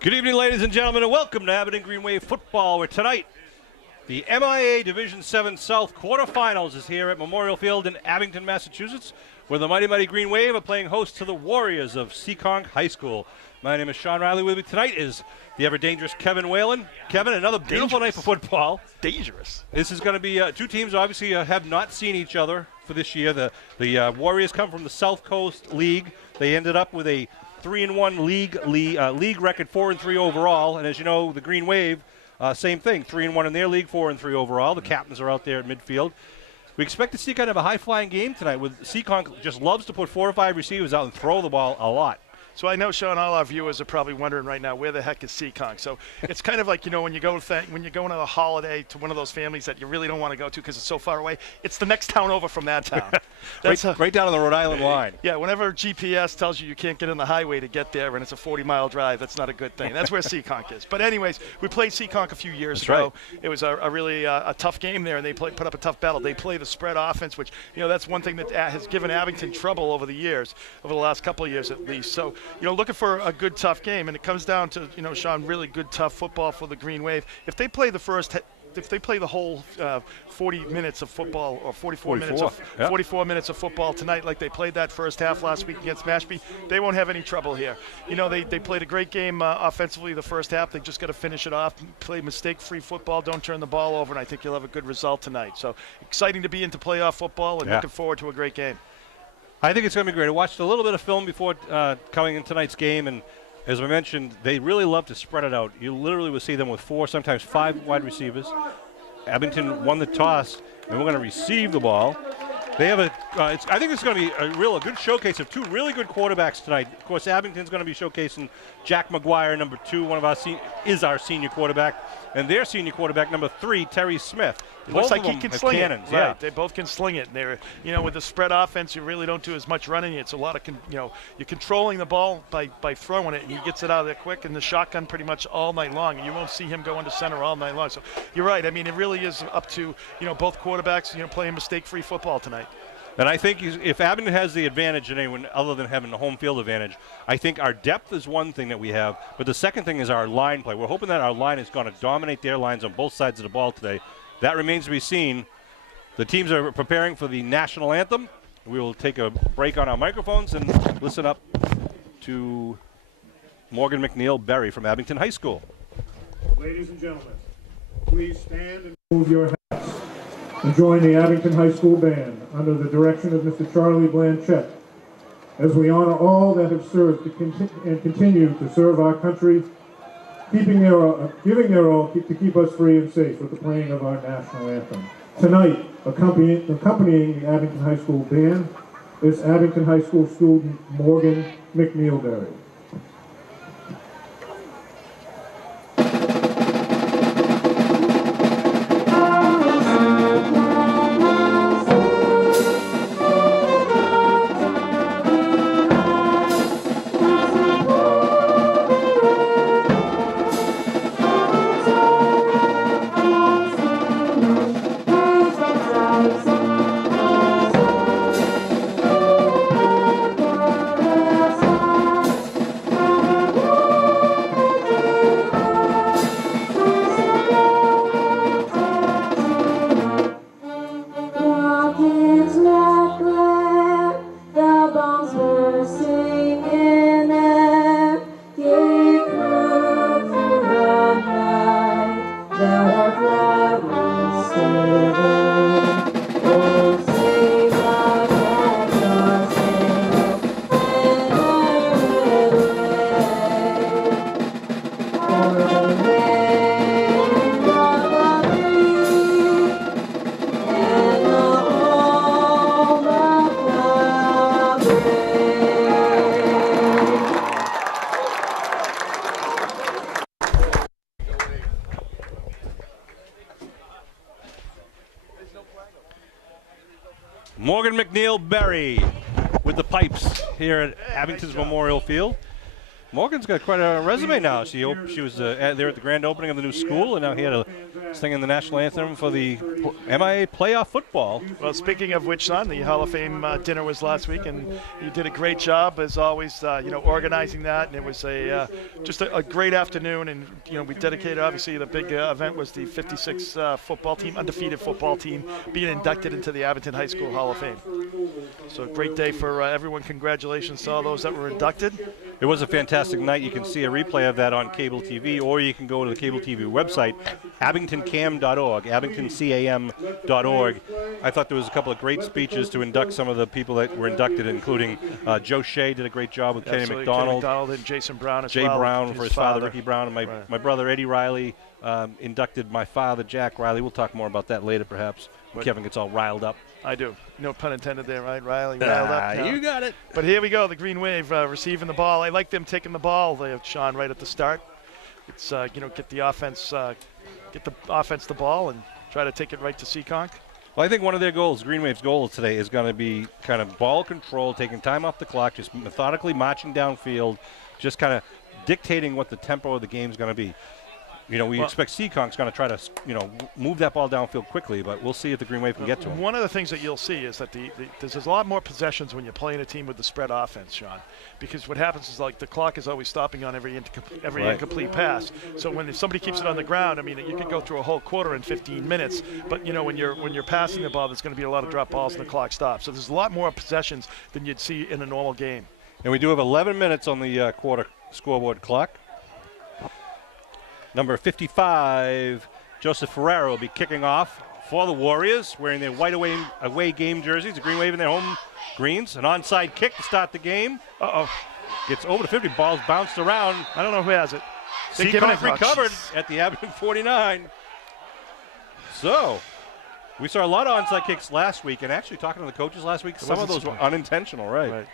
Good evening, ladies and gentlemen, and welcome to Abington Green Wave football, where tonight the MIA Division 7 South quarterfinals is here at Memorial Field in Abington, Massachusetts, where the Mighty Green Wave are playing host to the Warriors of Seekonk High School. My name is Sean Riley. With me tonight is the ever-dangerous Kevin Whalen. Kevin, another beautiful night for football. Dangerous. This is going to be two teams obviously have not seen each other for this year. The Warriors come from the South Coast League. They ended up with a 3-1 league record, 4-3 overall. And as you know, the Green Wave, same thing, 3-1 in their league, 4-3 overall. The captains are out there at midfield. We expect to see kind of a high-flying game tonight. With Seekonk just loves to put 4 or 5 receivers out and throw the ball a lot. So I know, Sean, all our viewers are probably wondering right now, where the heck is Seekonk? So it's kind of like, you know, when you go on a holiday to one of those families that you really don't want to go to because it's so far away, it's the next town over from that town. That's right down on the Rhode Island line. Yeah, whenever GPS tells you can't get in the highway to get there and it's a 40-mile drive, that's not a good thing. That's where Seekonk is. But anyways, we played Seekonk a few years ago. Right. It was a really tough game there, and they put up a tough battle. They play the spread offense, which, you know, that's one thing that has given Abington trouble over the last couple of years at least. So, you know, looking for a good, tough game, and it comes down to, you know, Sean, really good, tough football for the Green Wave. If they play the whole 40 minutes of football, or 44 minutes of football tonight, like they played that first half last week against Mashpee, they won't have any trouble here. You know, they played a great game offensively the first half. They just got to finish it off, play mistake-free football, don't turn the ball over, and I think you'll have a good result tonight. So exciting to be into playoff football, and looking forward to a great game. I think it's going to be great. I watched a little bit of film before coming in tonight's game, and as I mentioned, they really love to spread it out. You literally will see them with 4, sometimes 5 wide receivers. Abington won the toss, and we're going to receive the ball. They have I think it's going to be a good showcase of 2 really good quarterbacks tonight. Of course, Abington's going to be showcasing Jack McGuire, number 2, is our senior quarterback, and their senior quarterback, number 3, Terry Smith. It looks like he can sling cannons. It. Right, they both can sling it. And they're, you know, with the spread offense, you really don't do as much running. It's a lot of, you're controlling the ball by throwing it, and he gets it out of there quick. And the shotgun pretty much all night long. And you won't see him go into center all night long. So you're right. I mean, it really is up to, you know, both quarterbacks, you know, playing mistake-free football tonight. And I think if Abington has the advantage in anyone other than having the home field advantage, I think our depth is one thing that we have, but the second thing is our line play. We're hoping that our line is going to dominate their lines on both sides of the ball today. That remains to be seen. The teams are preparing for the national anthem. We will take a break on our microphones and listen up to Morgan McNeil Berry from Abington High School. Ladies and gentlemen, please stand and move your hats and join the Abington High School Band under the direction of Mr. Charlie Blanchett as we honor all that have served and continue to serve our country, giving their all to keep us free and safe with the playing of our national anthem. Tonight, accompanying the Abington High School Band is Abington High School student Morgan McNeil Berry. Morgan McNeil Berry with the pipes here at Abington's Memorial Field. Morgan's got quite a resume now. She was there at the grand opening of the new school, and now he had a singing the national anthem for the MIA playoff football. Well, speaking of which, son, the Hall of Fame dinner was last week, and you did a great job as always, organizing that. And it was just a great afternoon. And we dedicated, obviously, the big event was the 56 football team, undefeated football team, being inducted into the Abington High School Hall of Fame. So a great day for everyone. Congratulations to all those that were inducted. It was a fantastic night. You can see a replay of that on cable TV, or you can go to the cable TV website, abingtoncam.org, abingtoncam.org. I thought there was a couple of great speeches to induct some of the people that were inducted, including Joe Shea did a great job with Kenny McDonald. Kenny McDonald and Jason Brown as well. Jay Brown for his father, Ricky Brown, and my brother Eddie Riley inducted my father, Jack Riley. We'll talk more about that later, perhaps. Kevin gets all riled up. I do. No pun intended there, right? Riley riled up. You got it. But here we go, the Green Wave receiving the ball. I like them taking the ball, Sean, right at the start. It's, get the offense the ball and try to take it right to Seekonk. Well, I think one of their goals, Green Wave's goal today, is going to be kind of ball control, taking time off the clock, just methodically marching downfield, just kind of dictating what the tempo of the game is going to be. We expect Seekonk's going to try to, move that ball downfield quickly, but we'll see if the Green Wave can get to him. One of the things that you'll see is that there's a lot more possessions when you're playing a team with the spread offense, Sean, because what happens is the clock is always stopping on every incomplete pass. So if somebody keeps it on the ground, you could go through a whole quarter in 15 minutes, but when you're passing the ball, there's going to be a lot of drop balls and the clock stops. So there's a lot more possessions than you'd see in a normal game. And we do have 11 minutes on the quarter scoreboard clock. Number 55, Joseph Ferrero, will be kicking off for the Warriors, wearing their white away game jerseys, the Green Wave in their home greens. An onside kick to start the game. Gets over to 50, ball's bounced around. I don't know who has it. Seekonk recovered at the Abington 49. So, we saw a lot of onside kicks last week, and actually talking to the coaches last week, some of those were unintentional, right?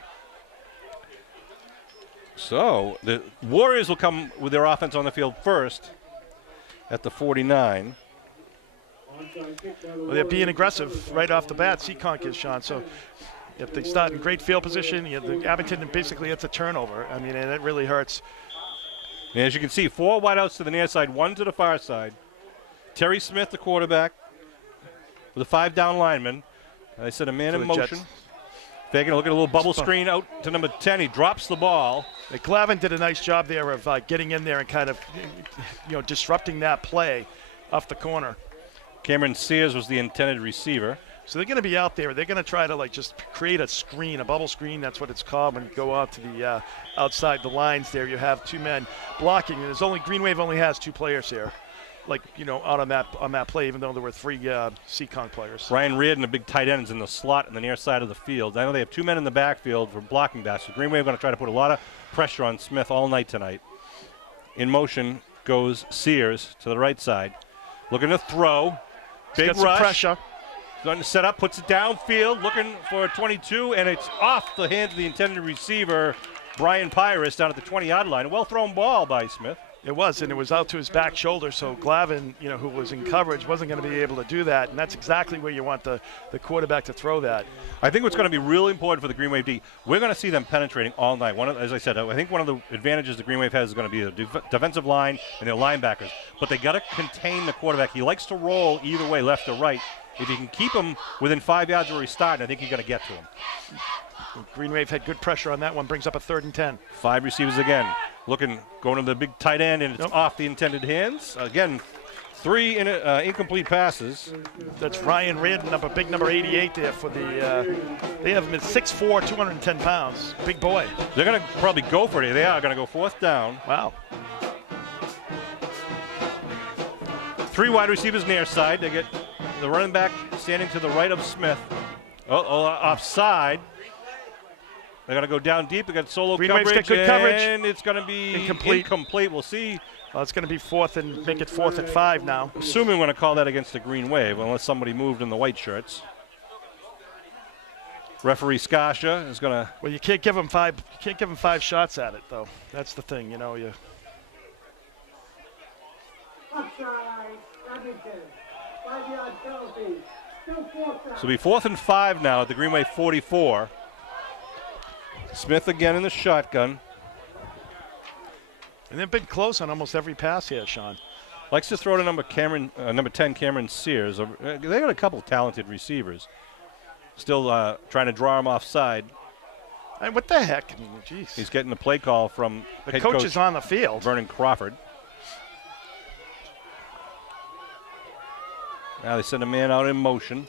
So, the Warriors will come with their offense on the field first at the 49. Well, they're being aggressive right off the bat. Seekonk is, Sean. So, if they start in great field position, the Abington basically it's a turnover. And it really hurts. And as you can see, 4 wideouts to the near side, 1 to the far side. Terry Smith, the quarterback, with a 5 down lineman. I said a man in motion. Jets. Taking a look at a little bubble screen out to number 10. He drops the ball. Glavin did a nice job there of getting in there and kind of, disrupting that play off the corner. Cameron Sears was the intended receiver. So they're going to be out there. They're going to try to just create a screen, a bubble screen. That's what it's called when you go out to the outside the lines there. You have 2 men blocking. And Green Wave only has 2 players here. Out on that play, even though there were 3 Seekonk players. Ryan Reardon, a big tight end, is in the slot in the near side of the field. I know they have 2 men in the backfield for blocking backs. So Green Wave going to try to put a lot of pressure on Smith all night tonight. In motion goes Sears to the right side. Looking to throw. Big rush. Pressure. Going to set up, puts it downfield, looking for a 22, and it's off the hands of the intended receiver, Brian Pyrus, down at the 20-yard line. A well-thrown ball by Smith. It was, and it was out to his back shoulder, so Glavin, who was in coverage, wasn't going to be able to do that, and that's exactly where you want the quarterback to throw that. I think what's going to be really important for the Green Wave D, we're going to see them penetrating all night. As I said, I think one of the advantages the Green Wave has is going to be the defensive line and their linebackers, but they got to contain the quarterback. He likes to roll either way, left or right. If you can keep him within 5 yards where he's starting, I think you're going to get to him. Green Wave had good pressure on that one, brings up a 3rd and 10. 5 receivers again. Going to the big tight end, and it's off the intended hands. Again, 3 incomplete passes. That's Ryan Reardon, big number 88 there for the. They have him at 6'4", 210 pounds. Big boy. They're going to probably go for it. They are going to go 4th down. Wow. 3 wide receivers near side. They get the running back standing to the right of Smith. Offside. They're going to go down deep. They got solo coverage. Got good coverage. And it's going to be incomplete. We'll see. Well, it's going to be 4th and make it 4th and 5 now. Assuming we're going to call that against the Green Wave, unless somebody moved in the white shirts. Referee Skasha is going to. Well, you can't give him 5. You can't give him 5 shots at it, though. That's the thing, You. So it'll be 4th and 5 now at the Green Wave 44. Smith again in the shotgun. And they've been close on almost every pass here, Sean. Likes to throw to number 10, Cameron Sears. They got a couple talented receivers. Still trying to draw him offside. And what the heck? I mean, geez. He's getting the play call from The head coach is on the field. Vernon Crawford. Now they send a man out in motion.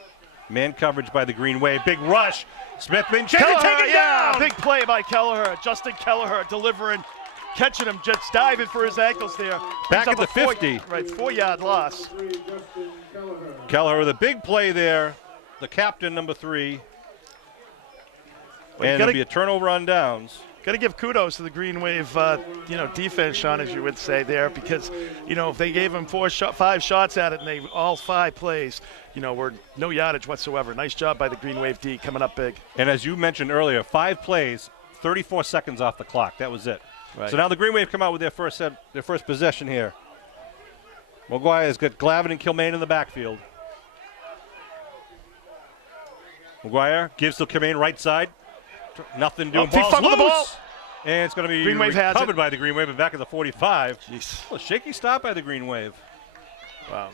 Man coverage by the Green Wave. Big rush. Smith been taken down. Big play by Kelleher. Justin Kelleher delivering, catching him, just diving for his ankles there. Back at the 50. Right, 4-yard loss. Kelleher with a big play there. The captain, number 3. Well, and it'll be a turnover on downs. Got to give kudos to the Green Wave, defense, Sean, as you would say there, because, if they gave him 5 shots at it and they all 5 plays, were no yardage whatsoever. Nice job by the Green Wave D coming up big. And as you mentioned earlier, 5 plays, 34 seconds off the clock. That was it. Right. So now the Green Wave come out with their first possession here. Maguire's got Glavin and Kilmaine in the backfield. Maguire gives to Kilmaine right side. Nothing doing. He fumbled the ball. And it's going to be Green Wave has covered it. by the Green Wave and back at the 45. Jeez. Well, shaky stop by the Green Wave. Wow.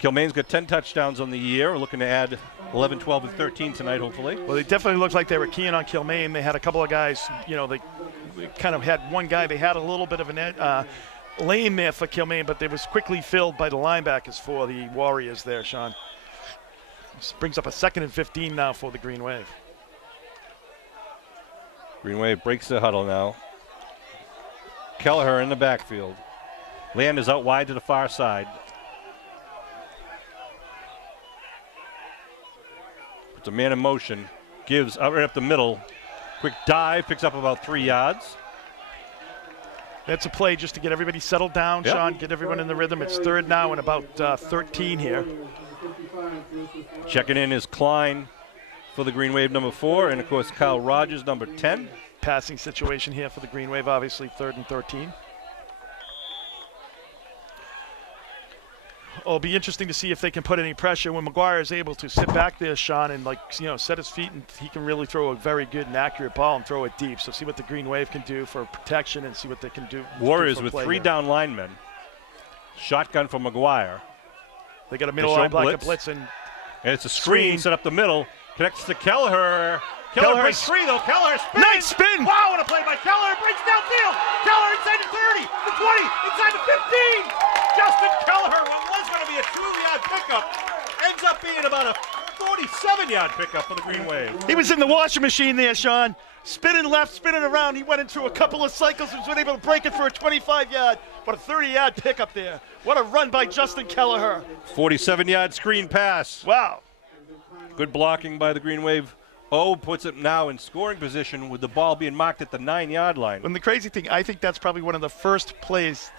Kilmaine's got 10 touchdowns on the year. We're looking to add 11, 12, and 13 tonight, hopefully. Well, they definitely looked like they were keying on Kilmaine. They had a couple of guys, they kind of had one guy. They had a little bit of an lane there for Kilmaine, but it was quickly filled by the linebackers for the Warriors there, Sean. This brings up a 2nd and 15 now for the Green Wave. Green Wave breaks the huddle now. Kelleher in the backfield. Land is out wide to the far side. Puts a man in motion. Gives right up the middle. Quick dive. Picks up about 3 yards. That's a play just to get everybody settled down, Yep. Sean, get everyone in the rhythm. It's 3rd now and about 13 here. Checking in is Klein for the Green Wave, number 4. And, of course, Kyle Rogers, number 10. Passing situation here for the Green Wave, obviously 3rd and 13. It'll be interesting to see if they can put any pressure when Maguire is able to sit back there, Sean, and set his feet, and he can really throw a very good and accurate ball and throw it deep. So see what the Green Wave can do for protection and see what they can do. Warriors with 3 down linemen. Shotgun from Maguire. They got a middle show linebacker blitz. blitz and It's a screen set up the middle. Connects to Kelleher. Kelleher breaks free, though. Kelleher spins. Nice spin. Wow, what a play by Kelleher. Breaks downfield. Kelleher inside the 30, the 20, inside the 15. Justin Kelleher, what was going to be a 2-yard pickup, ends up being about a 47-yard pickup for the Green Wave. he was in the washing machine there, Sean. Spinning left, spinning around. He went into a couple of cycles and was able to break it for a 25-yard. What a 30-yard pickup there. What a run by Justin Kelleher. 47-yard screen pass. Wow. Good blocking by the Green Wave. Puts it now in scoring position with the ball being marked at the 9-yard line. And the crazy thing, I think that's probably one of the first plays,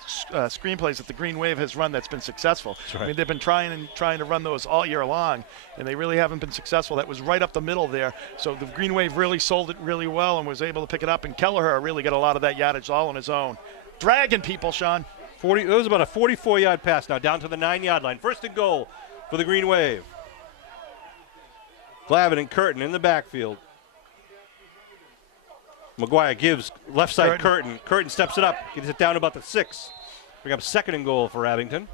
screen plays that the Green Wave has run that's been successful. Right. I mean, they've been trying to run those all year long, and they really haven't been successful. That was right up the middle there. So the Green Wave really sold it really well and was able to pick it up, and Kelleher really got a lot of that yardage all on his own. Dragging people, Sean. It was about a 44-yard pass now down to the 9-yard line. 1st and goal for the Green Wave. Glavin and Curtin in the backfield. Maguire gives left side Curtin. Curtin steps it up, gets it down to about the 6. Bring up 2nd and goal for Abington.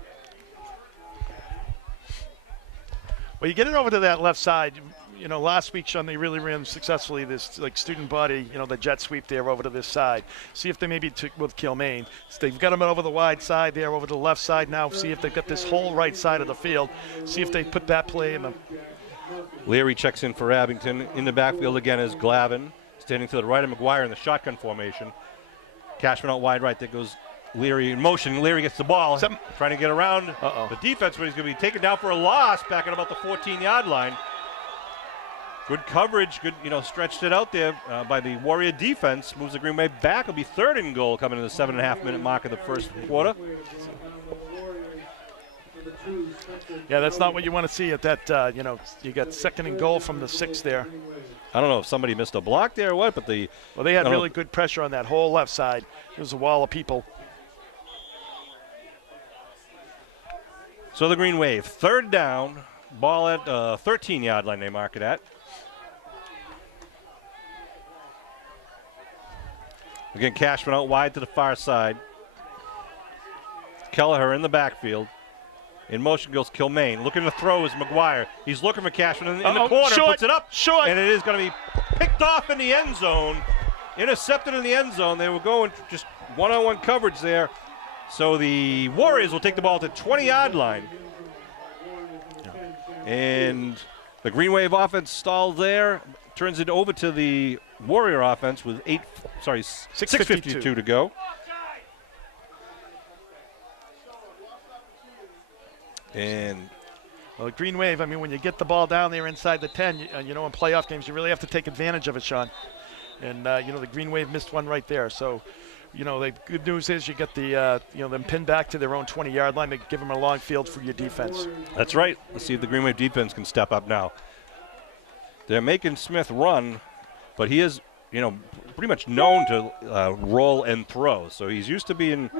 Well, you get it over to that left side. Last week, Sean, they really ran successfully this student body, the jet sweep there over to this side. See if they maybe took with Kilmaine. So they've got them over the wide side there, over to the left side now. See if they've got this whole right side of the field. See if they put that play in the. Leary checks in for Abington. In the backfield again is Glavin, standing to the right of Maguire in the shotgun formation. Cashman out wide right. There goes Leary in motion. Leary gets the ball, trying to get around the defense, but he's going to be taken down for a loss back at about the 14-yard line. Good coverage, good, stretched it out there by the Warrior defense. Moves the Green Wave back. It'll be 3rd and goal coming to the 7.5-minute mark of the first quarter. Yeah, that's not what you want to see at that, you got 2nd and goal from the 6 there. I don't know if somebody missed a block there or what, but they had really good pressure on that whole left side. There's a wall of people. So the Green Wave, 3rd down, ball at 13-yard line they mark it at. Again, Cashman out wide to the far side. Kelleher in the backfield. In motion goes Kilmaine. Looking to throw is McGuire. He's looking for Cashman in the corner. Short, puts it up. Short. And it is going to be picked off in the end zone. Intercepted in the end zone. They were going just one-on-one coverage there. So the Warriors will take the ball to 20-yard line. And the Green Wave offense stalls there. Turns it over to the Warrior offense with 6:52 to go. And well, Green Wave, I mean, when you get the ball down there inside the 10, in playoff games, you really have to take advantage of it, Sean. And, the Green Wave missed one right there. So, the good news is you get the, them pinned back to their own 20-yard line. They give them a long field for your defense. That's right. Let's see if the Green Wave defense can step up now. They're making Smith run, but he is, pretty much known to roll and throw. So he's used to being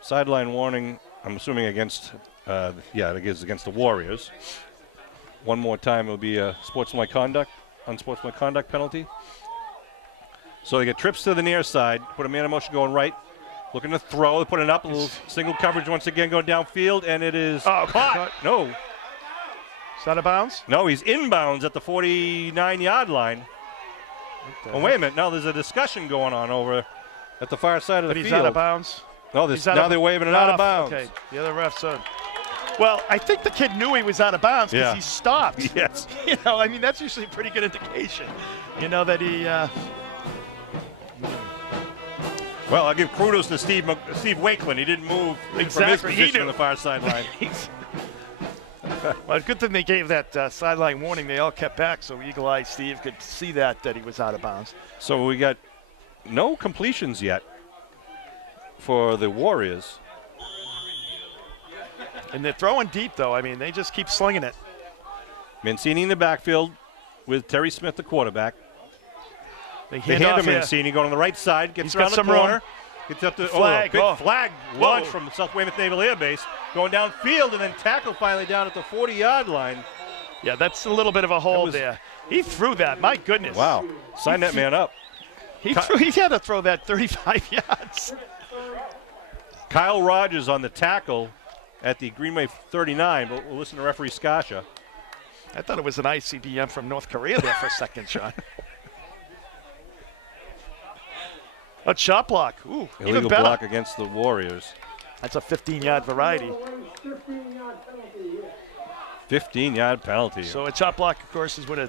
sideline warning. I'm assuming against, it is against the Warriors. One more time, it'll be a unsportsmanlike conduct penalty. So they get trips to the near side, put a man in motion going right, looking to throw, they put it up, a little single coverage once again going downfield, and it is caught. No. Is that out of bounds? No, he's inbounds at the 49-yard line. Oh, wait a minute. Now there's a discussion going on over at the far side of the field. But he's out of bounds? No, now they're waving it out of bounds. Okay, the other refs are. Well, I think the kid knew he was out of bounds because he stopped. Yes. That's usually a pretty good indication. That he. Well, I'll give kudos to Steve Wakeland. He didn't move from his position on the far sideline. Well, good thing they gave that sideline warning. They all kept back so Eagle Eye Steve could see that he was out of bounds. So we got no completions yet for the Warriors. And they're throwing deep, though. I mean, they just keep slinging it. Mancini in the backfield with Terry Smith, the quarterback. They hand off to Mancini, going on the right side, gets He's around got the some corner. room. Gets up to flag. flag launch from the South Weymouth Naval Air Base, going downfield and then tackle finally down at the 40-yard line. Yeah, that's a little bit of a hold there. He threw that. My goodness. Wow. Sign that man up. He had to throw that 35 yards. Kyle Rogers on the tackle at the Green Wave 39, but we'll listen to referee Skasha. I thought it was an ICBM from North Korea there for a second, Sean. A shot block. Ooh, illegal even better. block against the Warriors. That's a 15-yard variety. 15-yard penalty. So a chop block, of course, is when a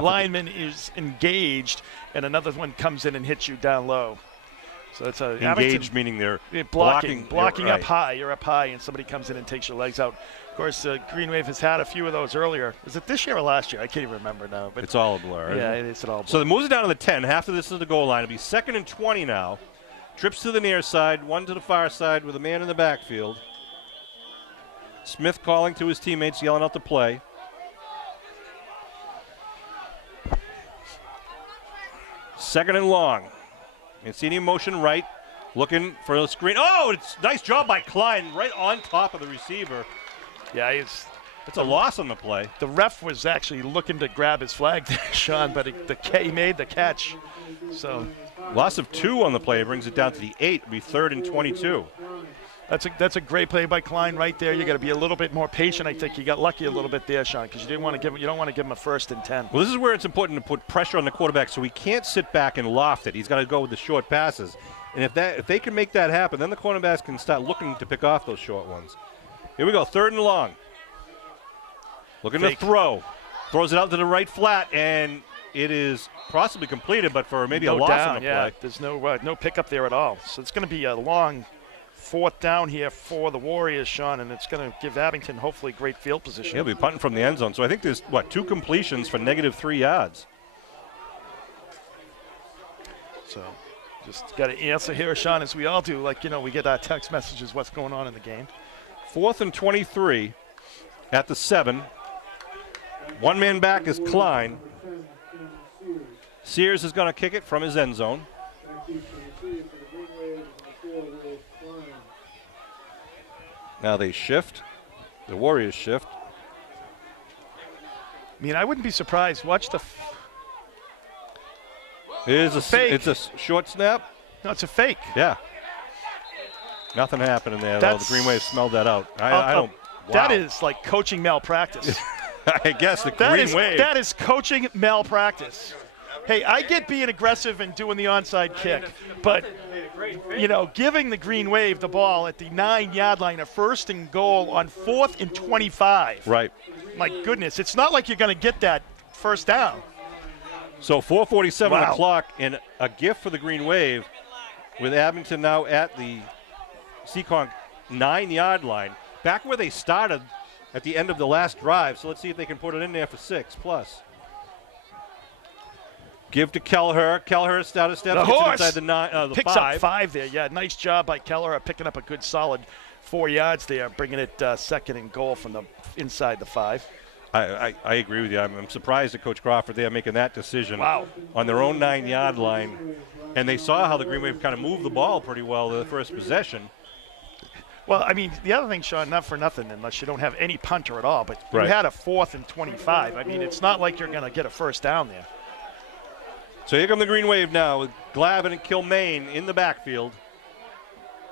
lineman is engaged and another one comes in and hits you down low. So it's a engaged, meaning they're blocking up high. You're up high, and somebody comes in and takes your legs out. Of course, Green Wave has had a few of those earlier. Was it this year or last year? I can't even remember now. But it's all a blur. Yeah, it's all a blur. So it moves it down to the 10. Half of this is the goal line. It'll be 2nd and 20 now. Trips to the near side, one to the far side with a man in the backfield. Smith calling to his teammates, yelling out the play. Second and long. Mancini in motion right, looking for the screen. Oh, it's nice job by Klein, right on top of the receiver. Yeah, it's a loss on the play. The ref was actually looking to grab his flag there, Sean, but he made the catch. So loss of 2 on the play brings it down to the 8. It'll be 3rd and 22. That's a great play by Klein right there. You got to be a little bit more patient. I think you got lucky a little bit there, Sean, because you don't want to give him a 1st and 10. Well, this is where it's important to put pressure on the quarterback, so he can't sit back and loft it. He's got to go with the short passes, and if they can make that happen, then the cornerbacks can start looking to pick off those short ones. Here we go, 3rd and long. Looking to throw, throws it out to the right flat, and it is possibly completed, but for maybe a loss on the play. There's no pickup there at all. So it's going to be a long 4th down here for the Warriors, Sean, and it's going to give Abington hopefully great field position. He'll be punting from the end zone. So I think there's, 2 completions for -3 yards. So just got to answer here, Sean, as we all do. We get our text messages, what's going on in the game. 4th and 23 at the 7. One man back is Klein. Sears is going to kick it from his end zone. Now they shift. The Warriors shift. I mean, I wouldn't be surprised. Watch the Fake. It's a short snap. No, it's a fake. Yeah. Nothing happening there, though. The Green Wave smelled that out. I don't. Wow. That is like coaching malpractice. I guess the Green Wave. That is coaching malpractice. Hey, I get being aggressive and doing the onside kick, but, giving the Green Wave the ball at the 9-yard line, a 1st and goal on 4th and 25. Right. My goodness, it's not like you're going to get that first down. So 4:47 on Wow. the clock, and a gift for the Green Wave with Abington now at the Seekonk 9-yard line. Back where they started at the end of the last drive. So let's see if they can put it in there for 6+. Give to Kelleher. Kelleher started steps. The gets it horse inside the picks 5. up 5 there. Yeah, nice job by Kelleher picking up a good solid 4 yards there, bringing it 2nd and goal from the inside the 5. I agree with you. I'm surprised at Coach Crawford there making that decision Wow. on their own 9-yard line. And they saw how the Green Wave kind of moved the ball pretty well the first possession. Well, I mean, the other thing, Sean, not for nothing, unless you don't have any punter at all, but Right. you had a 4th and 25. I mean, it's not like you're going to get a first down there. So here come the Green Wave now with Glavin and Kilmaine in the backfield.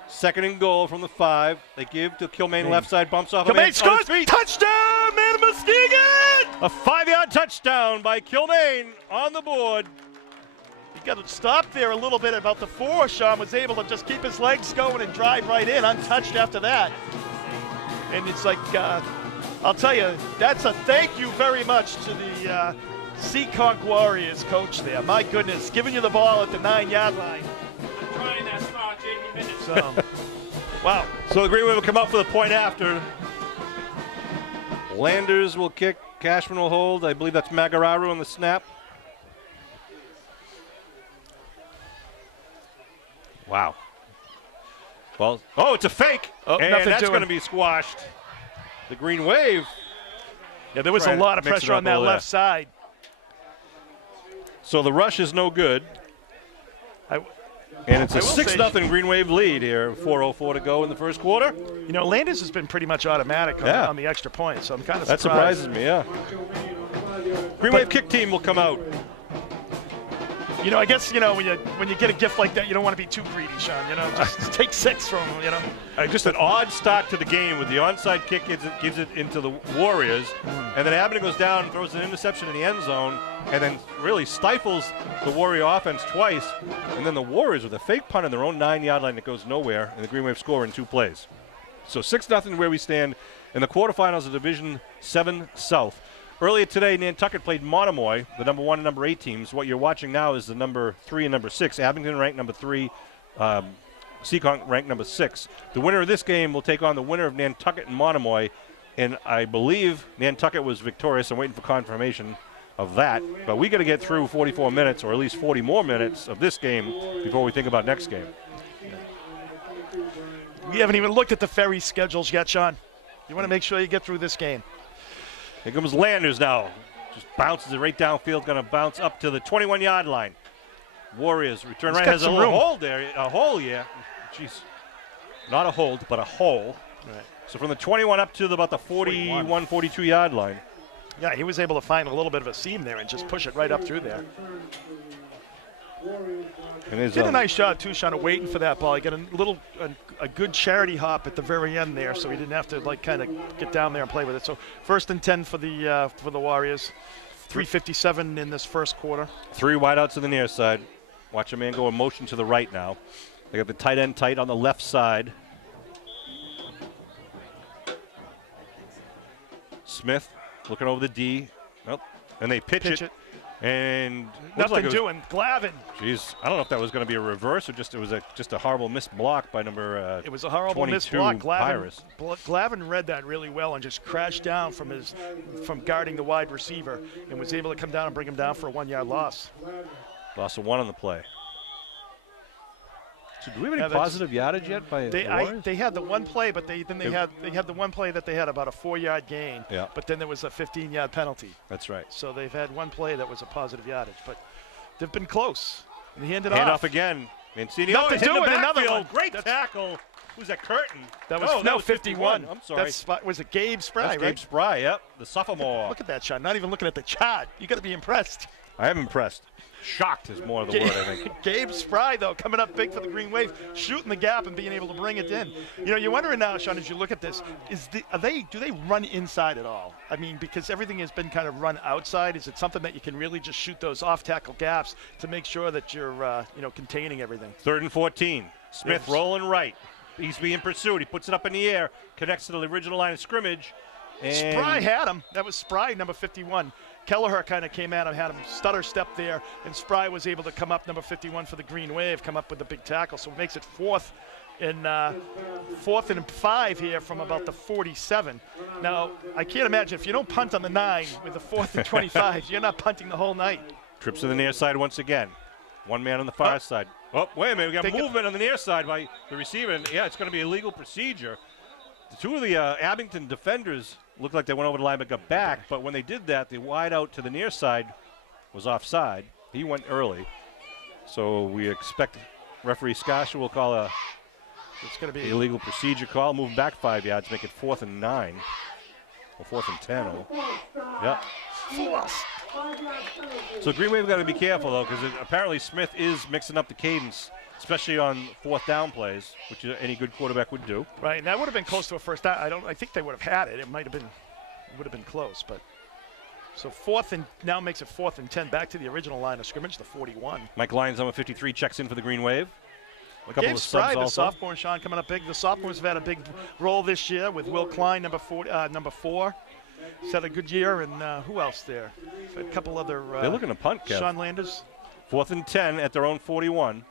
2nd and goal from the 5. They give to Kilmaine, left side, bumps off. Kilmaine scores! Touchdown, man, Muskegon! A 5-yard touchdown by Kilmaine on the board. He got to stop there a little bit about the 4. Sean was able to just keep his legs going and drive right in, untouched after that. And it's like, I'll tell you, that's a thank you very much to the Seekonk Warriors coach there. My goodness, giving you the ball at the 9-yard line. Trying that smart, Jamie minutes. So, wow. So the Green Wave will come up for the point after. Landers will kick. Cashman will hold. I believe that's Magararu on the snap. Wow. Well, it's a fake. Oh, and nothing that's doing. going to be squashed. The Green Wave. Yeah, there was a Trying to lot of mix it pressure up on a that little left side. So the rush is no good. And it's a I will say- 6-0 Green Wave lead here. 4:04 to go in the first quarter. Landis has been pretty much automatic on the extra point, so I'm kind of That surprised. surprises me, yeah. Green Wave kick team will come out. I guess, when you get a gift like that, you don't want to be too greedy, Sean. Just take 6 from them, Just an odd start to the game with the onside kick gives it into the Warriors, and then Abington goes down and throws an interception in the end zone, and then really stifles the Warrior offense twice, and then the Warriors with a fake punt on their own 9-yard line that goes nowhere, and the Green Wave score in 2 plays. So 6-0 where we stand in the quarterfinals of Division 7 South. Earlier today, Nantucket played Monomoy, the number 1 and number 8 teams. What you're watching now is the number 3 and number 6. Abington ranked number 3, Seekonk ranked number 6. The winner of this game will take on the winner of Nantucket and Monomoy, and I believe Nantucket was victorious. I'm waiting for confirmation of that. But we got to get through 44 minutes, or at least 40 more minutes of this game before we think about next game. We haven't even looked at the ferry schedules yet, Sean. You want to make sure you get through this game. Here comes Landers now. Just bounces it right downfield, going to bounce up to the 21-yard line. Warriors return right. got Has a some little room. hold there. A hole, yeah. Jeez. Not a hold, but a hole. Right. So from the 21 up to about the 41, 42-yard line. Yeah, he was able to find a little bit of a seam there and just push it right up through there. And his, Did a nice job, too, Sean, of waiting for that ball. He got a good charity hop at the very end there, so he didn't have to, kind of get down there and play with it. So 1st and 10 for the Warriors. 3:57 in this first quarter. 3 wideouts to the near side. Watch a man go in motion to the right now. They got the tight end tight on the left side. Smith looking over the D. Nope. And they pitch it. And looks like Nothing doing. Glavin. Jeez, I don't know if that was going to be a reverse or it was just a horrible missed block by number It was a horrible missed 22 block. Pirates. Glavin read that really well and just crashed down from guarding the wide receiver and was able to come down and bring him down for a 1-yard loss. Lost a 1 on the play. So do we have any Yeah, that's- positive yardage yet by the Warriors? They had the one play, but they had the one play that they had about a 4-yard gain. Yeah. But then there was a 15-yard penalty. That's right. So they've had one play that was a positive yardage, but they've been close. And he ended Hand off. off again. Mancini Nothing hit the doing, another backfield. one. Great That's- tackle. Who's that, Curtin? That was that was 51. I'm sorry. Was it Gabe Spry, That's right? Gabe Spry, yep. The sophomore. Look at that shot. Not even looking at the chart. You got to be impressed. I am impressed. Shocked is more of the word, I think. Gabe Spry, though, coming up big for the Green Wave, shooting the gap and being able to bring it in. You know, you're wondering now, Sean, as you look at this, do they run inside at all? I mean, because everything has been kind of run outside. Is it something that you can really just shoot those off-tackle gaps to make sure that you're, containing everything? 3rd and 14. Smith rolling right. He's being pursued. He puts it up in the air, connects to the original line of scrimmage. And Spry had him. That was Spry, number 51. Kelleher kind of came at him, had him stutter step there, and Spry was able to come up, number 51 for the Green Wave, come up with a big tackle. So it makes it 4th and 5 here from about the 47. Now, I can't imagine if you don't punt on the 9 with the 4th and 25, you're not punting the whole night. Trips to the near side once again. One man on the far side. Oh, wait a minute. We got movement on the near side by the receiver. And yeah, it's going to be a legal procedure. The two of the Abington defenders looked like they went over the line but got back. But when they did that, the wide out to the near side was offside. He went early. So we expect referee Skasha will call it's going to be illegal procedure call. Moving back 5 yards, make it 4th and 9. Or 4th and 10. Yep. So Green Wave got to be careful, though, because apparently Smith is mixing up the cadence, especially on 4th down plays, which any good quarterback would do. Right, and that would have been close to a first down. I think they would have had it. It would have been close, but so 4th and now makes it 4th and 10 back to the original line of scrimmage, the 41. Mike Lyons, number 53, checks in for the Green Wave. A couple Gabe of Spry, subs the also. sophomore, Sean, coming up big. The sophomores have had a big role this year with Will Klein, number 4. He's had a good year, and who else there? A couple other. They're looking to punt, Kev. Sean Landers. 4th and 10 at their own 41.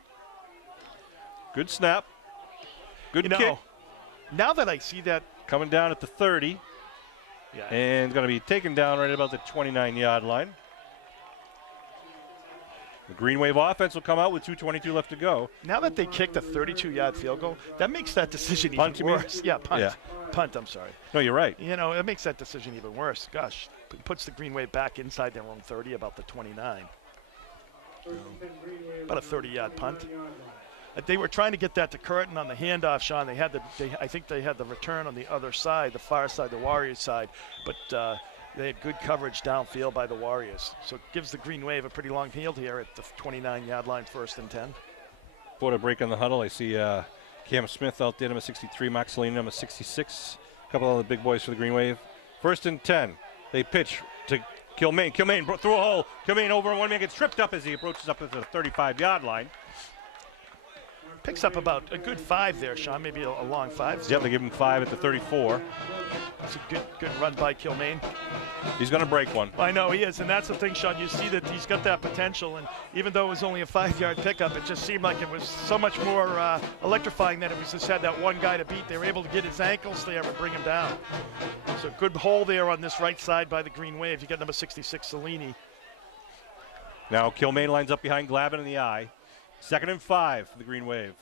Good snap. Good kick. Now that I see that. Coming down at the 30. Yeah. And going to be taken down right about the 29-yard line. The Green Wave offense will come out with 2:22 left to go. Now that they kicked a 32-yard field goal, that makes that decision even worse. Yeah, punt. Yeah. Punt, I'm sorry. No, you're right. You know, it makes that decision even worse. Gosh, it puts the Green Wave back inside their own 30, about the 29. About a 30-yard punt. They were trying to get that to Curtin on the handoff, Sean. I think they had the return on the other side, the far side, the Warriors side, but they had good coverage downfield by the Warriors. So it gives the Green Wave a pretty long field here at the 29-yard line, 1st and 10. Before the break on the huddle, I see Cam Smith out there, number 63, Max Selene, number 66. A couple of the big boys for the Green Wave. 1st and 10. They pitch to Kilmaine. Kilmaine through a hole. Kilmaine over, and one man gets tripped up as he approaches up to the 35-yard line. Picks up about a good 5 there, Sean, maybe a long 5. Yep, they give him 5 at the 34. That's a good run by Kilmaine. He's going to break one. I know he is, and that's the thing, Sean. You see that he's got that potential, and even though it was only a 5-yard pickup, it just seemed like it was so much more electrifying that it was just had that one guy to beat. They were able to get his ankles there and bring him down. So good hole there on this right side by the Green Wave. You got number 66, Cellini. Now Kilmaine lines up behind Glavin in the eye. 2nd and 5 for the Green Wave.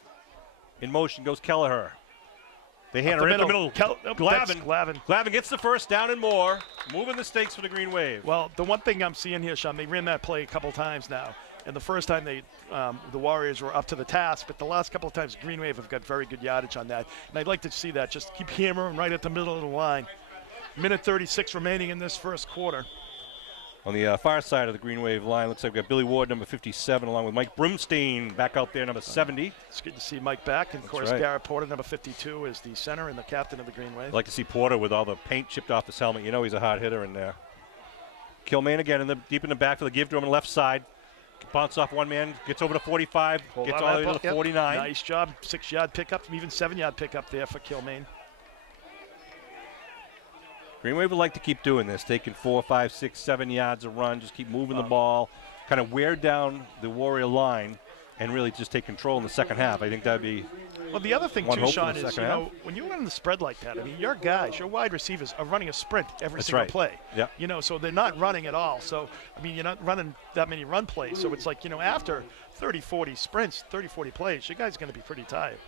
In motion goes Kelleher. They hand her in the middle. Glavin gets the first down and more. Moving the stakes for the Green Wave. Well, the one thing I'm seeing here, Sean, they ran that play a couple times now. And the first time the Warriors were up to the task, but the last couple of times Green Wave have got very good yardage on that. And I'd like to see that. Just keep hammering right at the middle of the line. Minute 36 remaining in this first quarter. On the far side of the Green Wave line, looks like we've got Billy Ward, number 57, along with Mike Broomstein back out there, number 70. It's good to see Mike back. And, of course, right. Garrett Porter, number 52, is the center and the captain of the Green Wave. I'd like to see Porter with all the paint chipped off his helmet. You know he's a hard hitter in there. Kilmaine again deep in the back for the give to him on the left side. Bounce off one man, gets over to 45, gets all the way to the 49. Nice job. 6-yard pickup, even 7-yard pickup there for Kilmaine. Green Wave would like to keep doing this, taking 4, 5, 6, 7 yards a run, just keep moving the ball, kind of wear down the Warrior line, and really just take control in the second half. I think that would be well, the other thing, too, Sean, is, when you run the spread like that, I mean, your guys, your wide receivers are running a sprint every single play. Yeah. You know, so they're not running at all. So, I mean, you're not running that many run plays. So it's like, you know, after 30, 40 sprints, 30, 40 plays, your guy's going to be pretty tired.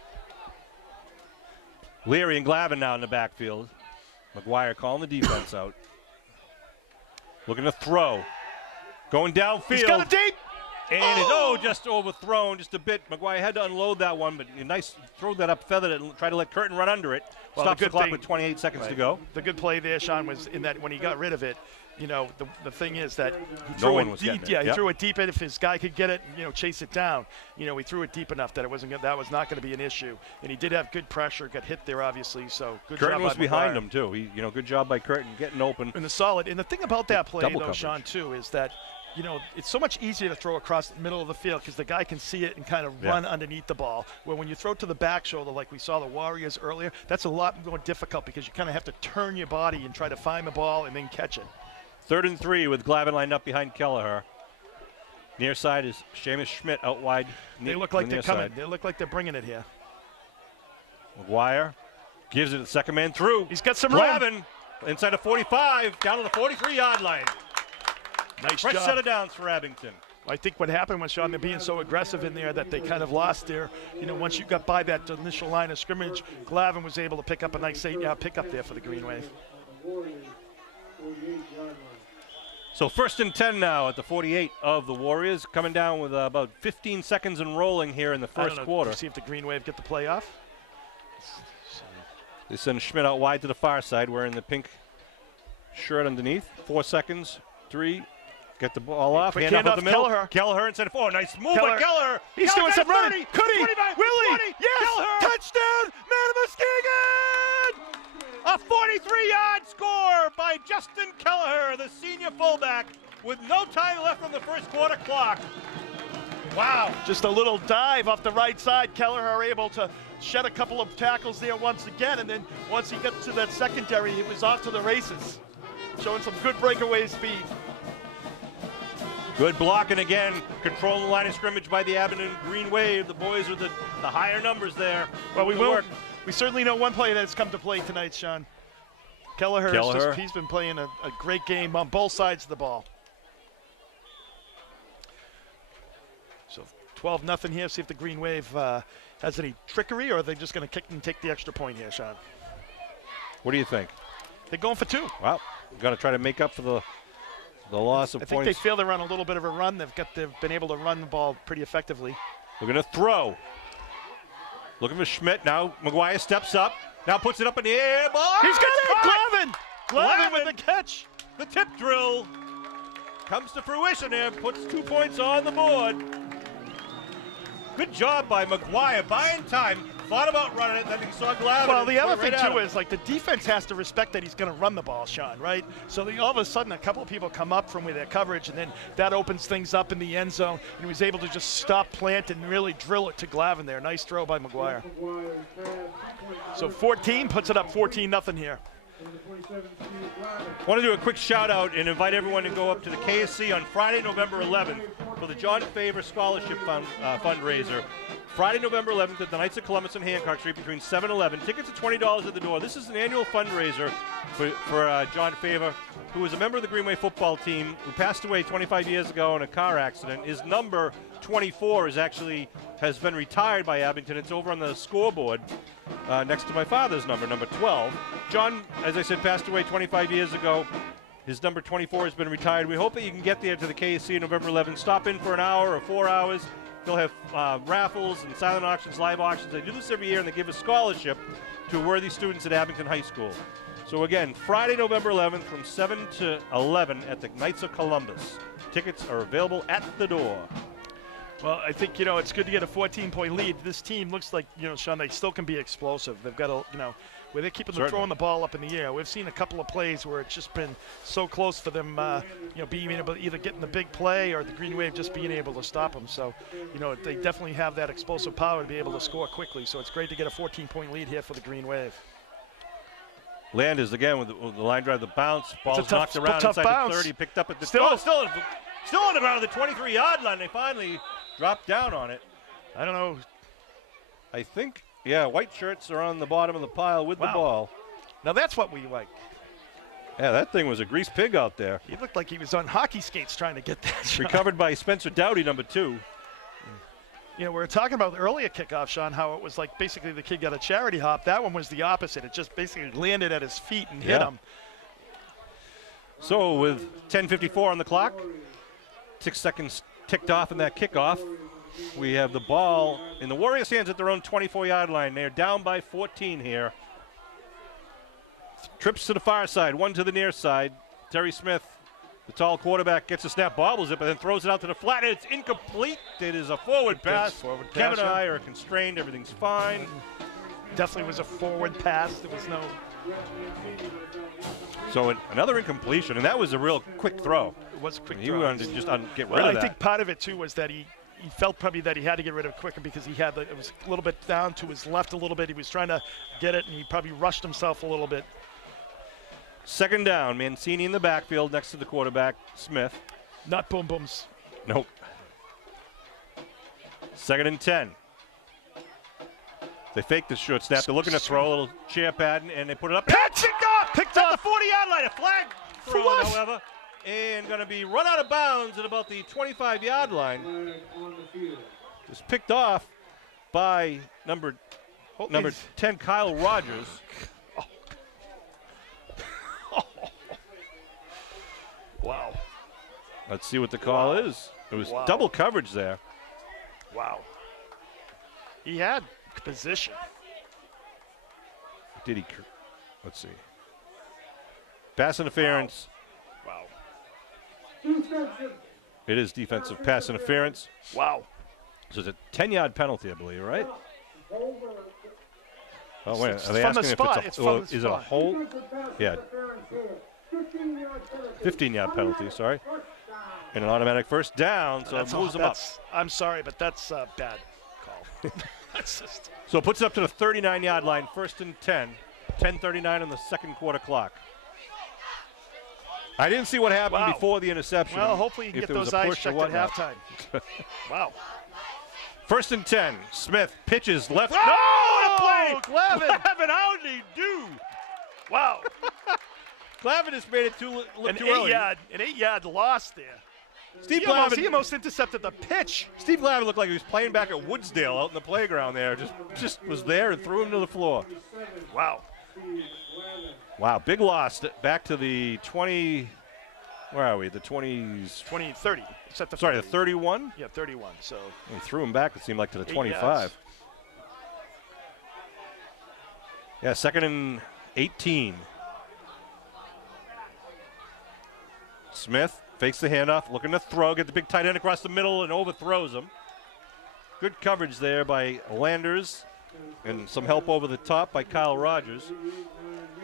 Leary and Glavin now in the backfield. McGuire calling the defense out. Looking to throw. Going downfield. He's got it deep. And it's just overthrown just a bit. Maguire had to unload that one, but nice, throw that up, feathered it, and try to let Curtin run under it. Well, Stops the clock with 28 seconds to go. The good play there, Sean, was in that when he got rid of it, the thing is that he No threw one it was deep. getting it. Yeah, he Yep. threw it deep, and if his guy could get it, chase it down, he threw it deep enough that it wasn't. That was not going to be an issue. And he did have good pressure, got hit there obviously. So good Curtin job was by behind Maguire. him too. He, good job by Curtin getting open. And the solid. And the thing about that play, Double though, coverage. Sean, too, is that it's so much easier to throw across the middle of the field because the guy can see it and kind of run underneath the ball. Where when you throw to the back shoulder, like we saw the Warriors earlier, that's a lot more difficult because you kind of have to turn your body and try to find the ball and then catch it. 3rd and 3 with Glavin lined up behind Kelleher. Near side is Seamus Schmidt out wide. They look like they're coming. They look like they're bringing it here. Maguire gives it to the second man through. He's got some room. Glavin inside of 45, down to the 43-yard line. Nice Fresh job. set of downs for Abington. I think what happened was, Sean, they're being so aggressive in there that they kind of lost their, once you got by that initial line of scrimmage, Glavin was able to pick up a nice 8-yard pickup there for the Green Wave. So 1st and 10 now at the 48 of the Warriors, coming down with about 15 seconds and rolling here in the I don't first know, quarter. See if the Green Wave get the play off. They send Schmidt out wide to the far side, wearing the pink shirt underneath. 4 seconds, 3. Get the ball off. Quick Hand off handoff, the middle. Kelleher. Kelleher inside of 4. Nice move Kelleher. by Kelleher. He's doing Kelleher some got running. 30, Could he? 25, Willie. 20. Yes. Kelleher. Touchdown. Man of Muskegon. A 43-yard score by Justin Kelleher, the senior fullback, with no time left on the first quarter clock. Wow. Just a little dive off the right side. Kelleher able to shed a couple of tackles there once again, and then once he got to that secondary, he was off to the races, showing some good breakaway speed. Good blocking again. Controlling the line of scrimmage by the Abington Green Wave. The boys with the higher numbers there. Well, we Good will. work. We certainly know one player that's come to play tonight, Sean. Kelleher. He's been playing a great game on both sides of the ball. So 12-0 here. See if the Green Wave has any trickery, or are they just going to kick and take the extra point here, Sean? What do you think? They're going for 2. Well, got to try to make up for the loss of I think points. they feel they're on a little bit of a run. They've been able to run the ball pretty effectively. They're going to throw. Looking for Schmidt now. Maguire steps up. Now puts it up in the air. Ball. He's got it! Caught! Glavin with the catch. The tip drill comes to fruition here. Puts 2 points on the board. Good job by Maguire. Buying time. Thought about running it, then he saw Glavin. Well, the other right thing, at too, him. is like the defense has to respect that he's going to run the ball, Sean, right? So all of a sudden, a couple of people come up from with their coverage, and then that opens things up in the end zone, and he was able to just stop, plant, and really drill it to Glavin there. Nice throw by Maguire. So 14 puts it up 14-0 here. Want to do a quick shout out and invite everyone to go up to the KSC on Friday, November 11th for the John Favor Scholarship fundraiser. Friday, November 11th at the Knights of Columbus on Hancock Street between 7 and 11. Tickets are $20 at the door. This is an annual fundraiser for John Favor, who was a member of the Greenway football team, who passed away 25 years ago in a car accident. His number 24 has been retired by Abington. It's over on the scoreboard next to my father's number 12. John, as I said, passed away 25 years ago. His number 24 has been retired. We hope that you can get there to the KSC on November 11th. Stop in for an hour or 4 hours. They'll have raffles and silent auctions, live auctions. They do this every year, and they give a scholarship to worthy students at Abington High School. So again, Friday, November 11th from 7 to 11 at the Knights of Columbus. Tickets are available at the door. Well, I think, it's good to get a 14-point lead. This team looks like, Sean, they still can be explosive. They've got where they're keeping them throwing the ball up in the air. We've seen a couple of plays where it's just been so close for them, being able to either get in the big play or the Green Wave just being able to stop them. So, they definitely have that explosive power to be able to score quickly. So it's great to get a 14-point lead here for the Green Wave. Landers again with the line drive, the bounce. Ball's knocked around tough inside bounce. the 30, picked up at the Still on around the 23-yard line. They finally dropped down on it. I don't know. I think, white shirts are on the bottom of the pile with the ball. Now that's what we like. Yeah, that thing was a grease pig out there. He looked like he was on hockey skates trying to get that shot. Recovered by Spencer Dowdy, number 2. We were talking about the earlier kickoff, Sean, how it was like basically the kid got a charity hop. That one was the opposite. It just basically landed at his feet and hit him. So with 10:54 on the clock, 6 seconds ticked off in that kickoff. We have the ball in the Warriors' hands at their own 24-yard line. They're down by 14 here. Trips to the far side, one to the near side. Terry Smith, the tall quarterback, gets a snap, bobbles it, but then throws it out to the flat, and it's incomplete. It is a forward pass. Kevin and I are constrained. Everything's fine. Definitely was a forward pass. There was no. So another incompletion, and that was a real quick throw. It was a quick He throw. wanted to just get rid Well, of that. I think part of it too was that he felt probably that he had to get rid of it quicker because he had it was a little bit down to his left a little bit. He was trying to get it, and he probably rushed himself a little bit. Second down, Mancini in the backfield next to the quarterback, Smith. Not boom booms. Nope. Second and 10. They fake the short snap. They're looking to throw a little chair pad, and they put it up. Picked off the 40-yard line. A flag thrown, what? however, and going to be run out of bounds at about the 25-yard line. Just picked off by number 10, Kyle Rogers. Wow. Let's see what the call is. It was double coverage there. Wow. He had position. Did he? Let's see. Pass interference. Wow. It is defensive pass interference. Wow. So it's a 10-yard penalty, I believe, right? Oh, wait. Are they from the asking spot. if It's it's from a, the is it a spot. hold? Yeah. 15-yard penalty, and an automatic first down, so it moves them up. I'm sorry, but that's a bad call. That's just. So it puts it up to the 39-yard line, first and 10. 10:39 on the second quarter clock. I didn't see what happened before the interception. Well, hopefully you can get those eyes checked at halftime. Wow. First and 10. Smith pitches left. Oh, Glavin! Glavin, how did he do? Wow. Glavin has made it look too early. An 8-yard loss there. Steve He Glavin almost intercepted the pitch. Steve Glavin looked like he was playing back at Woodsdale out in the playground there. Just was there and threw him to the floor. Wow. Wow, big loss. Back to the 20. Where are we? The 20s. 30. Sorry, the 31? Yeah, 31. So He threw him back, it seemed like, to the 8 25. yards. Yeah, second and 18. Smith fakes the handoff, looking to throw, get the big tight end across the middle and overthrows him. Good coverage there by Landers and some help over the top by Kyle Rogers.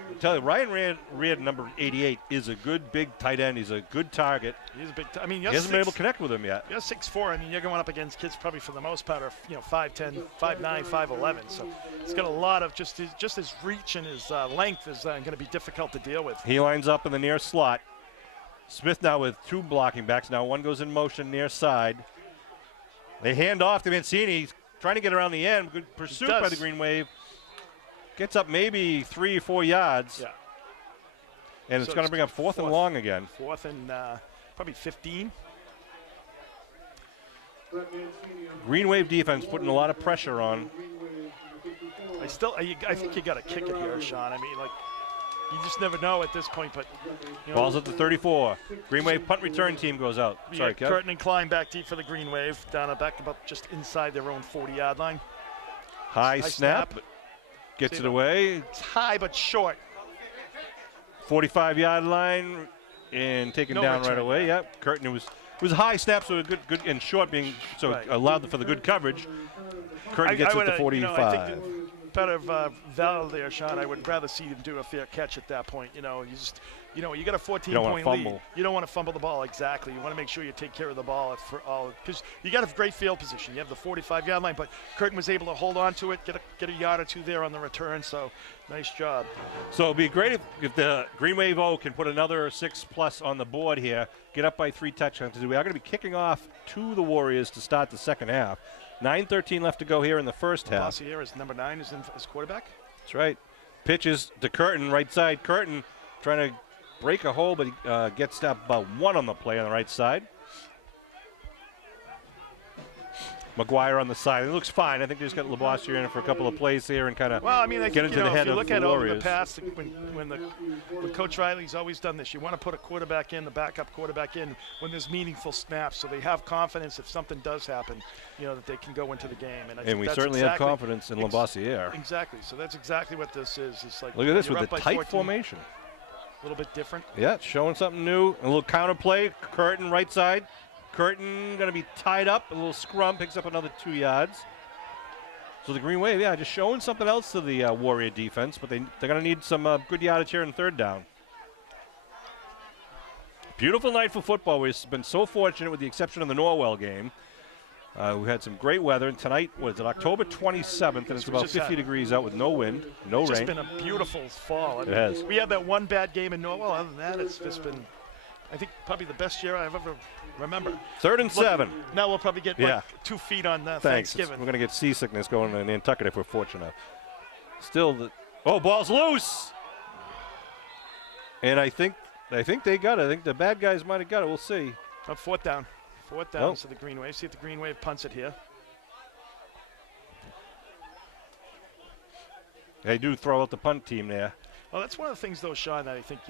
I tell you, Ryan Reed, number 88, is a good big tight end. He's a good target. he's a big. I mean, He hasn't been able to connect with him yet. You're 6'4". I mean, you're going up against kids probably for the most part are 5'10", 5'9", 5'11". So it's got a lot of just his reach and his length is going to be difficult to deal with. He lines up in the near slot. Smith now with two blocking backs. Now one goes in motion near side. They hand off to Mancini. He's trying to get around the end. Good pursuit by the Green Wave. Gets up maybe 3 or 4 yards. Yeah. And it's going to bring up fourth and long again. Fourth and probably 15. Green Wave defense putting a lot of pressure on. I think you got to kick it here, Sean. I mean, like, you just never know at this point. But Ball's at the 34. Green Wave punt return team goes out. Sorry, Kev. Curtin and Klein back deep for the Green Wave. Back about just inside their own 40-yard line. High snap. Gets it away. It's high but short. 45-yard line and taken down right away. Yep. Curtin, it was a high snap, so good and short being allowed for the good coverage. Curtin gets it to 45. I think better value there, Sean. I would rather see him do a fair catch at that point. You got a 14-point lead. You don't want to fumble the ball. Exactly. You want to make sure you take care of the ball for all, because you got a great field position. You have the 45-yard line, but Curtin was able to hold on to it, get a yard or two there on the return. So nice job. So it'd be great if the Green Wave O can put another 6+ on the board here, get up by 3 touchdowns. We are going to be kicking off to the Warriors to start the second half. 9:13 left to go here in the first half. Bossy here is number 9 is as quarterback. That's right. Pitches to Curtin, right side. Curtin trying to break a hole, but he gets down about 1 on the play on the right side. McGuire on the side. It looks fine. I think they just got Labossiere in for a couple of plays here and kind of Well, I mean, I get think, into the head if you of look the at over Warriors. the past, when Coach Riley's always done this, you want to put a quarterback in, the backup quarterback in, when there's meaningful snaps, so they have confidence if something does happen, that they can go into the game. And I think we that's certainly exactly, have confidence in Labossiere. Exactly. So that's exactly what this is. It's like, Look at this you're with up the by tight 14, formation. A little bit different. Yeah, it's showing something new. A little counter play. Curtin right side. Curtin going to be tied up. A little scrum. Picks up another 2 yards. So the Green Wave, just showing something else to the Warrior defense, but they're going to need some good yardage here in third down. Beautiful night for football. We've been so fortunate with the exception of the Norwell game. We had some great weather, and tonight was October 27th, and it's about 50 degrees out with no wind, no rain. It's just been a beautiful fall. It has. We had that one bad game in Norwell. Other than that, it's just been, I think, probably the best year I've ever remember. 3rd and 7. Now we'll probably get 2 feet on Thanksgiving. We're going to get seasickness going in Nantucket if we're fortunate. Still, ball's loose. And I think they got it. I think the bad guys might have got it. We'll see. On 4th down. 4th down to the Green Wave. See if the Green Wave punts it here. They do throw out the punt team there. Well, that's one of the things, though, Sean, that I think,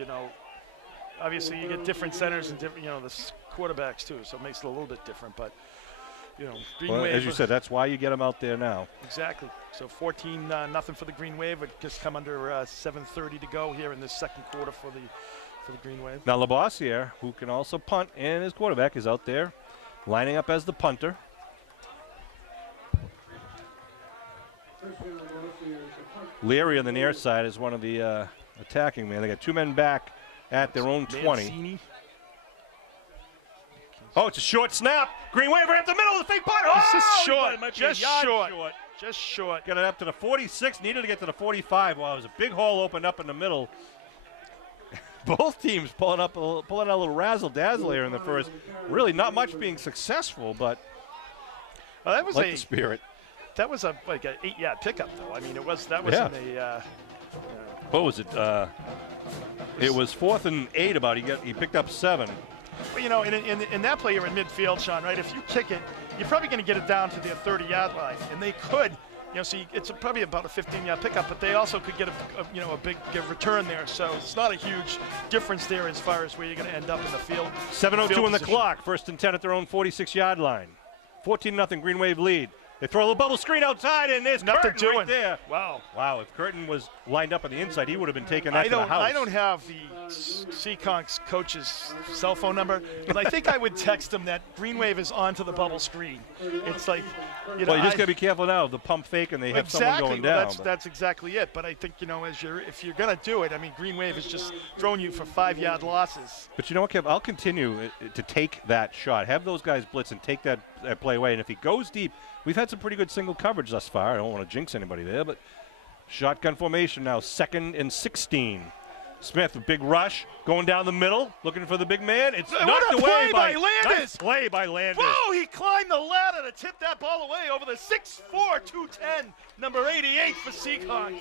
obviously you get different centers and different, the quarterbacks, too, so it makes it a little bit different. But, Green Wave. As you said, that's why you get them out there now. Exactly. So 14-0 for the Green Wave. It just come under 7:30 to go here in this second quarter for the Green Wave. Now Labossiere, who can also punt, and his quarterback is out there lining up as the punter. Leary on the near side is one of the attacking men. They got 2 men back at their own 20. Mancini. Oh, it's a short snap. Green Wave right up the middle of the fake punt. It's just short. It might be Just a yard short. Just short. Got it up to the 46. Needed to get to the 45. Wow, it was a big hole opened up in the middle. Both teams pulling out a little razzle-dazzle here in the first. Really not much being successful, but that was the spirit. That was like an 8-yard pickup, though. I mean, that wasn't a. What was it? It was 4th and 8. He picked up 7. Well, in that play, you're in midfield, Sean, right? If you kick it, you're probably going to get it down to their 30-yard line, and they could. So it's probably about a 15-yard pickup, but they also could get a big return there. So it's not a huge difference there as far as where you're going to end up in the field. 7:02 on the clock. 1st and 10 at their own 46-yard line. 14-0 Green Wave lead. They throw a little bubble screen outside, and there's nothing Curtin doing right there. Wow. If Curtin was lined up on the inside, he would have been taking that to the house. I don't have the Seekonk's coach's cell phone number, but I think I would text him that Green Wave is onto the bubble screen. It's like, well, you just got to be careful now of the pump fake, and they have someone going down. That's exactly it. But I think, if you're going to do it, I mean, Green Wave is just throwing you for 5-yard losses. But you know what, Kev? I'll continue to take that shot. Have those guys blitz and take that play away. And if he goes deep, we've had some pretty good single coverage thus far. I don't want to jinx anybody there, but shotgun formation now, 2nd and 16. Smith, a big rush, going down the middle, looking for the big man. It's knocked away by Landis. Nice play by Landis. Whoa, he climbed the ladder to tip that ball away over the 6'4", 210, number 88 for Seekonk.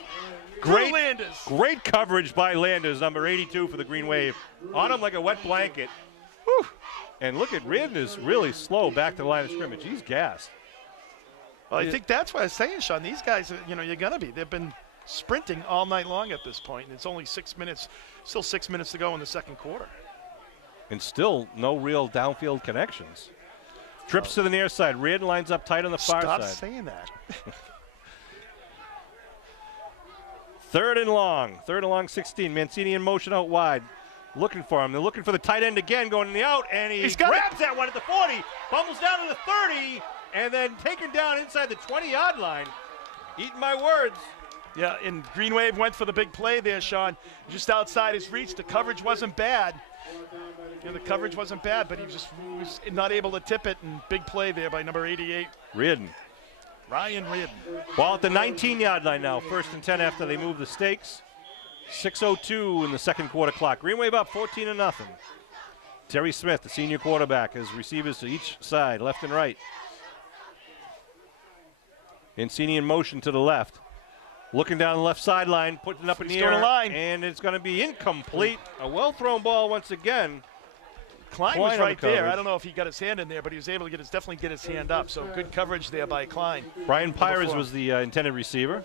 Great coverage by Landis, number 82 for the Green Wave. On him like a wet blanket. Whew. And look at Reardon is really slow back to the line of scrimmage. He's gassed. Well, I think that's what I was saying, Sean. These guys, you're going to be. They've been sprinting all night long at this point, and it's only 6 minutes, still 6 minutes to go in the second quarter. And still no real downfield connections. Trips to the near side. Reardon lines up tight on the far side. Stop saying that. 3rd and long, 16. Mancini in motion out wide. Looking for him. They're looking for the tight end again, going in the out, and he grabs that one at the 40, bumbles down to the 30, and then taken down inside the 20-yard line. Eating my words. Yeah, and Green Wave went for the big play there, Sean. Just outside his reach. The coverage wasn't bad. The coverage wasn't bad, but he was not able to tip it, and big play there by number 88. Ryan Reardon. Ball at the 19-yard line now. 1st and 10 after they move the stakes. 6:02 in the second quarter clock. Green Wave up 14-0. Terry Smith, the senior quarterback, has receivers to each side, left and right. Mancini in motion to the left. Looking down the left sideline, putting it up in the air, and it's going to be incomplete. A well-thrown ball once again. Klein Klein was on right the there. coverage. I don't know if he got his hand in there, but he was able to definitely get his hand up. So good coverage there by Klein. Brian Number Pires 4. was the intended receiver.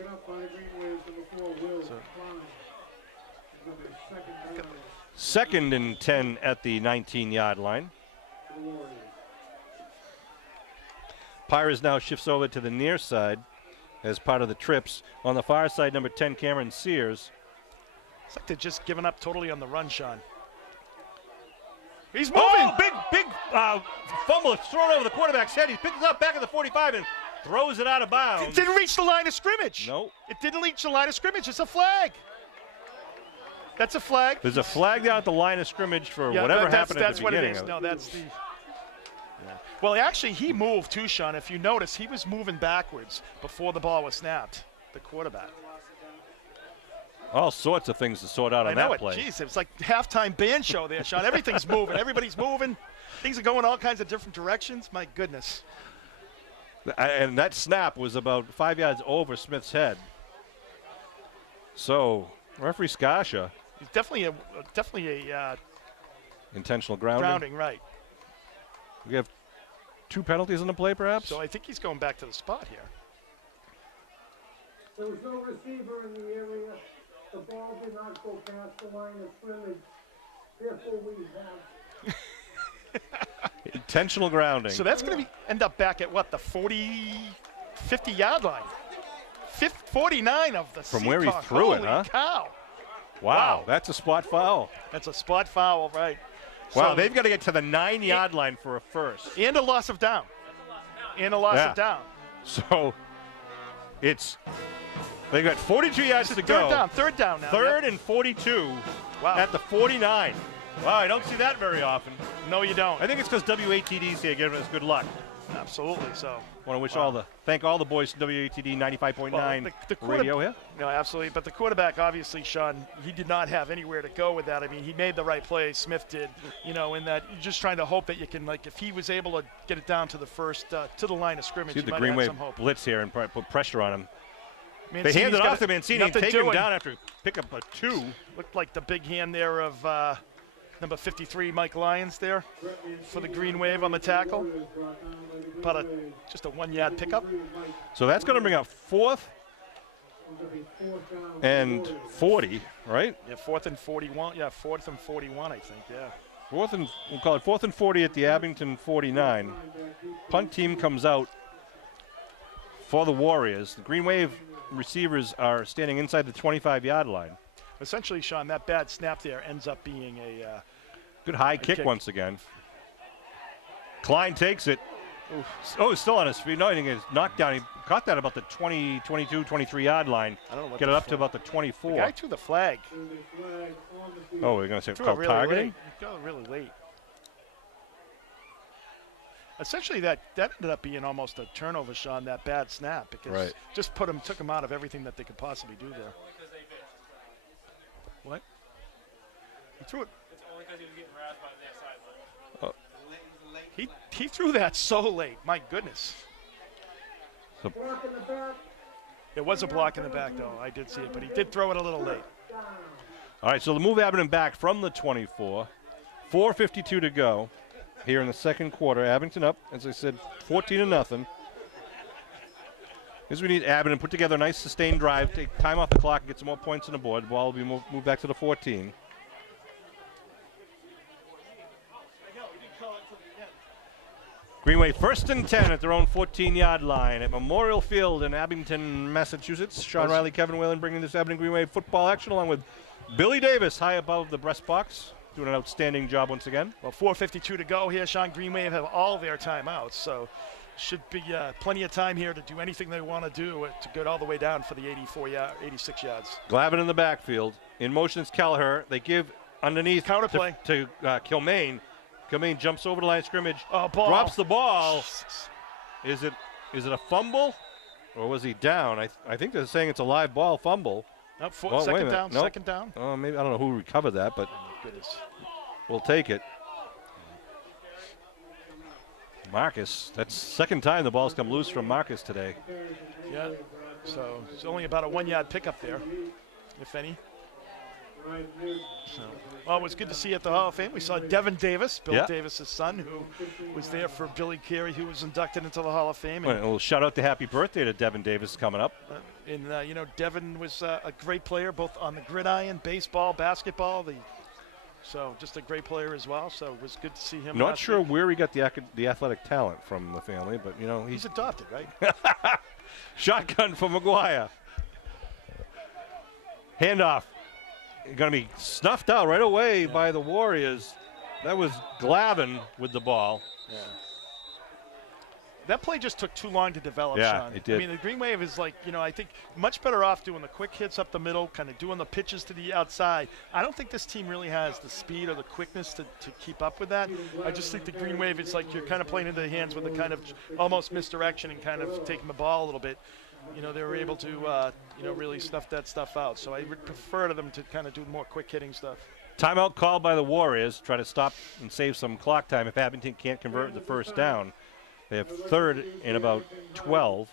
Second and 10 at the 19-yard line. Pires now shifts over to the near side as part of the trips. On the far side, number 10, Cameron Sears. It's like they're just giving up totally on the run, Sean. He's moving. Oh, big fumble. It's thrown over the quarterback's head. He picks it up back at the 45 and throws it out of It bounds. didn't reach the line of scrimmage. No. It didn't reach the line of scrimmage. It's a flag. That's a flag. There's a flag down at the line of scrimmage for Yeah, whatever that's happened at the what it beginning is. of it. No, that's the. Well, actually, he moved too, Sean. If you notice, he was moving backwards before the ball was snapped. The quarterback. All sorts of things to sort out on I know that it. play. Jeez, it's like halftime band show there, Sean. Everything's moving. Everybody's moving. Things are going all kinds of different directions. My goodness. And that snap was about 5 yards over Smith's head. So, referee Skasha, It's definitely a intentional grounding. grounding, right? We have 2 penalties on the play, perhaps? So I think he's going back to the spot here. There was no receiver in the area. The ball did not go past the line of scrimmage. Therefore, we have. Intentional grounding. So that's going to end up back at what, the 50-yard line? 49 of the From where he Seekonk. threw it, Holy huh? cow. wow, that's a spot foul. That's a spot foul, right? Wow, So- they've got to get to the 9-yard line for a first. And a loss of down. And a loss Yeah. of down. So, they've got 42 yards to go. Third down now. Third Yep. and 42 Wow. at the 49. Wow, I don't see that very often. No, you don't. I think it's because WATD's here giving us good luck. Absolutely. So, Want to wish Wow. thank all the boys from WATD 95.9 Well, the radio here. no, absolutely. But the quarterback, obviously, Sean, he did not have anywhere to go with that. I mean, he made the right play. Smith did, in that you're just trying to hope that you can, if he was able to get it down to the first, to the line of scrimmage, See he the might Green have Wave some hope. blitz here and put pressure on him. They Mancini's hand it got off to Mancini and nothing take him doing. down after pick up a 2. Looked like the big hand there of number 53, Mike Lyons there for the Green Wave on the tackle. About just a 1-yard pickup. So that's going to bring up 4th and 40, right? Yeah, 4th and 41. Yeah, 4th and 41, I think, yeah. We'll call it 4th and 40 at the Abington 49. Punt team comes out for the Warriors. The Green Wave receivers are standing inside the 25-yard line. Essentially, Sean, that bad snap there ends up being a Good high kick kick. once again. Klein takes it. Oh, he's still on his feet. No, he gets knocked down. He caught that about the 20, 22, 23-yard line. I don't know what Get the it up to flag- about the 24. the guy threw the flag. Oh, we're going to say Threw it called really targeting? late. He got it really late. Essentially, that ended up being almost a turnover, Sean, that bad snap, because Right. just took him out of everything that they could possibly do there. What? He threw it. It's only because he was getting razzed by their sideline. He threw that so late. My goodness. Block in the back. It was a block in the back, though. I did see it, but he did throw it a little late. All right, so the move Abington back from the 24. 4:52 to go here in the second quarter. Abington up, as I said, 14-0. Because we need Abington to put together a nice sustained drive, take time off the clock, and get some more points on the board. The ball will be moved back to the 14. Greenway 1st and 10 at their own 14-yard line at Memorial Field in Abington, Massachusetts. Sean Riley, Kevin Whalen bringing this Abington Greenway football action along with Billy Davis high above the breast box, doing an outstanding job once again. Well, 4:52 to go here. Sean, Green Wave have all their timeouts, so should be plenty of time here to do anything they want to do to get all the way down for the 86 yards. Glavin in the backfield. In motion is Kelleher. They give underneath Counterplay. to Kilmaine. Kilmaine jumps over the line of scrimmage, Oh, ball. drops the ball. Jesus. Is it a fumble, or was he down? I think they're saying it's a live ball fumble. Nope, Oh, wait a second minute. down. Nope. Second down. Maybe I don't know who recovered that, but Goodness. we'll take it. Marcus, that's second time the ball's come loose from Marcus today. Yeah. So it's only about a 1-yard pickup there, if any. So, Well, it was good to see you at the Hall of Fame. We saw Devin Davis, Bill Yeah. Davis's son, who was there for Billy Carey, who was inducted into the Hall of Fame. Well, well, shout out to happy birthday to Devin Davis coming up. You know, Devin was a great player, both on the gridiron, baseball, basketball. So just a great player as well. So it was good to see him. Not last sure week. where he got the athletic talent from the family, but, you know, He's adopted, right? shotgun for McGuire. Handoff. Going to be snuffed out right away by the Warriors. That was Glavin with the ball. Yeah. That play just took too long to develop, Yeah, Sean. it did. I mean, the Green Wave is like, you know, I think much better off doing the quick hits up the middle, kind of doing the pitches to the outside. I don't think this team really has the speed or the quickness to keep up with that. I just think the Green Wave, it's like you're kind of playing into the hands with a kind of almost misdirection and kind of taking the ball a little bit. You know, they were able to, you know, really snuff that stuff out. So I would prefer to them to kind of do more quick hitting stuff. Timeout called by the Warriors. Try to stop and save some clock time if Abington can't convert the first down. They have third and about 12.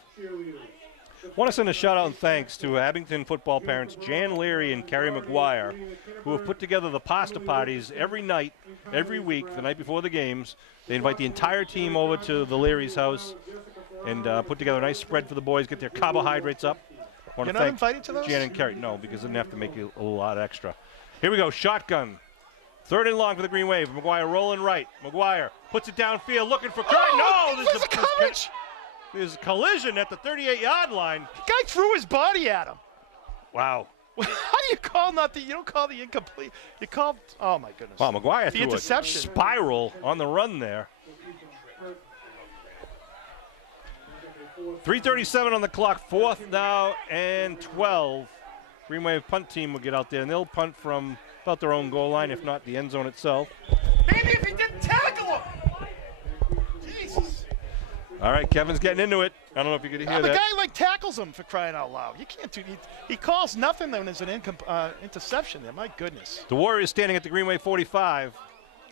Want to send a shout out and thanks to Abington football parents Jan Leary and Carrie McGuire, who have put together the pasta parties every night, every week, the night before the games. They invite the entire team over to the Leary's house and put together a nice spread for the boys, get their carbohydrates up. You're not invited to those? Jan and Carrie. No, because it didn't have to make you a lot extra. Here we go, shotgun. Third and long for the Green Wave. McGuire rolling right. McGuire puts it downfield, looking for Curry. Oh, No, there's a coverage. There's a collision at the 38-yard line. The guy threw his body at him. Wow. How do you call you don't call the incomplete. You call, oh my goodness. Wow, McGuire The threw interception. a spiral on the run there. 3:37 on the clock, 4th now and 12. Green Wave punt team will get out there, and they'll punt from about their own goal line, if not the end zone itself. Maybe if he didn't tackle him. Jesus. All right, Kevin's getting into it. I don't know if you could hear The that. guy like tackles him for crying out loud. You can't do. He calls nothing when there's an interception there. My goodness. The Warriors standing at the Green Wave 45.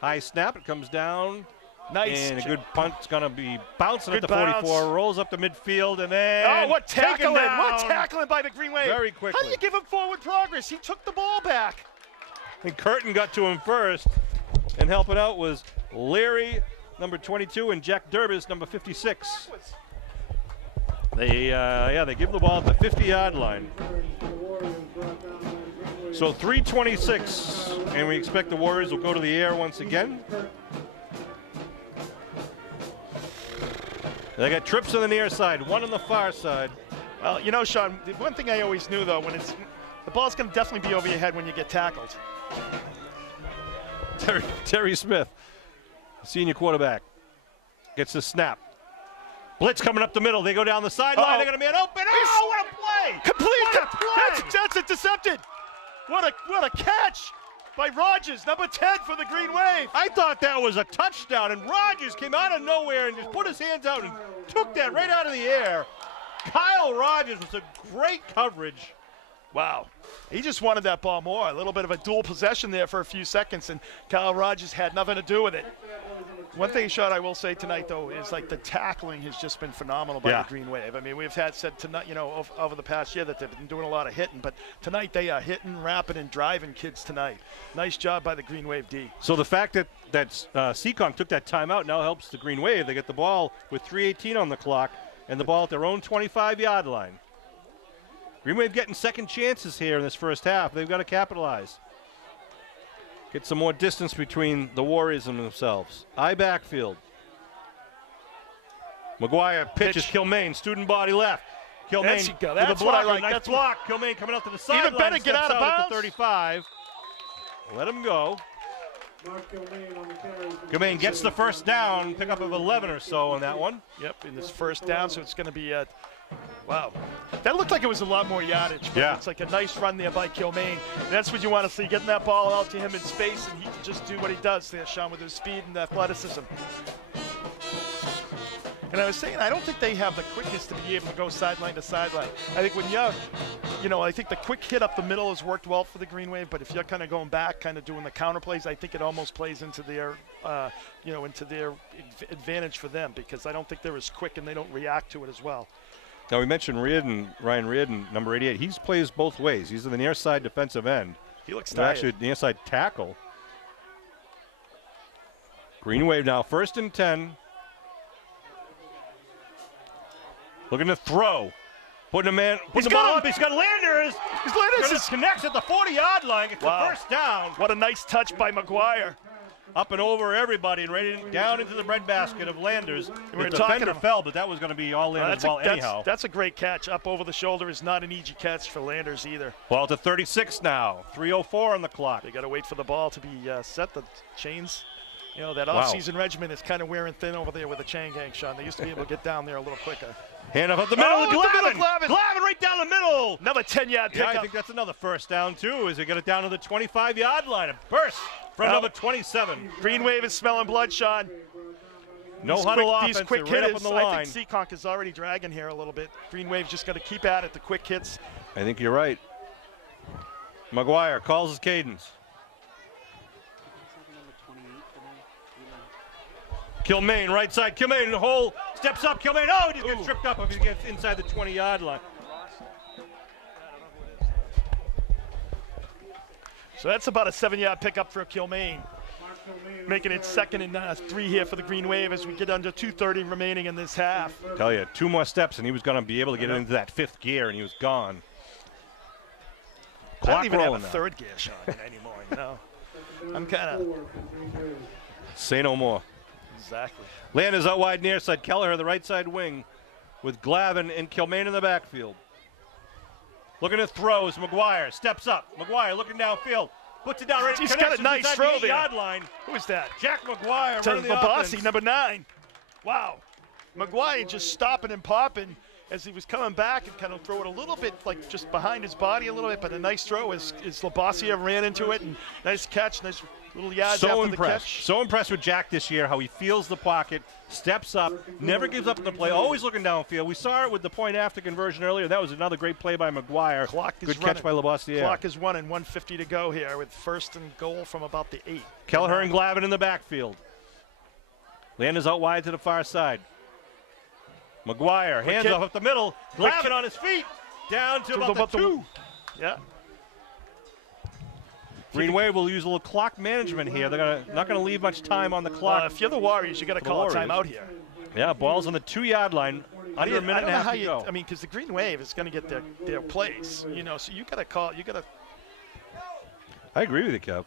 High snap, it comes down. Nice. And a good punt's going to be bouncing Good at the 44, bounce. rolls up to midfield, and then Oh, what taken tackling! down What tackling by the Green Wave? very How quickly. do you give him forward progress? He took the ball back. And Curtin got to him first, and helping out was Leary, number 22, and Jack Durbis, number 56. They give the ball at the 50-yard line. So 3:26, and we expect the Warriors will go to the air once again. They got trips on the near side, one on the far side. Well, you know, Sean, the one thing I always knew, though, when the ball's going to definitely be over your head when you get tackled. Terry Smith, senior quarterback, gets the snap. Blitz coming up the middle. They go down the sideline. They're going to be an open. Oh, what a play! Complete. That's intercepted. What a catch by Rogers, number 10 for the Green Wave. I thought that was a touchdown, and Rogers came out of nowhere and just put his hands out and took that right out of the air. Kyle Rogers was a great coverage. Wow. He just wanted that ball more. A little bit of a dual possession there for a few seconds, and Kyle Rogers had nothing to do with it. One thing, Sean, I will say tonight, though, is like the tackling has just been phenomenal by the Green Wave. I mean, we've said tonight, you know, over the past year that they've been doing a lot of hitting, but tonight they are hitting, rapping, and driving kids tonight. Nice job by the Green Wave D. So the fact that Seekonk took that timeout now helps the Green Wave. They get the ball with 3:18 on the clock and the ball at their own 25-yard line. Green Wave getting second chances here in this first half. They've got to capitalize. Get some more distance between the Warriors and themselves. I backfield. McGuire pitches Kilmaine, student body left. Kilmaine with a That's what I blocker, like. nice That's block. Kilmaine coming out to the sideline. Even better, get out of At bounds. the 35. Let him go. Kilmaine gets the first down, pick up of 11 or so on that one. Yep, in this first down, so it's going to be wow. That looked like it was a lot more yardage. But Yeah. It's like a nice run there by Kilmaine. And that's what you want to see, getting that ball out to him in space, and he can just do what he does there, Sean, with his speed and athleticism. And I was saying, I don't think they have the quickness to be able to go sideline to sideline. I think when I think the quick hit up the middle has worked well for the Green Wave, but if you're kind of going back, kind of doing the counter plays, I think it almost plays into their, into their advantage for them, because I don't think they're as quick and they don't react to it as well. Now, we mentioned Ryan Reardon, number 88. He plays both ways. He's in the near side defensive end. He looks They're tired. actually the near side tackle. Green Wave now, 1st and 10. Looking to throw. Putting a man, putting the ball up. He's got Landers. Landers connects at the 40-yard line. It's a first down. What a nice touch by McGuire. Up and over everybody and right down into the breadbasket of Landers. The defender fell, but that was going to be all Landers' ball anyhow. That's a great catch. Up over the shoulder is not an easy catch for Landers either. Ball to 36 now. 3:04 on the clock. They got to wait for the ball to be set. The chains, you know, that off-season regimen is kind of wearing thin over there with the chain gang, Sean. They used to be able to get down there a little quicker. Hand up the middle. Glavin right down the middle. Another 10-yard pickup. I think that's another first down, too, as they get it down to the 25-yard line. A burst from number 27. Green Wave is smelling blood, Sean. No huddle offense. These quick right hitters, up on the line. I think Seekonk is already dragging here a little bit. Green Wave's just got to keep at it, the quick hits. I think you're right. McGuire calls his cadence. Kilmaine, right side. Kilmaine in the hole. Steps up. Kilmaine. Oh, he just gets tripped up if he gets inside the 20-yard line. So that's about a 7-yard pickup for Kilmaine. Making it 2nd and 3 here for the Green Wave as we get under 2:30 remaining in this half. Tell you, 2 more steps and he was going to be able to get into that 5th gear and he was gone. I don't even have a 3rd gear, Sean, anymore, you know. I'm kind of... Say no more. Exactly. Landers out wide near side. Kelleher, the right side wing, with Glavin and Kilmaine in the backfield. Looking at throws. McGuire steps up. McGuire looking downfield. Puts it down right. He's got a nice throw there. 8-yard line. Who is that? Jack McGuire. To Varsity, number 9. Wow. McGuire just stopping and popping as he was coming back and kind of throw it a little bit like just behind his body a little bit, but a nice throw as Labossiere ran into it and nice catch, nice little yards after the catch. So impressed with Jack this year, how he feels the pocket, steps up, never gives up in the play, always looking downfield. We saw it with the point after conversion earlier. That was another great play by McGuire. Good catch by Labossiere. Clock is running, 1:50 to go here with 1st and goal from about the 8. Kelleher and Glavin in the backfield. Landers out wide to the far side. McGuire, hands off up the middle. Glavin on his feet, down to about the 2. Yeah. Green Wave will use a little clock management here. They're not going to leave much time on the clock. If you're the Warriors, you got to call a timeout here. Yeah, ball's on the 2-yard line. Under a minute and a half to go. I mean, because the Green Wave is going to get their plays, you know. So you got to call. You got to. I agree with you, Kev.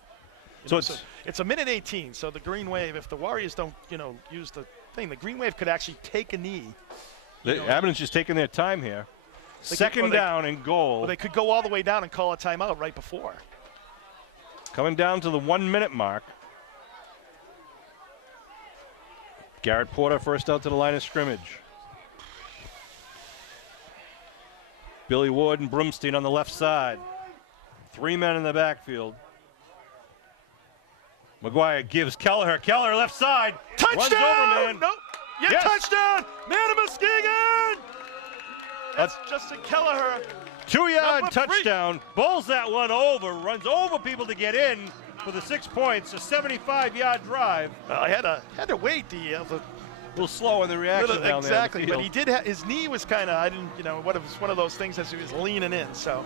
So it's a minute 18. So the Green Wave, if the Warriors don't, use the thing, the Green Wave could actually take a knee. Abington's just taking their time here. 2nd down and goal. Well, they could go all the way down and call a timeout right before. Coming down to the 1-minute mark. Garrett Porter first out to the line of scrimmage. Billy Ward and Broomstein on the left side. 3 men in the backfield. McGuire gives Kelleher. Kelleher left side. Touchdown! Runs over, man. Nope. Yeah, yes. Touchdown! Man of Muskegon! That's Justin Kelleher. 2-yard touchdown. Bowls that one over. Runs over people to get in for the 6 points. A 75-yard drive. I had to wait a little slow in the reaction down exactly, there. But he did. His knee was kind of. What it was one of those things as he was leaning in. So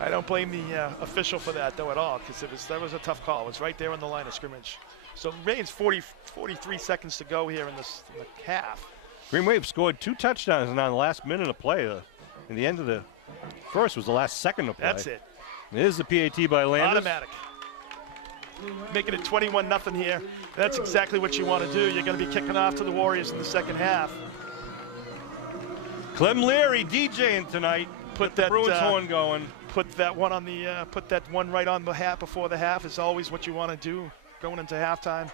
I don't blame the official for that though at all, because that was a tough call. It was right there on the line of scrimmage. So it remains 43 seconds to go here in the half. Green Wave scored 2 touchdowns in the last minute of play. In the end of the first was the last second of play. That's it. It is the PAT by Landers. Automatic. Making it 21-0 here. That's exactly what you want to do. You're going to be kicking off to the Warriors in the second half. Clem Leary DJing tonight. Put that Bruins horn going. Put that one on the. Put that one right on the half before the half is always what you want to do going into halftime.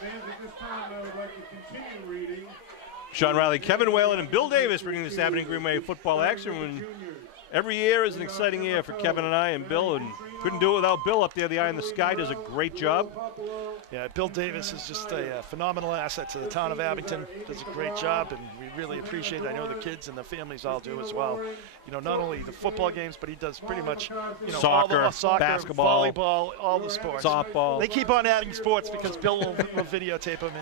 Fans, at this time, I would like to continue reading. Sean Riley, Kevin Whalen, and Bill Davis bringing this Abington Green Wave football action. When every year is an exciting year for Kevin and I and Bill, and couldn't do it without Bill up there. The eye in the sky does a great job. Yeah, Bill Davis is just a phenomenal asset to the town of Abington. Does a great job, and we really appreciate it. I know the kids and the families all do as well. Not only the football games, but he does pretty much soccer, soccer, basketball, volleyball, all the sports. Softball. They keep on adding sports because Bill will videotape them,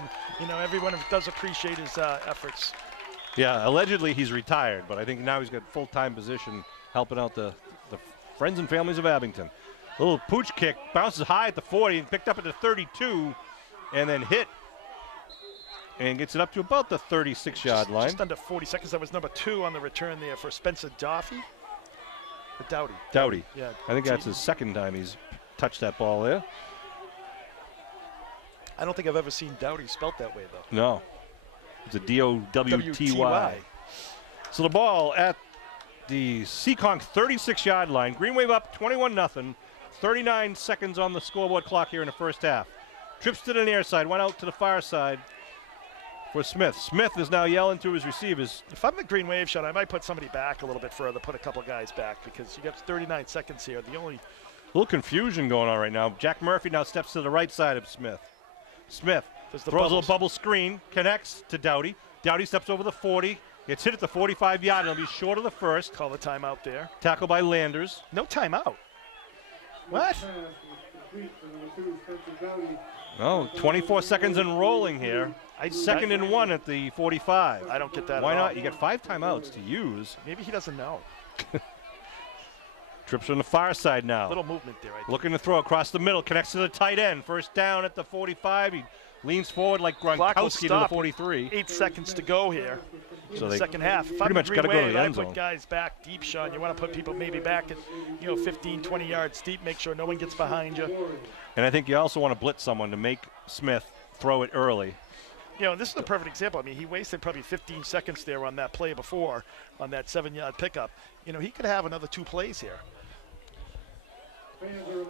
and everyone does appreciate his efforts. Yeah, allegedly he's retired, but I think now he's got full-time position helping out the friends and families of Abington. A little pooch kick, bounces high at the 40 and picked up at the 32. and then hit. And gets it up to about the 36-yard line. Just under 40 seconds. That was number 2 on the return there for Spencer Doffy. Doughty. Doughty. Yeah. I think that's his second time he's touched that ball there. I don't think I've ever seen Doughty spelt that way, though. No. It's a D-O-W-T-Y. So the ball at the Seekonk 36-yard line. Green Wave up 21-0. 39 seconds on the scoreboard clock here in the first half. Trips to the near side, went out to the far side for Smith. Smith is now yelling to his receivers. If I'm the Green Wave shot, I might put somebody back a little bit further, put a couple guys back, because you got 39 seconds here. The only A little confusion going on right now. Jack Murphy now steps to the right side of Smith. Smith There's throws the a little bubble screen, connects to Doughty. Doughty steps over the 40, gets hit at the 45-yard, and it'll be short of the first. call the timeout there. Tackle by Landers. No timeout. What? Oh, 24 seconds and rolling here. Second and 1 at the 45. I don't get that. Why at all. not? You got 5 timeouts to use. Maybe he doesn't know. Trips from the far side now. Little movement there, I think. Looking to throw across the middle, connects to the tight end. First down at the 45. He leans forward like Clock will Gronkowski to the stop. 43. 8 seconds to go here. So in they the second half. If pretty I'm much the gotta Green go to Wave, the I end put zone. guys back deep, Sean. You want to put people maybe back at 15, 20 yards deep. Make sure no one gets behind you. And I think you also want to blitz someone to make Smith throw it early. This is a perfect example. I mean, he wasted probably 15 seconds there on that play before, on that 7-yard pickup. He could have another 2 plays here.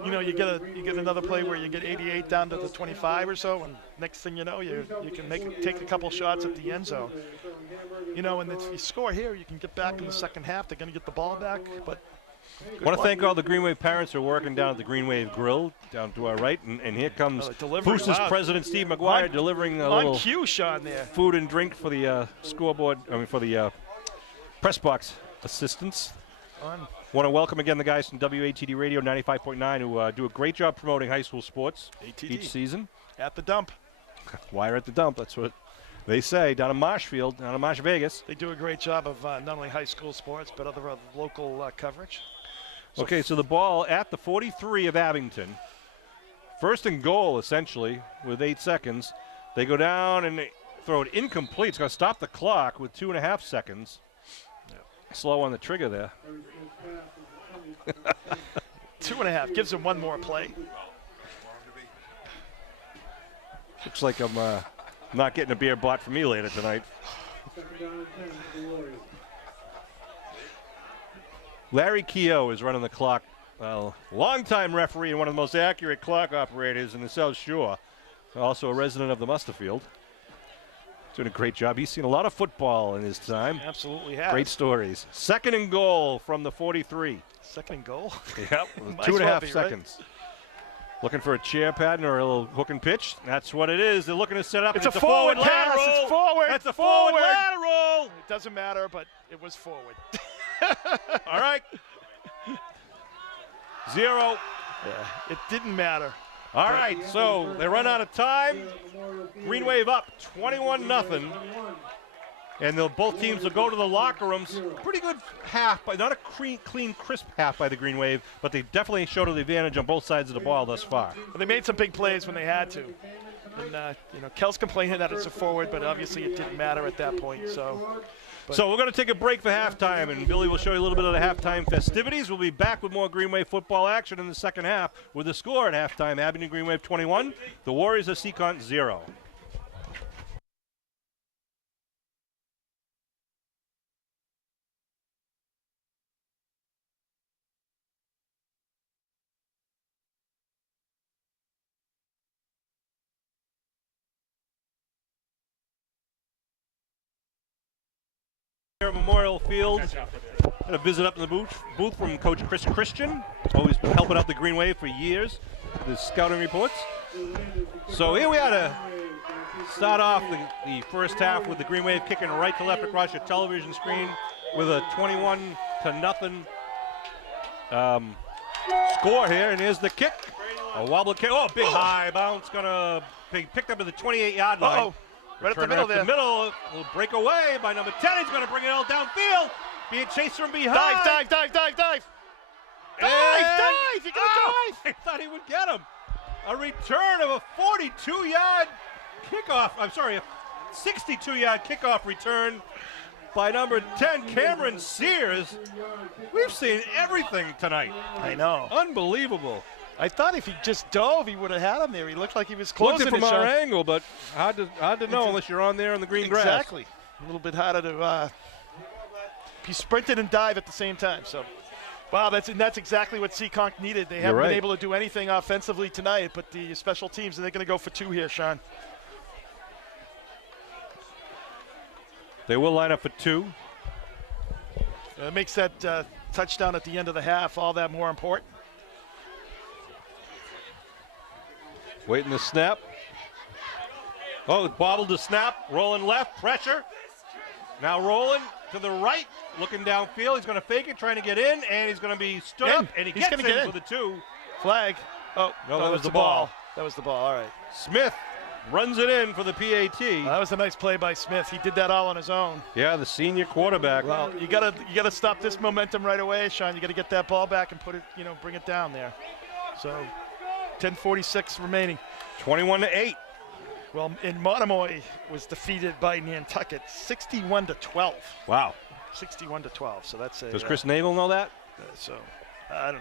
You get another play where you get 88 down to the 25 or so, and next thing you know, you can take a couple shots at the end zone. And if you score here, you can get back in the second half. They're going to get the ball back, but. I want to thank all the Green Wave parents who are working down at the Green Wave Grill down to our right, and here comes Boosters president Steve McGuire delivering a little cue, Sean, there. food and drink for the for the press box assistants. Want to welcome again the guys from WATD Radio 95.9 who do a great job promoting high school sports each season. At the dump. Wire at the dump, that's what they say, down in Marshfield, down in Marsh Vegas. They do a great job of not only high school sports, but other local coverage. Okay, so the ball at the 43 of Abington. First and goal, essentially, with 8 seconds. They go down and they throw it incomplete. It's going to stop the clock with 2.5 seconds. Slow on the trigger there. 2.5 gives him one more play. Looks like I'm not getting a beer bought for me later tonight. Larry Keogh is running the clock. Well, longtime referee and one of the most accurate clock operators in the South Shore. Also a resident of the Musterfield. Doing a great job. He's seen a lot of football in his time. Absolutely has. Great stories. Second and goal from the 43. Second and goal? Yep, with 2.5 seconds. Right? Looking for a chair pattern or a little hook and pitch. That's what it is. They're looking to set up. It's a forward pass. Lateral. It's forward. That's a forward lateral. It doesn't matter, but it was forward. All right. 0. Yeah, it didn't matter. All right, so they run out of time. Green Wave up 21-0. And both teams will go to the locker rooms. Pretty good half, but not a clean, crisp half by the Green Wave, but they definitely showed the advantage on both sides of the ball thus far. Well, they made some big plays when they had to. And, Kel's complaining that it's a forward, but obviously it didn't matter at that point. So we're going to take a break for halftime, and Billy will show you a little bit of the halftime festivities. We'll be back with more Green Wave football action in the second half with the score at halftime. Abington Green Wave 21, the Warriors of Seekonk 0. Here at Memorial Field, had a visit up in the booth from Coach Chris Christian, always helping out the Green Wave for years with his scouting reports. So here we are to start off the first half with the Green Wave kicking right to left across your television screen with a 21-0 score here, and here's the kick. A wobble kick. Oh, big high bounce, gonna be picked up at the 28-yard line. Uh-oh. Right up the middle there. The middle will break away by number 10. He's going to bring it all downfield. Being chased from behind. Dive. Dive! You got to dive! I thought he would get him. A return of a 42-yard kickoff. I'm sorry, a 62-yard kickoff return by number 10, Cameron Sears. We've seen everything tonight. I know. Unbelievable. I thought if he just dove, he would have had him there. He looked like he was close Looked it to from our angle, but hard to know unless you're on there in the green grass. Exactly. A little bit harder to. He sprinted and dive at the same time. So, wow, that's exactly what Seekonk needed. They haven't been able to do anything offensively tonight, but the special teams, they're going to go for 2 here, Sean. They will line up for 2. It makes that touchdown at the end of the half all that more important. Waiting the snap. Oh, bobbled the snap. Rolling left. Pressure. Now rolling to the right. Looking downfield. He's going to fake it, trying to get in, and he's going to be stood up, and he's gets in for the 2. Flag. Oh, no, that was the ball. That was the ball. All right. Smith runs it in for the PAT. That was a nice play by Smith. He did that all on his own. Yeah, the senior quarterback. Well, you gotta stop this momentum right away, Sean. You got to get that ball back and put it, bring it down there. So, 10:46 remaining. 21-8. Well, in Monomoy was defeated by Nantucket, 61-12. Wow. 61-12. So that's a. Does Chris Nagle know that? So, I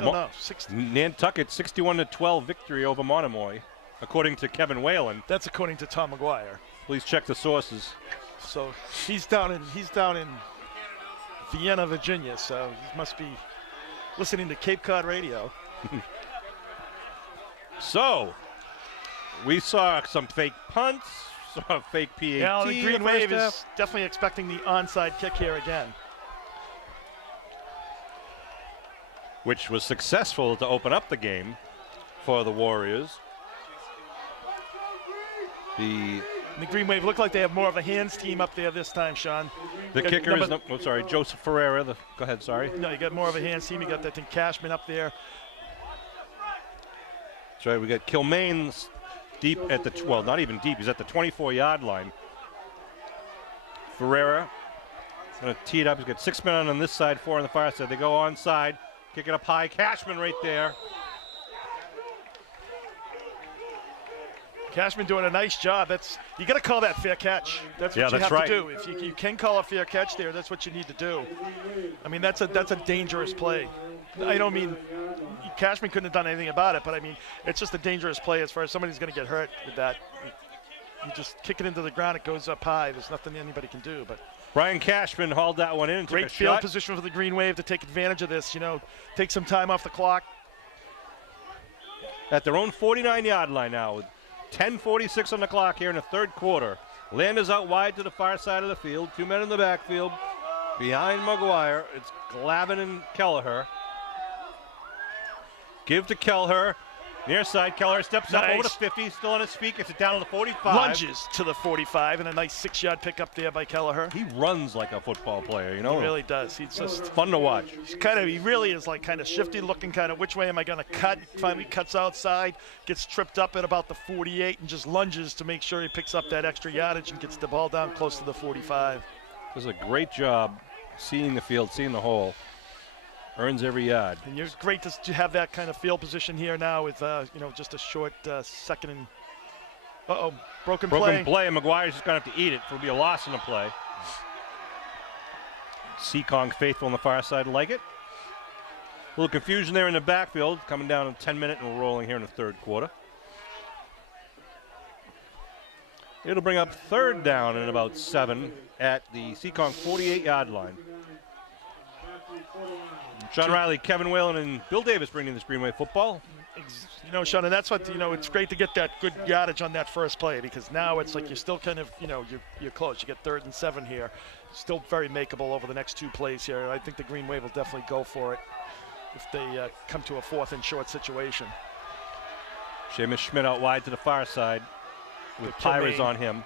don't know. Nantucket 61-12 victory over Monomoy, according to Kevin Whalen. That's according to Tom McGuire. Please check the sources. So he's down in Vienna, Virginia. So he must be listening to Cape Cod radio. So we saw some fake punts, saw a fake PAT. Yeah, the Green Wave is definitely expecting the onside kick here again, which was successful to open up the game for the Warriors. The Green Wave look like they have more of a hands team up there this time, Sean. The kicker is, Joseph Ferreira. Go ahead, sorry. No, you got more of a hands team. You got that thing Cashman up there. That's right, we got Kilmaine deep at the, well, not even deep, he's at the 24-yard line. Ferreira going to tee it up. He's got 6 men on this side, 4 on the far side. They go onside, kick it up high. Cashman right there. Cashman doing a nice job. You got to call that fair catch. That's what you have to do. If you can call a fair catch there, that's what you need to do. I mean, that's a dangerous play. I don't mean Cashman couldn't have done anything about it, but I mean it's just a dangerous play as far as somebody's going to get hurt with that. You just kick it into the ground, it goes up high. There's nothing anybody can do. But Brian Cashman hauled that one in. And great field position for the Green Wave to take advantage of this. Take some time off the clock. At their own 49-yard line now. With 10:46 on the clock here in the third quarter. Landers out wide to the far side of the field. 2 men in the backfield. Behind McGuire, it's Glavin and Kelleher. Give to Kelleher. Near side, Kelleher steps up over the 50, still on his feet, gets it down to the 45. Lunges to the 45, and a nice 6-yard pickup there by Kelleher. He runs like a football player, He really does. He's just fun to watch. He really is like kind of shifty looking, kind of which way am I going to cut? Finally cuts outside, gets tripped up at about the 48, and just lunges to make sure he picks up that extra yardage and gets the ball down close to the 45. Does a great job seeing the field, seeing the hole. Earns every yard. And it's great to have that kind of field position here now with, just a short second and, broken play. Broken play, and McGuire's just going to have to eat it. It'll be a loss in the play. Seekonk faithful on the far side like it. A little confusion there in the backfield, coming down in 10-minute and rolling here in the third quarter. It'll bring up third down in about 7 at the Seekonk 48-yard line. Sean Riley, Kevin Whalen, and Bill Davis bringing this Green Wave football. Sean, and that's what, it's great to get that good yardage on that first play because now it's like you're still kind of, you're close. You get 3rd and 7 here. Still very makeable over the next 2 plays here. I think the Green Wave will definitely go for it if they come to a 4th and short situation. Seamus Schmidt out wide to the far side with Pires on him.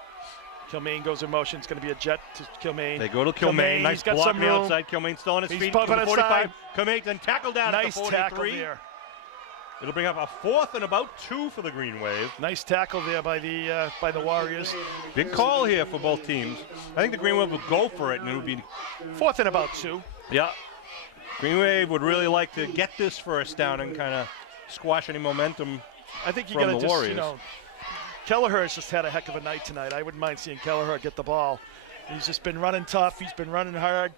Kilmaine goes in motion. It's going to be a jet to Kilmaine. They go to Kilmaine. Nice block on the outside. Kilmaine still on his feet. From the 45. Kilmaine then tackled down at the 43. Nice tackle there. It'll bring up a 4th and about 2 for the Green Wave. Nice tackle there by the Warriors. Big call here for both teams. I think the Green Wave will go for it, and it would be 4th and about 2. Yeah. Green Wave would really like to get this first down and kind of squash any momentum I think you from got to the just, Warriors. you know, Kelleher has just had a heck of a night tonight. I wouldn't mind seeing Kelleher get the ball. He's just been running tough. He's been running hard.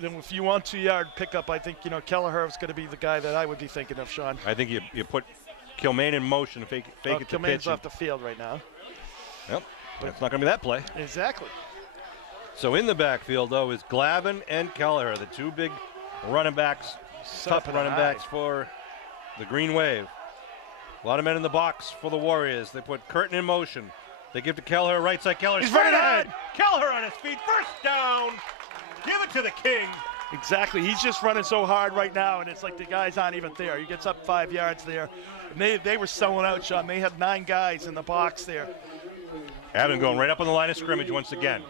Then if you want 2-yard pickup, I think, you know, Kelleher is going to be the guy that I would be thinking of, Sean. I think you put Kilmaine in motion, fake it to Kilmane's pitch. off the field right now. Yep, that's not going to be that play. Exactly. So in the backfield, though, is Glavin and Kelleher, the two big running backs, tough running backs for the Green Wave. A lot of men in the box for the Warriors. They put Curtin in motion. They give to Kelleher, right side. Kelleher He's straight running ahead. Kelleher on his feet, first down. Give it to the King. Exactly. He's just running so hard right now, and it's like the guys aren't even there. He gets up 5 yards there. And they were selling out, Sean. They had 9 guys in the box there. Adam going right up on the line of scrimmage once again,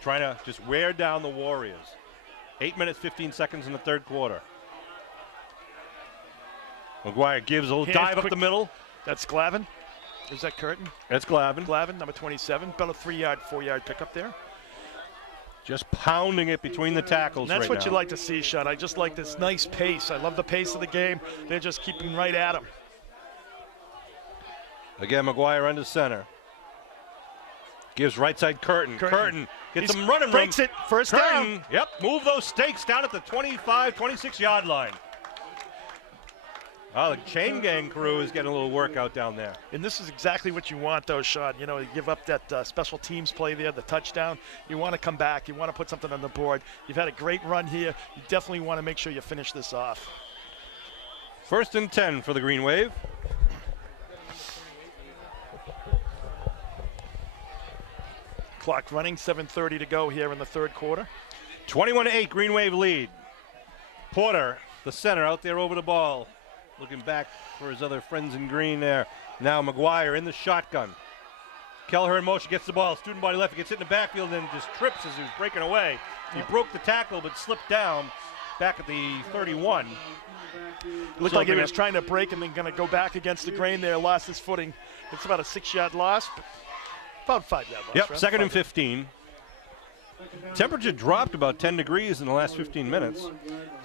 trying to just wear down the Warriors. 8 minutes, 15 seconds in the third quarter. McGuire gives a little dive up the middle. That's Glavin. Is that Curtin? That's Glavin. Glavin, number 27. About a 3-yard, 4-yard pickup there. Just pounding it between the tackles. And that's right what now. you like to see, Sean. I just like this nice pace. I love the pace of the game. They're just keeping right at him. Again, McGuire under center. Gives right side Curtin. Curtin gets some running room. Breaks it. First down. Yep, move those stakes down at the 25, 26-yard line. Oh, the chain gang crew is getting a little workout down there. And this is exactly what you want, though, Sean. You know, you give up that special teams play there, the touchdown. You want to come back. You want to put something on the board. You've had a great run here. You definitely want to make sure you finish this off. 1st and 10 for the Green Wave. Clock running, 7:30 to go here in the third quarter. 21-8, Green Wave lead. Porter, the center, out there over the ball. Looking back for his other friends in green there. Now McGuire in the shotgun. Kelleher in motion, gets the ball. Student body left, he gets hit in the backfield and then just trips as he was breaking away. He broke the tackle but slipped down back at the 31. Looked like he was trying to break and then going to go back against the grain there, lost his footing. It's about a 6-yard loss, but about 5-yard loss. Yep, right? 2nd and 15. Temperature dropped about 10 degrees in the last 15 minutes.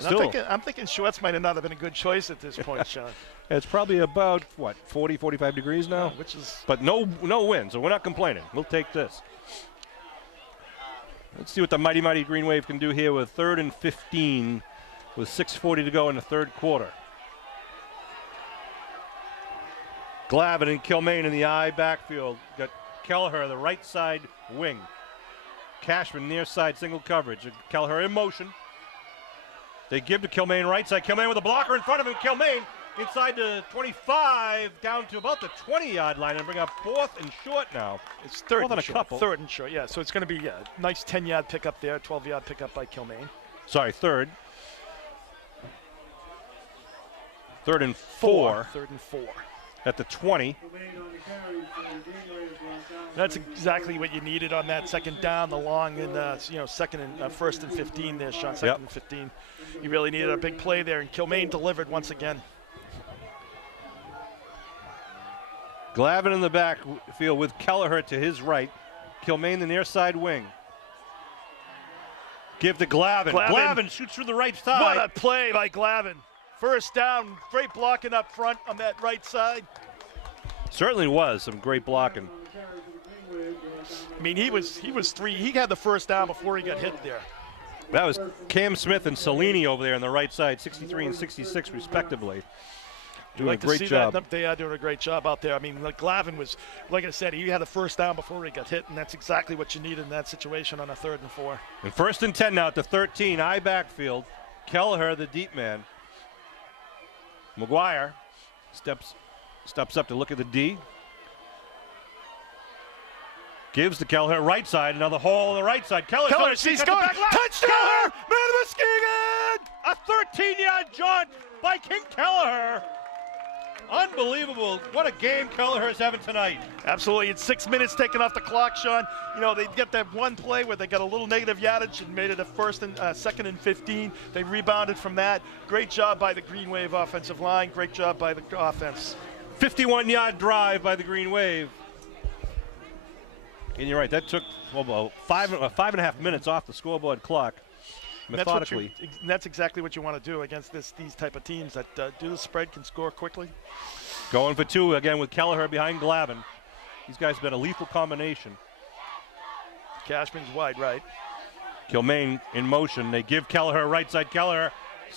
I'm thinking Schwartz might have not have been a good choice at this point, Sean. It's probably about, 40, 45 degrees now? Which is. But no wind, so we're not complaining. We'll take this. Let's see what the mighty Green Wave can do here with 3rd and 15 with 6:40 to go in the third quarter. Glavin and Kilmaine in the I backfield. Got Kelleher, the right side wing. Cashman near side single coverage. Kelleher in motion. They give to Kilmaine right side. Kilmaine with a blocker in front of him. Kilmaine inside the 25 down to about the 20-yard line and bring up 4th and short now. It's third More than and a short. couple. 3rd and short, yeah. So it's going to be nice 10-yard pickup there, 12-yard pickup by Kilmaine. Sorry, 3rd. 3rd and 4. 3rd and 4. At the 20. That's exactly what you needed on that second down, the long and second and 1st and 15 there, Sean. 2nd and 15. You really needed a big play there, and Kilmaine delivered once again. Glavin in the backfield with Kelleher to his right. Kilmaine the near side wing. Give to Glavin. Glavin shoots through the right side. What a play by Glavin. First down, great blocking up front on that right side. Certainly was some great blocking. I mean, he had the first down before he got hit there. That was Cam Smith and Cellini over there on the right side, 63 and 66 respectively. Doing a great job. They are doing a great job out there. I mean, Glavin was, like I said, he had the first down before he got hit, and that's exactly what you need in that situation on a 3rd and 4. And 1st and 10 now at the 13, I backfield. Kelleher, the deep man. McGuire steps up to look at the D. Gives to Kelleher, right side, another hole on the right side. Kelleher sees going. Touchdown! Man of Muskegon! A 13-yard jaunt by King Kelleher. Unbelievable. What a game Kelleher is having tonight. Absolutely. It's 6 minutes taken off the clock, Sean. You know, they get that one play where they got a little negative yardage and made it a 2nd and 15. They rebounded from that. Great job by the Green Wave offensive line. Great job by the offense. 51-yard drive by the Green Wave. And you're right, that took about 5.5 minutes off the scoreboard clock. methodically. That's exactly what you want to do against these type of teams that do the spread, can score quickly. Going for two again with Kelleher behind Glavin. These guys have been a lethal combination. Cashman's wide right. Kilmaine in motion. They give Kelleher right side. Kelleher.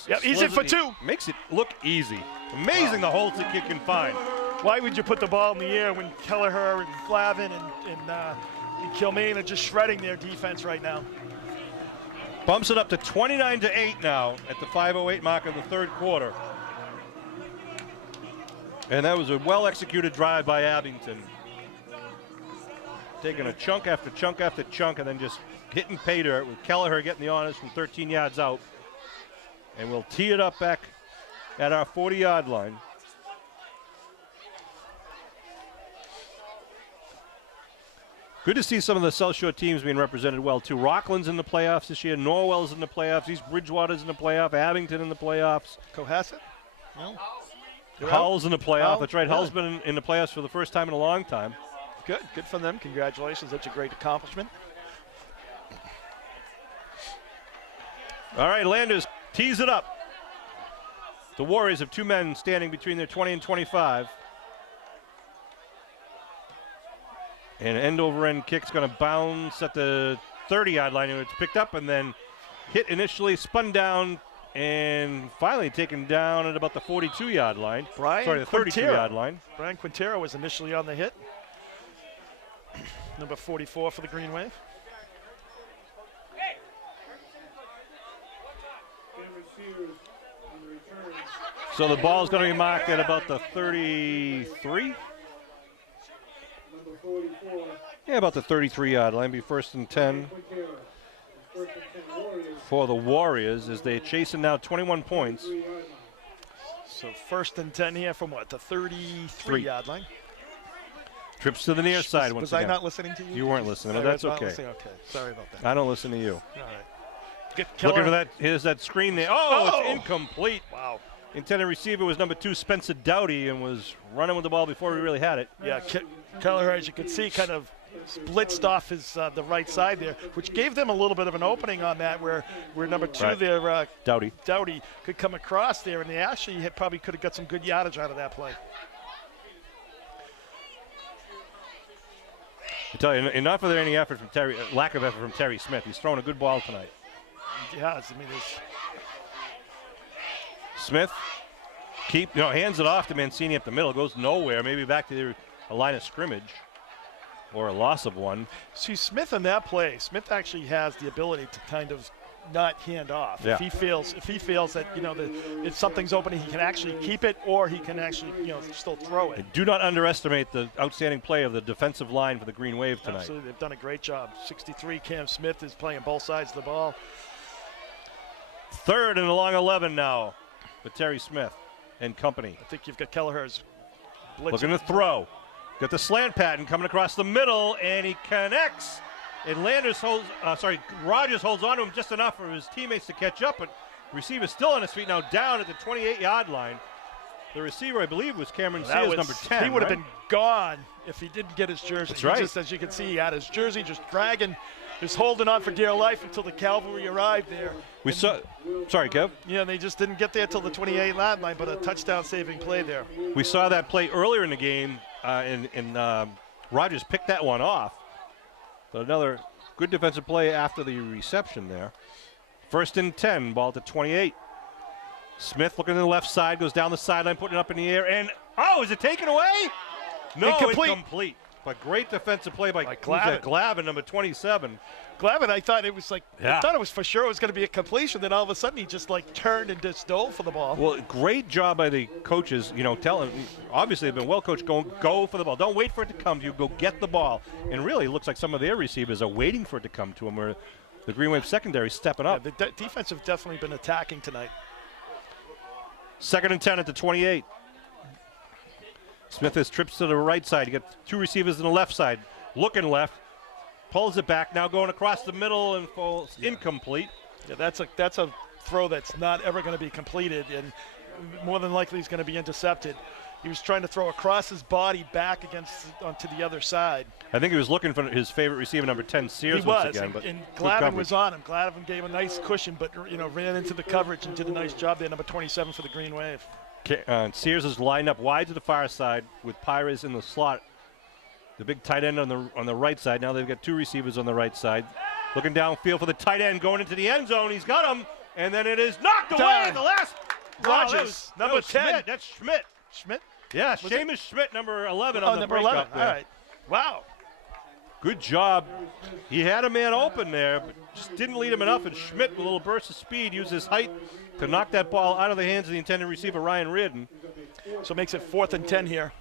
Yep, easy for two. Makes it look easy. Amazing the holes that kid can find. Why would you put the ball in the air when Kelleher and Glavin and Kilmaine are just shredding their defense right now? Bumps it up to 29-8 now at the 5:08 mark of the third quarter. And that was a well-executed drive by Abington. Taking a chunk after chunk after chunk and then just hitting pay dirt with Kelleher getting the honors from 13 yards out. And we'll tee it up back at our 40-yard line. Good to see some of the South Shore teams being represented well, too. Rockland's in the playoffs this year. Norwell's in the playoffs. East Bridgewater's in the playoff. Abington in the playoffs. Cohasset? No. Hull's in the playoff. Hull? That's right. Yeah. Hull's been in the playoffs for the first time in a long time. Good for them. Congratulations. That's a great accomplishment. All right, Landers tees it up. The Warriors have two men standing between their 20 and 25. And end-over-end kick's going to bounce at the 30-yard line, and it's picked up and then hit initially, spun down, and finally taken down at about the 42-yard line. The 32-yard line. Brian Quintero was initially on the hit. Number 44 for the Green Wave. So the ball's going to be marked at about the 33? Yeah, about the 33-yard line. Be first and 10 for the Warriors as they're chasing now 21 points. So first and 10 here from what, the 33-yard line? Trips to the near side once again. Was I not listening to you? You weren't listening, but that's okay. Okay, sorry about that. I don't listen to you. All right. Looking for that. Here's that screen there. Oh, it's incomplete. Wow. Intended receiver was number 2, Spencer Dowdy, and was running with the ball before he really had it. Yeah, Kelleher, as you can see, kind of blitzed off his the right side there, which gave them a little bit of an opening on that where number 2 right there, Dowdy could come across there, and they actually probably could have got some good yardage out of that play. I tell you, enough of there any effort from Terry, lack of effort from Terry Smith. He's throwing a good ball tonight. Yeah, I mean, Smith hands it off to Mancini up the middle, goes nowhere, maybe back to a line of scrimmage or a loss of one. See, Smith in that play, Smith actually has the ability to kind of not hand off. Yeah. If he feels that if something's open, he can actually keep it, or he can actually still throw it. Do not underestimate the outstanding play of the defensive line for the Green Wave tonight. Absolutely, they've done a great job. 63, Cam Smith is playing both sides of the ball. Third and a long 11 now with Terry Smith and company. I think you've got Kelleher's blitzing. Looking to throw. Got the slant pattern coming across the middle, and he connects. And Rogers holds on to him just enough for his teammates to catch up, but receiver's still on his feet now, down at the 28-yard line. The receiver, I believe, was Cameron Sears, number 10. He would have been gone if he didn't get his jersey. That's right. Just as you can see, he had his jersey just dragging, just holding on for dear life until the cavalry arrived there. Sorry, Kev. Yeah, they just didn't get there till the 28-yard line, but a touchdown-saving play there. We saw that play earlier in the game, and Rogers picked that one off. But another good defensive play after the reception there. First and 10, ball at the 28. Smith looking to the left side, goes down the sideline, putting it up in the air, and is it taken away? No, incomplete. But great defensive play by Glavin, number 27. Glavin, I thought it was I Yeah. thought it was for sure it was going to be a completion. Then all of a sudden he just turned and just dove for the ball. Well, great job by the coaches. Telling obviously they've been well coached. Go for the ball. Don't wait for it to come to you. Go get the ball. And really, it looks like some of their receivers are waiting for it to come to them. Where the Green Wave secondary stepping up. Yeah, the defense have definitely been attacking tonight. Second and 10 at the 28. Smith has trips to the right side. You got two receivers on the left side. Looking left. Pulls it back. Now going across the middle and falls incomplete. Yeah, that's a throw that's not ever going to be completed, and more than likely is going to be intercepted. he was trying to throw across his body back onto the other side. I think he was looking for his favorite receiver, number 10, Sears, He once was, again. But and good Glavin coverage. was on him. Glavin gave a nice cushion, but ran into the coverage and did a nice job there. Number 27 for the Green Wave. Sears is lined up wide to the far side with Pires in the slot. The big tight end on the right side. Now they've got 2 receivers on the right side. Looking downfield for the tight end going into the end zone. He's got him, and then it is knocked away at the last. Rogers, number 10. Schmidt. That's Schmidt. Schmidt? Yeah, Seamus Schmidt, number 11 Oh, on the number breakup 11. there. All right. Wow. Good job. He had a man open there, but just didn't lead him enough, and Schmidt, with a little burst of speed, used his height to knock that ball out of the hands of the intended receiver, Ryan Reardon. So it makes it 4th and 10 here.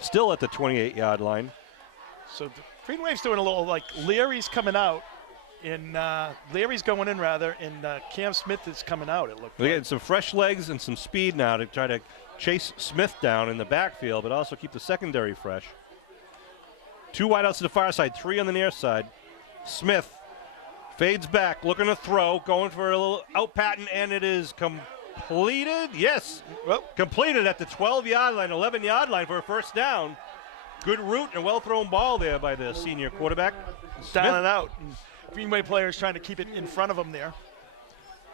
Still at the 28-yard line. So the Green Wave's doing a little like Leary's coming out, and Leary's going in rather, and Cam Smith is coming out. It looked. They're like. getting some fresh legs and some speed now to try to chase Smith down in the backfield, but also keep the secondary fresh. 2 wideouts to the far side, 3 on the near side. Smith fades back, looking to throw, going for a little out patent, and it is completed. Yes, Well, completed at the 12-yard line, 11-yard line for a first down. Good route and well-thrown ball there by the senior quarterback. down Smith. and out. And Green Wave players trying to keep it in front of him there.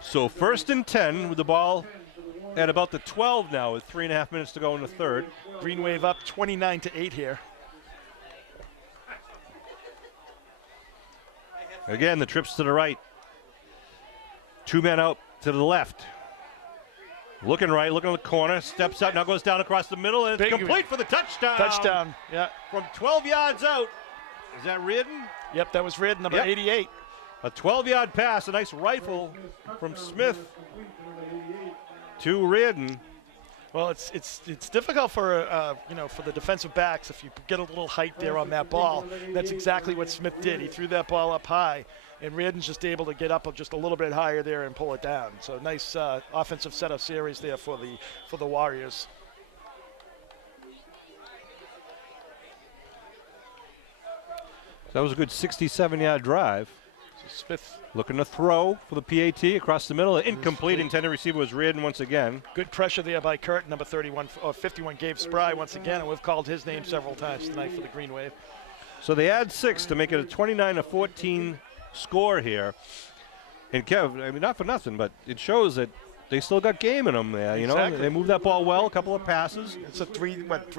So 1st and 10 with the ball at about the 12 now with 3.5 minutes to go in the third. Green Wave up 29-8 here. Again, the trips to the right. 2 men out to the left. Looking right, looking at the corner, steps up, now goes down across the middle, and it's Big complete for the touchdown. Touchdown. Yeah. From 12 yards out. Is that Reardon? Yep, that was Red, number Yep. 88. A 12-yard pass, a nice rifle from Smith to Reardon. Well, it's difficult for for the defensive backs if you get a little height there on that ball. That's exactly what Smith did. He threw that ball up high, and Reardon's just able to get up just a little bit higher there and pull it down. So nice offensive set of series there for the Warriors. That was a good 67-yard drive. So Smith, Looking to throw for the PAT across the middle. Incomplete. Intended receiver was Reardon once again. good pressure there by Kurt, number 31, 51, Gabe Spry once again, and we've called his name several times tonight for the Green Wave. So they add 6 to make it a 29-14 score here. And Kev, I mean, not for nothing, but it shows that they still got game in them there. You know, Exactly. they moved that ball well, a couple of passes. It's a 3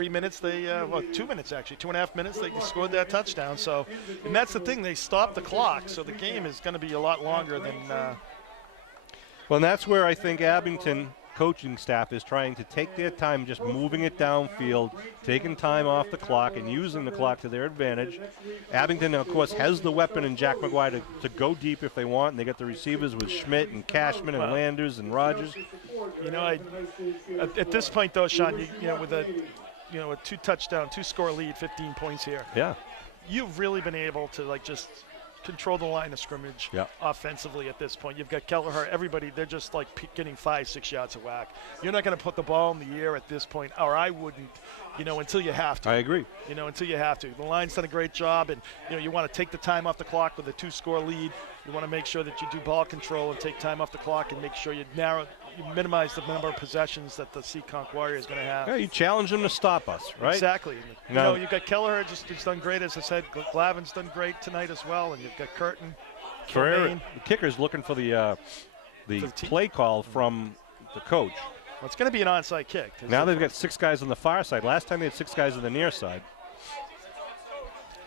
minutes, 2 minutes actually, 2.5 minutes, they scored that touchdown. So, and that's the thing, they stopped the clock, so the game is going to be a lot longer than, Well, and that's where I think Abington coaching staff is trying to take their time, just moving it downfield, taking time off the clock and using the clock to their advantage. Abington, of course, has the weapon in Jack McGuire to go deep if they want, and they got the receivers with Schmidt and Cashman and Landers and Rogers. at this point though, Sean, with a 2-score lead, 15 points here, Yeah. you've really been able to just control the line of scrimmage offensively at this point. You've got Kelleher, everybody, they're just getting 5-6 yards of whack. You're not going to put the ball in the air at this point, or I wouldn't, until you have to. I agree. Until you have to. The line's done a great job, and you want to take the time off the clock with a 2-score lead. You want to make sure that you do ball control and take time off the clock and make sure you minimize the number of possessions that the Seekonk Warrior is going to have. Yeah, you challenge them to stop us, right? Exactly. Now- You've got Kelleher who's done great, as I said. Glavin's done great tonight as well, and you've got Curtin. Ferreira, Kilmaine. the kicker's looking for the For the team. play call from the coach. Well, it's going to be an onside kick. Now they've got 6 guys on the far side. Last time they had 6 guys on the near side.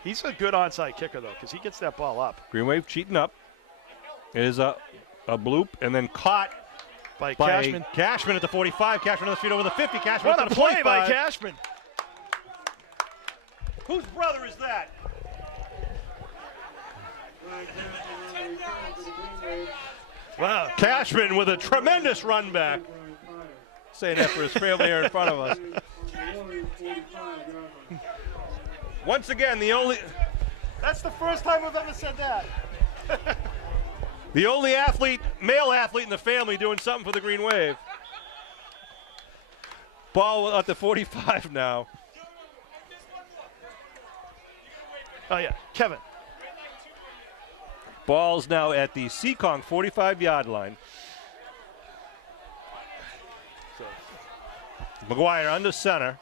He's a good onside kicker, though, because he gets that ball up. Green Wave cheating up. It is a bloop and then caught By by Cashman. Cashman at the 45. Cashman on the feet over the 50. Cashman What at a the play 45. by Cashman. Whose brother is that? Wow. Cashman with a tremendous run back. Saying that for his family here in front of us. Once again, That's the first time we've ever said that. the only male athlete in the family doing something for the Green Wave. Ball at the 45 now. Oh, yeah. Kevin. Ball's now at the Seekonk 45-yard line. McGuire under center.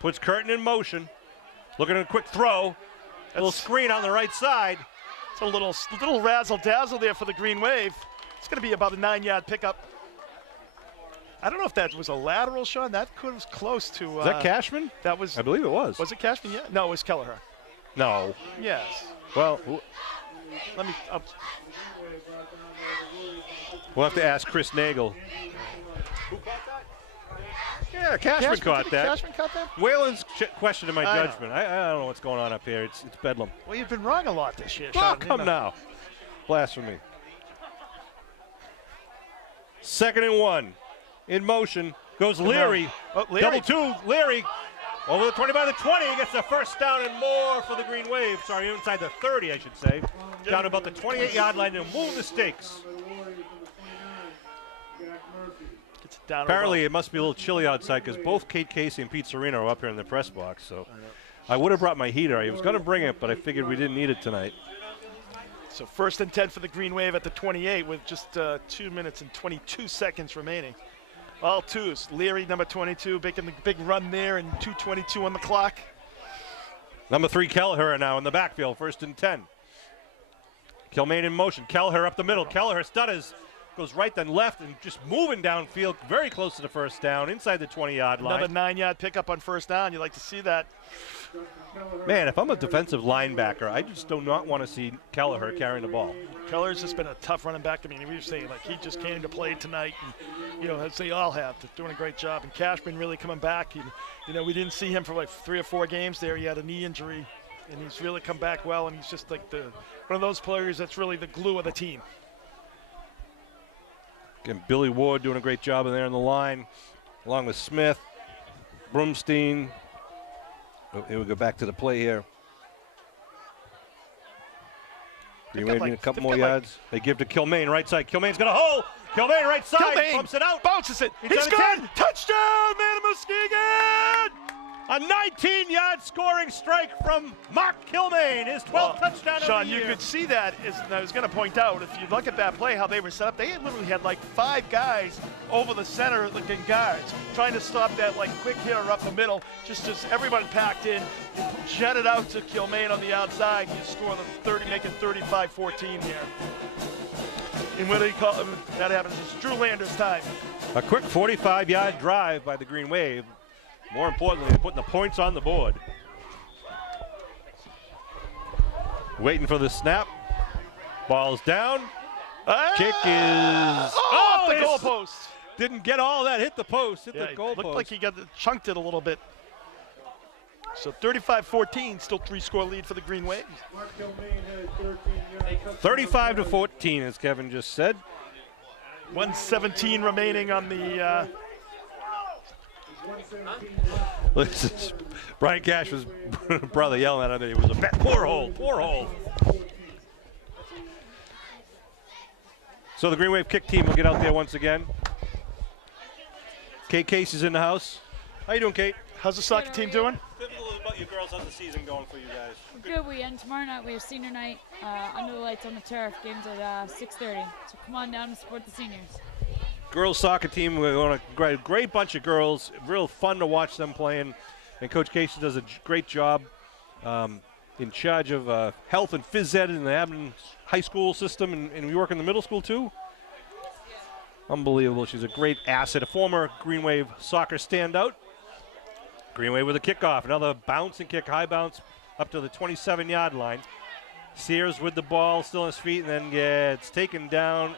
Puts Curtin in motion. Looking at a quick throw. A little screen on the right side. It's a little razzle-dazzle there for the Green Wave. It's going to be about a 9-yard pickup. I don't know if that was a lateral, Sean. That was close to. Was that Cashman? That was. I believe it was. Was it Cashman? Yeah. No, it was Kelleher. No. Yes. Well, Let me. we'll have to ask Chris Nagel. Yeah, Cashman caught that. Cashman caught that? Whalen's questioning my I know. judgment. I don't know what's going on up here. It's bedlam. Well, you've been wrong a lot this year, Oh, Sean. come now. Blasphemy. 2nd and 1. In motion goes Leary. Oh, Leary. Double two. Leary over the 20 by the 20. He gets the first down and more for the Green Wave. Sorry, inside the 30, I should say. Down to about the 28-yard line to move the stakes. Gets it down. Apparently, it must be a little chilly outside because both Kate Casey and Pete Serino are up here in the press box. So I would have brought my heater. I was going to bring it, but I figured we didn't need it tonight. So 1st and 10 for the Green Wave at the 28 with just 2 minutes and 22 seconds remaining. All twos. Leary, number 22, making the big run there, and 2:22 on the clock. Number 3, Kelleher now in the backfield, 1st and 10. Kilmaine in motion. Kelleher up the middle. Kelleher stutters, goes right then left, and just moving downfield, very close to the first down, inside the 20-yard line. Another 9-yard pickup on 1st down. You like to see that. Man, if I'm a defensive linebacker, I just do not want to see Kelleher carrying the ball. Keller's just been a tough running back. I mean, we were saying, like, he just came to play tonight, and, you know, as they all have, they're doing a great job. And Cashman really coming back. And, you know, we didn't see him for like 3 or 4 games there. He had a knee injury, and he's really come back well, and he's just like one of those players that's really the glue of the team. Again, Billy Ward doing a great job in there in the line, along with Smith, Broomstein. Oh, here we go back to the play here. Green Wave need a couple more yards. They give to Kilmaine, right side. Kilmaine's got a hole. Kilmaine, right side, Kilmaine bumps it out. Bounces it. He's done it good. again. Touchdown, man of Muskegon! A 19-yard scoring strike from Mark Kilmaine, his 12th touchdown of Sean, the you year. could see that, and I was going to point out, if you look at that play, how they were set up, they literally had like 5 guys over the center looking guards, trying to stop that like quick hitter up the middle, just everybody packed in, jetted out to Kilmaine on the outside, and you score the 30, making 35-14 here. And what do you call that happens? It's Drew Lander's time. A quick 45-yard drive by the Green Wave. More importantly, they're putting the points on the board. Waiting for the snap. Ball's down. Kick is off the it's- goalpost. Didn't get all that. Hit the post. Hit Yeah, the it goalpost. looked like he chunked it a little bit. So 35-14, still 3-score lead for the Green Wave. 35-14, as Kevin just said. 1:17 remaining on the. Brian Cash's brother yelling at him that he was a bet. Poor hold. Poor hold. So the Green Wave kick team will get out there once again. Kate Casey's in the house. How you doing, Kate? How's the soccer team doing? Tell me a little about your girls. How's the season going for you guys? Good weekend. Tomorrow night we have senior night under the lights on the turf. Games at 6:30. So come on down and support the seniors. Girls soccer team. We're on a great bunch of girls. Real fun to watch them playing. And Coach Casey does a great job in charge of health and phys ed in the Abington high school system. And we work in the middle school too. Unbelievable. She's a great asset. A former Green Wave soccer standout. Green Wave with a kickoff. Another bouncing kick, high bounce up to the 27-yard line. Sears with the ball, still on his feet, and then it's taken down.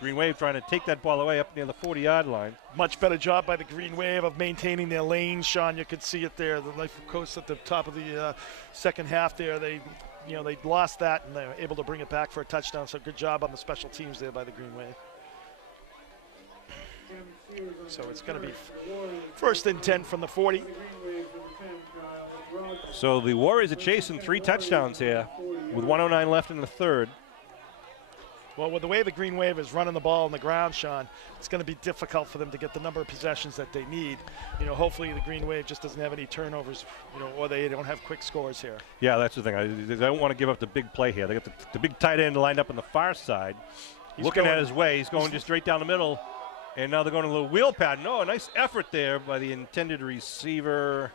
Green Wave trying to take that ball away up near the 40-yard line. Much better job by the Green Wave of maintaining their lanes, Sean. You could see it there. The life coast at the top of the second half there. They lost that, and they were able to bring it back for a touchdown. So good job on the special teams there by the Green Wave. So it's going to be 1st and 10 from the 40. So the Warriors are chasing 3 touchdowns here with 1:09 left in the third. Well, with the way the Green Wave is running the ball on the ground, Sean, it's going to be difficult for them to get the number of possessions that they need. Hopefully the Green Wave just doesn't have any turnovers, or they don't have quick scores here. Yeah, that's the thing. They don't want to give up the big play here. They got the big tight end lined up on the far side. Looking at his way. He's going just straight down the middle. And now they're going a little wheel pattern. No, a nice effort there by the intended receiver.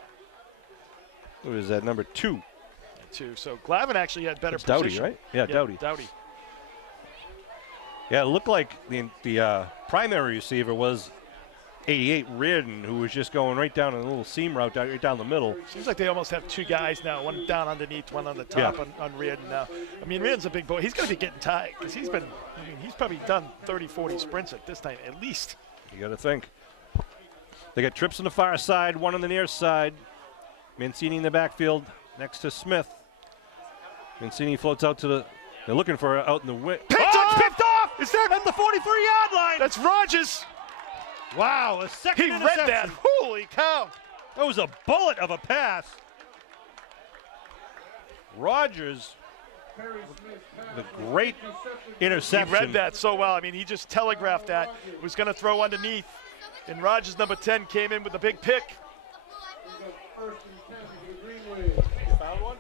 Who is that, number 2? 2. So Glavin actually had better It's Doughty, position. right? Yeah, Doughty. Doughty. Yeah, it looked like the primary receiver was 88 Reardon, who was just going right down a little seam route right down the middle. Seems like they almost have 2 guys now, one down underneath, one on the top on Reardon now. I mean, Reardon's a big boy. He's going to be getting tired because he's probably done 30, 40 sprints at this time at least. You got to think. They got trips on the far side, one on the near side. Mancini in the backfield next to Smith. Mancini floats out to the. They're looking for out in the wind. Picked off! Is that at the 43-yard line? That's Rogers. Wow, a second He interception. read that. Holy cow. That was a bullet of a pass. Rogers, the great interception. He read that so well. I mean, he just telegraphed that. He was going to throw underneath. And Rogers, number 10, came in with a big pick. First and 10 to the Green Wave. You found one?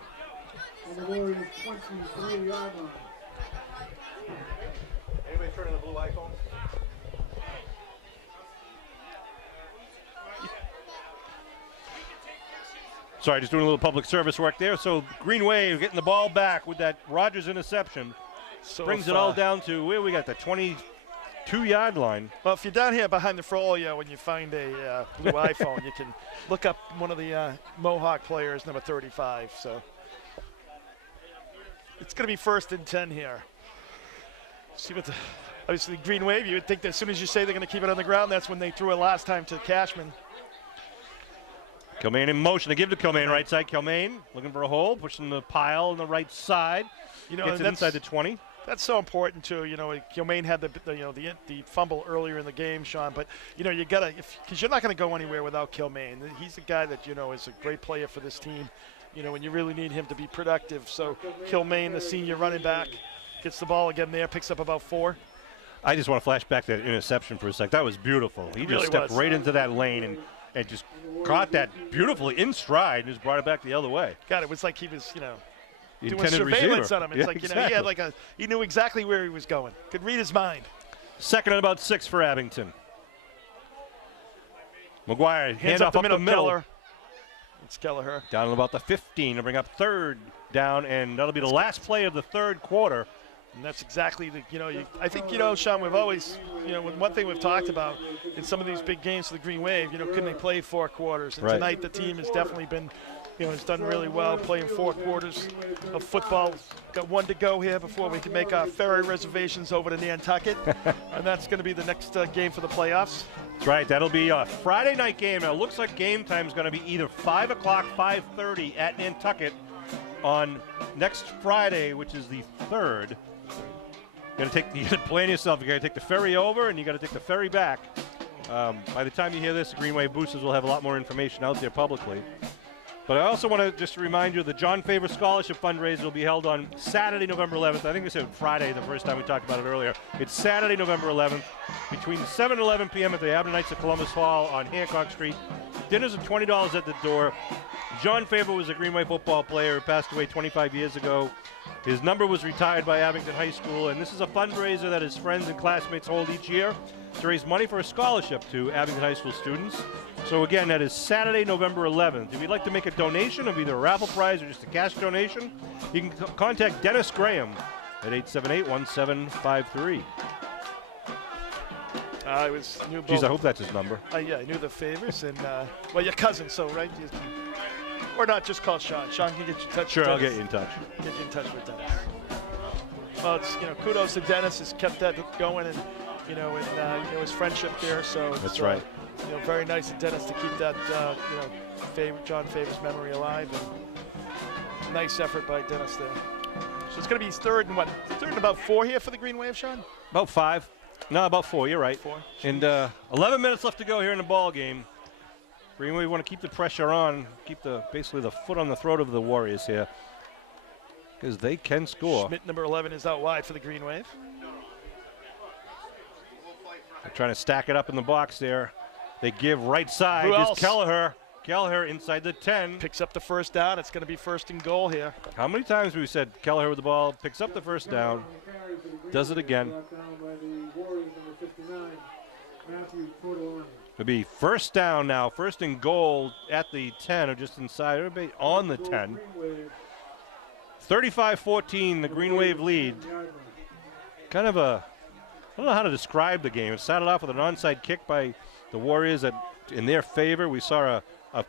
On the Warriors' 23-yard line. Anybody turning the blue iPhone? Sorry, just doing a little public service work there. So Green Wave getting the ball back with that Rogers interception. So brings it all down to where we got the 22-yard line. Well, if you're down here behind the folio when you find a blue iPhone, you can look up one of the Mohawk players, number 35. So it's going to be first and 10 here. See what obviously Green Wave, you would think that as soon as you say they're going to keep it on the ground, that's when they threw it last time to Cashman. Kilmaine in motion. They give to Kilmaine right side. Kilmaine looking for a hole, pushing the pile on the right side. You know, gets it inside the 20. That's so important too. You know, Kilmaine had the fumble earlier in the game, Sean. But you know, you gotta because you're not going to go anywhere without Kilmaine. He's a guy that is a great player for this team. You know, and you really need him to be productive. So Kilmaine, the senior running back, gets the ball again there, picks up about 4. I just want to flash back that interception for a sec. That was beautiful. He just stepped right into that lane and just caught that beautifully in stride and just brought it back the other way. God, it was like he was, doing Intended surveillance receiver. on him. It's Yeah, like, exactly. he knew exactly where he was going. Could read his mind. Second and about 6 for Abington. McGuire Hands up the middle. Keller. It's Kelleher. Down at about the 15 to bring up third down, and that'll be the last play of the third quarter. And that's exactly I think, Sean, we've always, one thing we've talked about in some of these big games for the Green Wave, couldn't they play 4 quarters? And tonight the team has definitely been, has done really well playing 4 quarters of football. Got 1 to go here before we can make our ferry reservations over to Nantucket. And that's going to be the next game for the playoffs. That's right. That'll be a Friday night game. Now, it looks like game time is going to be either 5 o'clock, 5:30 at Nantucket on next Friday, which is the 3rd. You got to plan yourself. You got to take the ferry over, and you got to take the ferry back. By the time you hear this, the Green Wave boosters will have a lot more information out there publicly. But I also want to just remind you the John Favor Scholarship Fundraiser will be held on Saturday, November 11th. I think we said Friday the first time we talked about it earlier. It's Saturday, November 11th, between 7 and 11 p.m. at the Abington Knights of Columbus Hall on Hancock Street. Dinners are $20 at the door. John Favor was a Green Wave football player who passed away 25 years ago. His number was retired by Abington High School, and this is a fundraiser that his friends and classmates hold each year to raise money for a scholarship to Abington High School students. So again, that is Saturday, November 11th. If you'd like to make a donation of either a raffle prize or just a cash donation, you can contact Dennis Graham at 878-1753. I was knew both. Geez, I hope that's his number. Yeah, I knew the Favors and your cousin, so right. Or not, just call Sean. Sean can get you in touch. Sure, with I'll Dennis. get you in touch. Get you in touch with Dennis. Well, it's kudos to Dennis, has kept that going, and his friendship there. So that's right. Very nice of Dennis to keep that John Favor's memory alive, and nice effort by Dennis there. So it's going to be third and about 4 here for the Green Wave, Sean. About 5. No, about 4. You're right. 4. And 11 minutes left to go here in the ball game. Green Wave want to keep the pressure on, keep basically the foot on the throat of the Warriors here, because they can score. Schmidt, number 11, is out wide for the Green Wave. They're trying to stack it up in the box there. They give right side. Who Here's else? Kelleher. Kelleher inside the 10. Picks up the first down. It's going to be first and goal here. How many times have we said Kelleher with the ball, picks up the first down, does it again. It'll be first down now, first and goal at the 10 or just inside. Everybody on the 10. 35-14, the Green Wave lead. Kind of a, I don't know how to describe the game. It started off with an onside kick by the Warriors in their favor. We saw a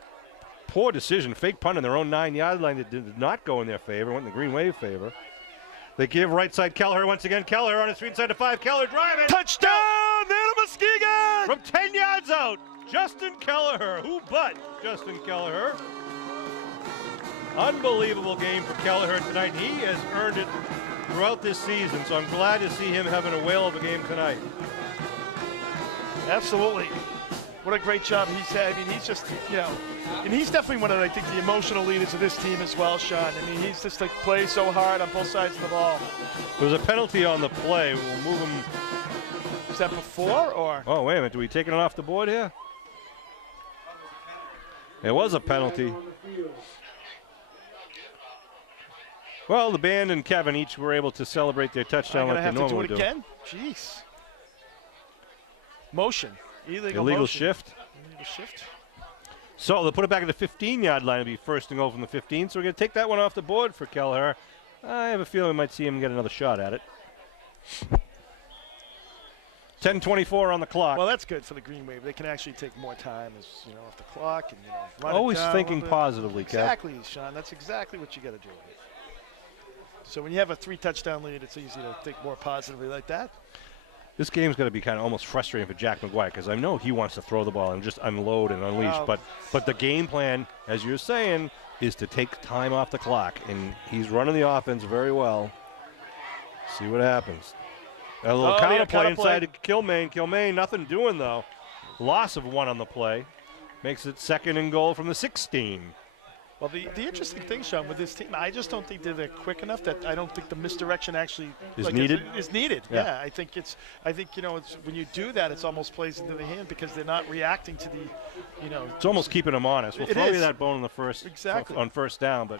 poor decision, fake punt in their own 9-yard line that did not go in their favor, went in the Green Wave favor. They give right side Kelleher once again. Kelleher on his feet inside the 5. Kelleher driving. Touchdown, Nana Muskegon! From 10 yards out, Justin Kelleher. Who but Justin Kelleher? Unbelievable game for Kelleher tonight. He has earned it throughout this season, so I'm glad to see him having a whale of a game tonight. Absolutely. What a great job he's had. I mean, he's just, and he's definitely one of, I think, the emotional leaders of this team as well, Sean. I mean, he's just like plays so hard on both sides of the ball. There was a penalty on the play. We'll move him. Is that before or? Oh, wait a minute. Do we take it off the board here? It was a penalty. Well, the band and Kevin each were able to celebrate their touchdown like they normally do. I'm going to have to do it again? Jeez. Motion. Illegal motion. Shift. Illegal shift. So they'll put it back at the 15-yard line. It'll be first and goal from the 15. So we're going to take that one off the board for Kelleher. I have a feeling we might see him get another shot at it. 10:24 on the clock. Well, that's good for the Green Wave. They can actually take more time, off the clock and run Always it down thinking positively, Kev. Exactly, Sean. That's exactly what you got to do. So when you have a 3-touchdown lead, it's easy to think more positively like that. This game's going to be kind of almost frustrating for Jack McGuire because I know he wants to throw the ball and just unload and unleash. But the game plan, as you're saying, is to take time off the clock, and he's running the offense very well. See what happens. A little counter play inside to Kilmaine. Kilmaine, nothing doing though. Loss of 1 on the play. Makes it second and goal from the 16. Well, the interesting thing, Sean, with this team, I just don't think they're quick enough that I don't think the misdirection actually is needed. Is needed. Yeah, I think it's when you do that, it's almost plays into the hand because they're not reacting to the, It's almost keeping them honest. We'll throw you that bone in the first on first down, but.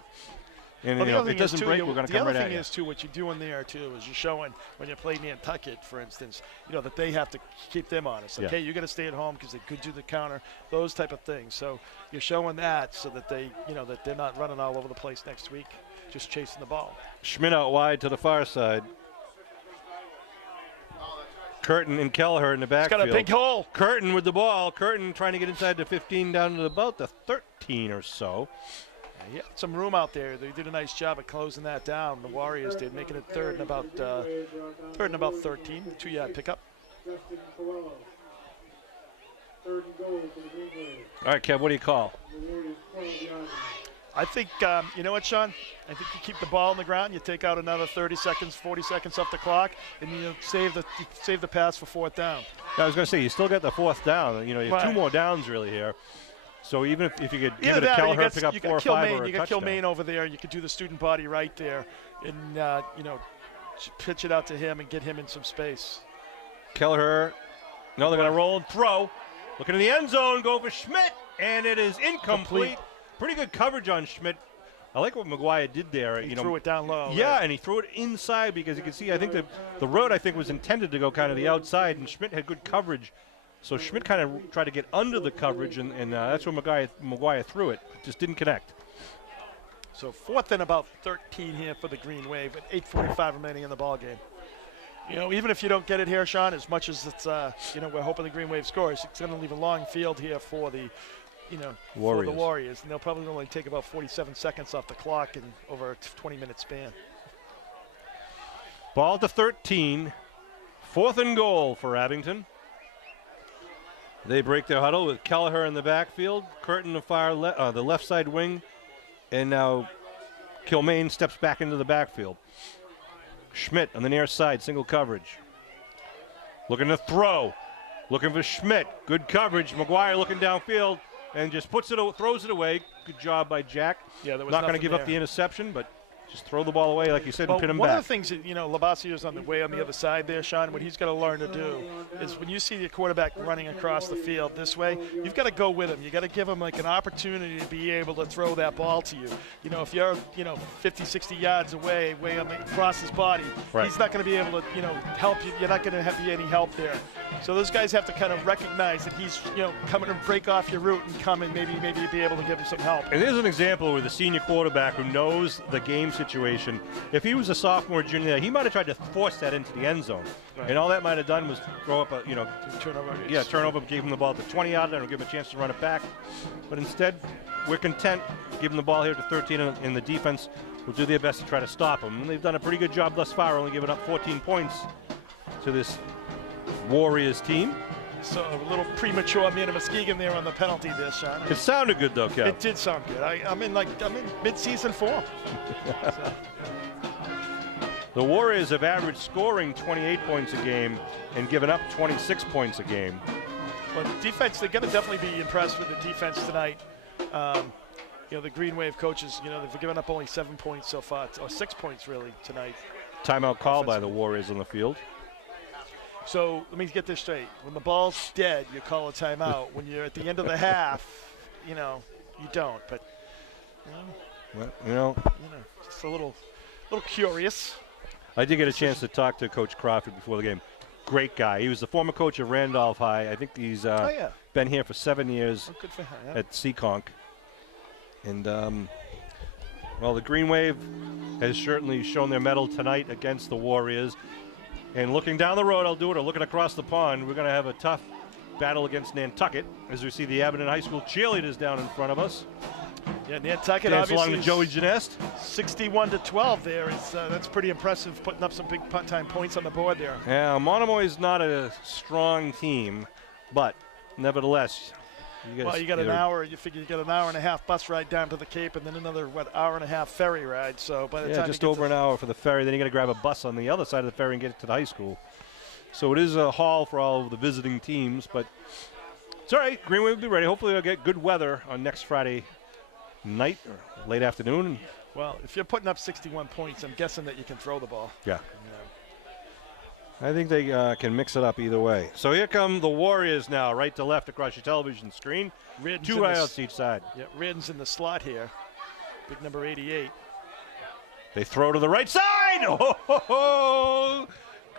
And if it doesn't break, we're going to come right at you. The other thing is, too, what you're doing there, too, is you're showing when you play Nantucket, for instance, that they have to keep them honest. Okay, you got to stay at home because they could do the counter, those type of things. So you're showing that so that they, that they're not running all over the place next week, just chasing the ball. Schmidt out wide to the far side. Curtin and Kelleher in the backfield. He's got a big hole. Curtin with the ball. Curtin trying to get inside the 15 down to about the 13 or so. Yeah, some room out there. They did a nice job at closing that down. The Warriors did, making it third and about 13, 2-yard pickup. All right, Kev, what do you call? I think, you know what, Sean? I think you keep the ball on the ground. You take out another 30 seconds, 40 seconds off the clock, and you save the pass for 4th down. I was going to say, you still got the 4th down. You have 2 more downs really here. So even if you could give it to Kelleher, pick up 4 or 5 or a you got Kilmaine over there. You could do the student body right there, and pitch it out to him and get him in some space. Kelleher, no, they're going to roll and throw. Looking in the end zone, go for Schmidt, and it is incomplete. Pretty good coverage on Schmidt. I like what McGuire did there. He threw it down low. Yeah, right? And he threw it inside because you can see. I think the road was intended to go kind of the outside, and Schmidt had good coverage. So Schmidt kind of tried to get under the coverage, and that's where McGuire threw it. Just didn't connect. So 4th and about 13 here for the Green Wave, with 8:45 remaining in the ball game. Even if you don't get it here, Sean, as much as it's we're hoping the Green Wave scores, it's going to leave a long field here for the Warriors. For the Warriors, and they'll probably only take about 47 seconds off the clock in over a 20-minute span. Ball to 13, 4th and goal for Abington. They break their huddle with Kelleher in the backfield, Curtin the left side wing, and now Kilmaine steps back into the backfield. Schmidt on the near side, single coverage. Looking to throw, looking for Schmidt. Good coverage. McGuire looking downfield and just throws it away. Good job by Jack. Yeah, there was not going to give there. up the interception, but Just throw the ball away, like you said, and pin him one back. of the things that, Labassio's on the way on the other side there, Sean, what he's got to learn to do is when you see the quarterback running across the field this way, you've got to go with him. You got to give him like an opportunity to be able to throw that ball to you. If you're, 50, 60 yards away across his body, he's not going to be able to, help you. You're not going to have any help there. So those guys have to kind of recognize that he's, coming to break off your route and come and maybe be able to give him some help. And there's an example with a senior quarterback who knows the game situation. If he was a sophomore, junior, he might have tried to force that into the end zone. Right. And all that might have done was throw up a, turnover. Yeah, turnover, gave him the ball at the 20-yard line, or give him a chance to run it back. But instead, we're content giving the ball here to 13, and the defense will do their best to try to stop him. And they've done a pretty good job thus far, only giving up 14 points to this Warriors team. So a little premature man of Muskegon there on the penalty there, Sean. It sounded good though, Kev. It did sound good. I'm in mid-season form. The Warriors have averaged scoring 28 points a game and given up 26 points a game. Well, the defense, they're going to definitely be impressed with the defense tonight. The Green Wave coaches, they've given up only 7 points so far, or 6 points really tonight. Timeout call by the Warriors on the field. So let me get this straight. When the ball's dead, you call a timeout. When you're at the end of the half, you don't. But just a little curious. I did get a chance to talk to Coach Crawford before the game. Great guy. He was the former coach of Randolph High. I think he's been here for 7 years good for him, at Seekonk. And the Green Wave has certainly shown their mettle tonight against the Warriors. And looking down the road, or looking across the pond, we're going to have a tough battle against Nantucket as we see the Abington High School cheerleaders down in front of us. Yeah, Nantucket Dance obviously along to Joey Genest. 61-12 there. That's pretty impressive, putting up some big time points on the board there. Yeah, Monomoy is not a strong team, but nevertheless, you got an hour. You figure you got an hour and a half bus ride down to the Cape, and then another hour and a half ferry ride. So by the time just over an hour for the ferry. Then you got to grab a bus on the other side of the ferry and get to the high school. So it is a haul for all of the visiting teams, but it's all right. Green Wave will be ready. Hopefully, we'll get good weather on next Friday night or late afternoon. Well, if you're putting up 61 points, I'm guessing that you can throw the ball. Yeah. I think they can mix it up either way. So here come the Warriors now, right to left across your television screen. Reardon's 2 outs each side. Yeah, Reardon's in the slot here. Big number 88. They throw to the right side. Oh,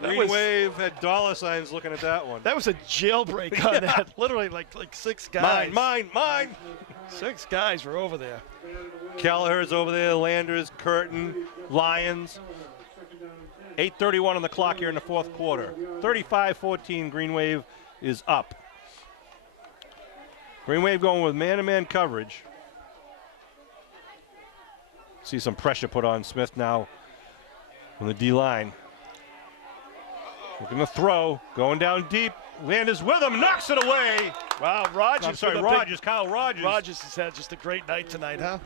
Green Wave had dollar signs looking at that one. That was a jailbreak on that. Literally like 6 guys. Mine. 6 guys were over there. Kelleher's over there, Landers, Curtin, Lyons. 8:31 on the clock here in the fourth quarter. 35-14, Green Wave is up. Green Wave going with man-to-man coverage. See some pressure put on Smith now from the D-line. Looking to throw, going down deep. Landers with him, knocks it away. Wow, Rogers. I'm sorry, Kyle Rogers. Rogers has had just a great night tonight, huh?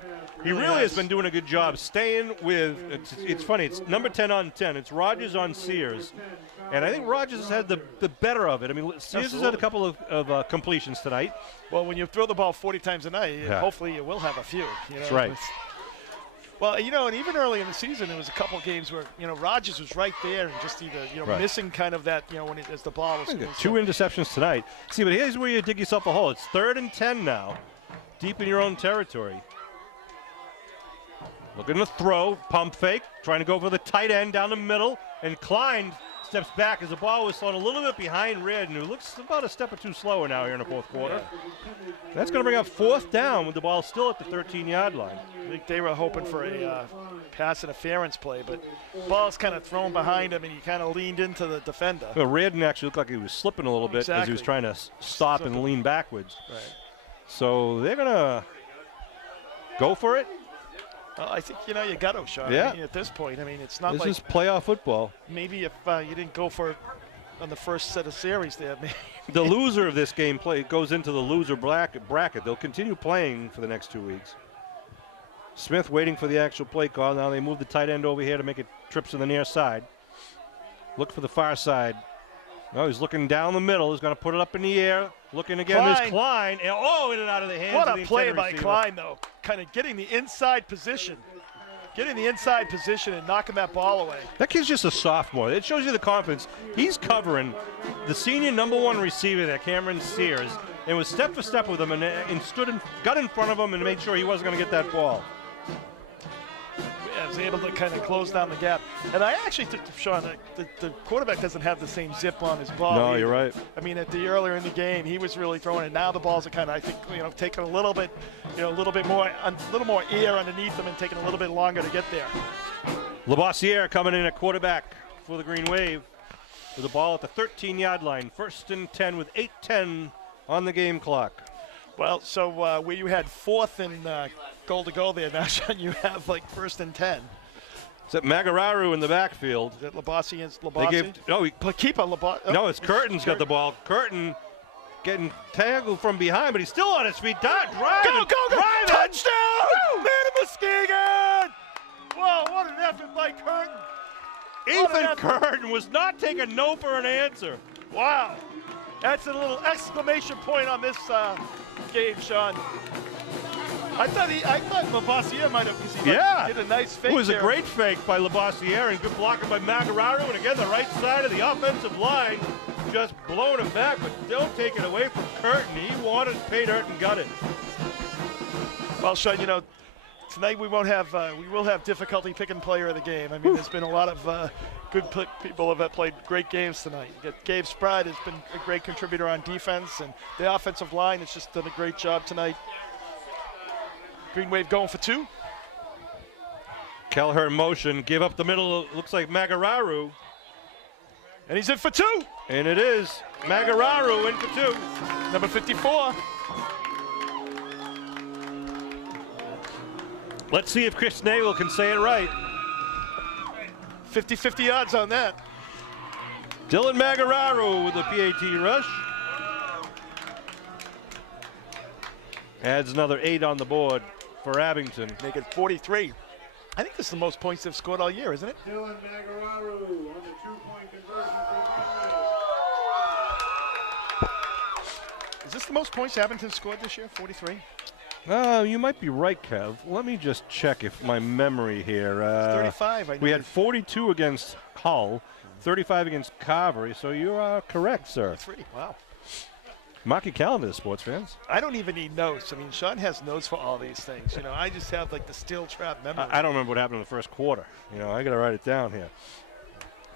He really has been doing a good job staying with, it's funny, it's number 10 on 10. It's Rogers on Sears. And I think Rogers has had the better of it. I mean, Sears has had a couple of completions tonight. Well, when you throw the ball 40 times a night, hopefully you will have a few. That's right. Well, and even early in the season, there was a couple games where, Rogers was right there and just either, missing kind of that, as the ball was. 2 interceptions tonight. See, but here's where you dig yourself a hole. It's 3rd and 10 now, deep in your own territory. Looking to throw, pump fake, trying to go for the tight end down the middle, and Klein steps back as the ball was thrown a little bit behind Reardon, who looks about a step or two slower now here in the fourth quarter. That's going to bring up 4th down with the ball still at the 13-yard line. I think they were hoping for a pass interference play, but ball's kind of thrown behind him, and he kind of leaned into the defender. Well, Reardon actually looked like he was slipping a little bit as he was trying to stop and lean backwards. Right. So they're going to go for it. Well, I think, you got to, Sean. Yeah. I mean, at this point, it's not this like. This is playoff football. Maybe if you didn't go for it on the first set of series there. Maybe. The loser of this game goes into the loser bracket. They'll continue playing for the next 2 weeks. Smith waiting for the actual play call. Now they move the tight end over here to make it trips to the near side. Look for the far side. No, he's looking down the middle. He's going to put it up in the air. Looking again, there's Klein. And, in and out of the hands what of the a play intended by receiver. Klein, though. Kind of getting the inside position. Get in the inside position and knocking that ball away. That kid's just a sophomore. It shows you the confidence. He's covering the senior #1 receiver there, Cameron Sears, and was step for step with him and got in front of him and made sure he wasn't going to get that ball. I was able to kind of close down the gap. And I actually think, Sean, the quarterback doesn't have the same zip on his ball. No, either. you're right. I mean, earlier in the game, he was really throwing it. Now the balls are kind of, I think, taking a little bit, a little more air underneath them and taking a little bit longer to get there. Labossiere coming in at quarterback for the Green Wave with the ball at the 13-yard line. 1st and 10 with 8:10 on the game clock. Well, so where you had 4th and goal to go there, now, Sean, you have like 1st and 10. Is that Magararu in the backfield? Is it Labassi? Keep on Labassi. No, it's Curtin's got the ball. Curtin getting tackled from behind, but he's still on his feet. Driving. Go! Driving. Touchdown! Man of Muskegon! Whoa, what an effort by Curtin. Ethan Curtin was not taking no for an answer. Wow. That's a little exclamation point on this game, Sean. I thought Labossiere might have, because he did a nice fake. It was there. a great fake by Labossiere and good blocking by Magararu. And again, the right side of the offensive line just blowing him back, but don't take it away from Curtin. He wanted, paid dirt, and got it. Well, Sean, tonight we will have difficulty picking player of the game. I mean, there's been a lot of good people have played great games tonight. Gabe Spride has been a great contributor on defense, and the offensive line has just done a great job tonight. Green Wave going for 2. Kelleher in motion, give up the middle, looks like Magararu. And he's in for 2. And it is Magararu in for 2. Number 54. Let's see if Chris Nagel can say it right. 50-50 odds on that. Dylan Magararu with the PAT rush. Adds another 8 on the board for Abington. Make it 43. I think this is the most points they've scored all year, isn't it? Dylan Magararu on the 2-point conversion. Is this the most points Abington scored this year, 43? You might be right, Kev. Let me just check if my memory here. 35, I know. We had 42 against Hull, 35 against Carvery, so you are correct, sir. 3, wow. Mark your calendar, sports fans. I don't even need notes. I mean, Sean has notes for all these things. I just have like the steel trap memory. I don't remember what happened in the first quarter. I got to write it down here.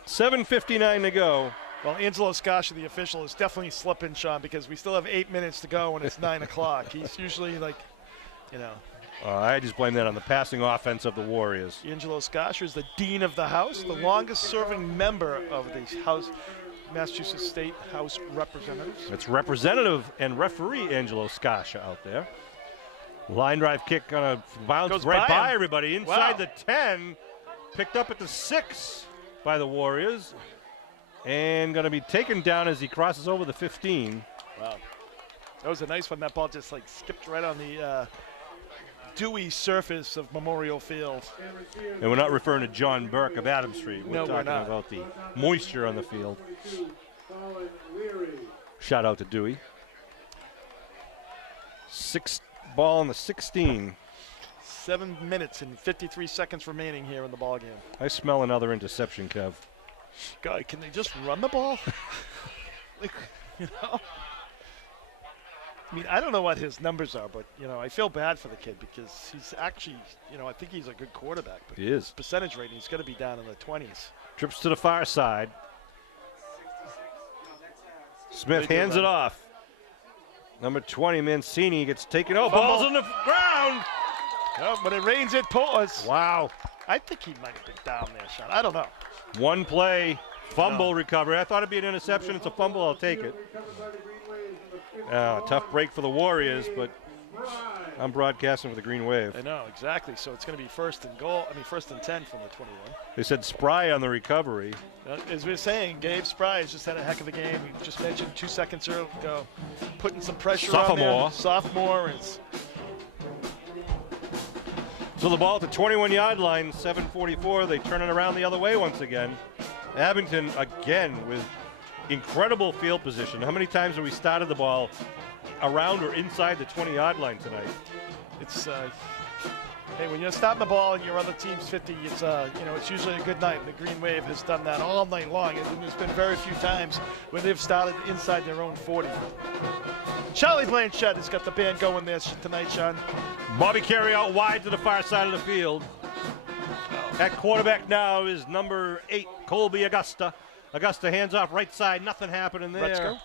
7:59 to go. Well, Angelo Scascia, the official, is definitely slipping, Sean, because we still have 8 minutes to go and it's 9 o'clock. He's usually like, I just blame that on the passing offense of the Warriors. Angelo Scascia is the dean of the House, the longest-serving member of the House, Massachusetts State House Representatives. It's representative and referee Angelo Scascia out there. Line drive kick gonna bounce Goes right by him. everybody inside Wow. the 10, picked up at the 6 by the Warriors, and gonna be taken down as he crosses over the 15. Wow, that was a nice one. That ball just like skipped right on the dewy surface of Memorial Field. And we're not referring to John Burke of Adams Street. We're No, we're talking not. about the moisture on the field. Shout out to Dewey. Ball on the 16. 7 minutes and 53 seconds remaining here in the ball game. I smell another interception, Kev. God, can they just run the ball? I mean, I don't know what his numbers are, but, I feel bad for the kid because he's actually, I think he's a good quarterback. But He is. his percentage rating is going to be down in the 20s. Trips to the far side. Smith hands it off. Number 20, Mancini, gets taken. Oh, ball's on the ground. Oh, but it rains, it pours. Wow. I think he might have been down there, Sean. I don't know. One play, fumble recovery. I thought it'd be an interception. It's a fumble. I'll take it. Tough break for the Warriors, but I'm broadcasting for the Green Wave. I know, exactly. So it's going to be 1st and 10 from the 21. They said Spry on the recovery. As we were saying, Gabe Spry has just had a heck of a game. We just mentioned 2 seconds ago, putting some pressure on there. Sophomore. So the ball at the 21-yard line, 7:44. They turn it around the other way once again. Abington again with incredible field position. How many times have we started the ball around or inside the 20-yard line tonight? It's Hey, when you're stopping the ball and your other team's 50, it's it's usually a good night. The Green Wave has done that all night long, and there's been very few times when they've started inside their own 40. Charlie Blanchett has got the band going there tonight, Sean. Bobby Carey out wide to the far side of the field. At quarterback now is number 8, Colby Augusta. Augusta hands off right side. Nothing happening there. Let's go.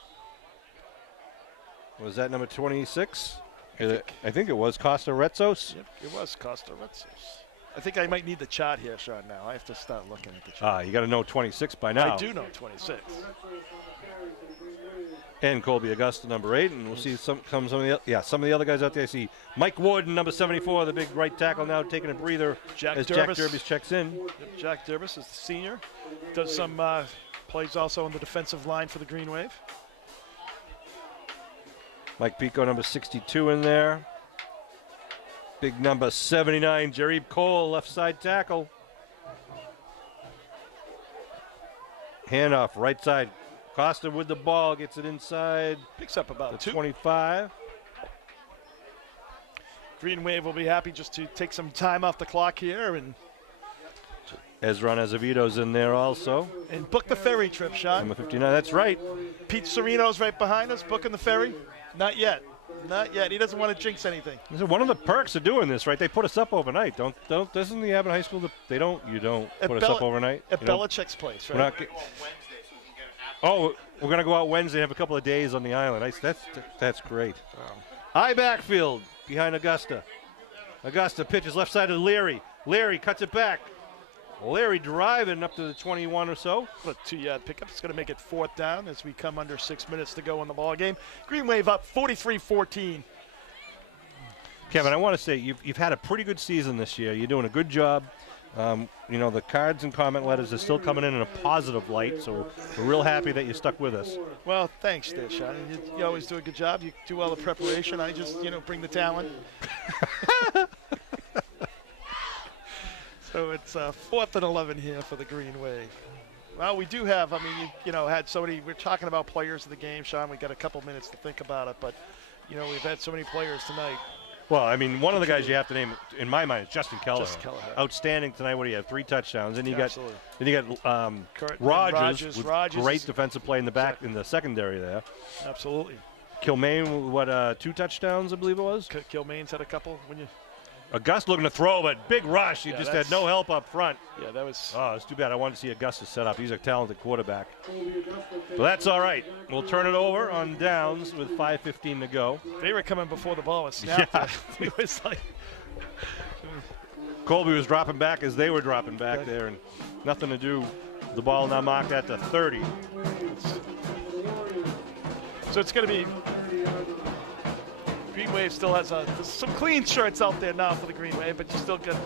Was that number 26? I think it was Costa Retzos. Yep, it was Costa Retzos. I think I might need the chart here, Sean, now. I have to start looking at the chart. You got to know 26 by now. I do know 26. And Colby Augusta, number 8, and we'll see some of the other guys out there. I see Mike Warden, number 74, the big right tackle, now taking a breather as Jack Durbis checks in. Yep, Jack Durbis is the senior. Does some plays also on the defensive line for the Green Wave. Mike Pico, number 62 in there. Big number 79, Jareeb Cole, left side tackle. Handoff, right side. Costa with the ball, gets it inside. Picks up about the 2. 25. Green Wave will be happy just to take some time off the clock here and Ezron Azevedo's in there also. And book the ferry trip, Sean. Number 59, that's right. Pete Serino's right behind us, booking the ferry. Not yet. Not yet. He doesn't want to jinx anything. This is one of the perks of doing this, right? They put us up overnight. Doesn't the Abington High School, you don't put us up overnight? At Belichick's place, right? We're going to go out Wednesday and have a couple of days on the island. That's great. Wow. High backfield behind Augusta. Augusta pitches left side to Leary. Leary cuts it back. Leary driving up to the 21 or so. A 2-yard pickup. It's going to make it 4th down as we come under 6 minutes to go in the ball game. Green Wave up 43-14. Kevin, I want to say you've had a pretty good season this year. You're doing a good job. The cards and comment letters are still coming in a positive light, so we're real happy that you stuck with us. Well, thanks, there, Sean. You always do a good job. You do all the preparation. I just, bring the talent. So it's 4th and 11 here for the Green Wave. Well, we do have, had so many, we're talking about players of the game, Sean. We got a couple minutes to think about it, but, we've had so many players tonight. Well, one of the guys you have to name, in my mind, is Justin Keller. Justin Keller. Outstanding tonight. What do you have? 3 touchdowns. And you got Rogers with great defensive play in the back in the secondary there. Absolutely. Kilmaine, 2 touchdowns, I believe it was. Kilmaine's had a couple. Augusta looking to throw, but big rush. He just had no help up front. Yeah, that was. Oh, it's too bad. I wanted to see Augusta set up. He's a talented quarterback. But that's all right. We'll turn it over on downs with 5:15 to go. They were coming before the ball was snapped. Yeah. It was like. Colby was dropping back as they were dropping back there, and nothing to do. The ball now marked at the 30. So it's going to be. Green Wave still has some clean shirts out there now for the Green Wave, but you still got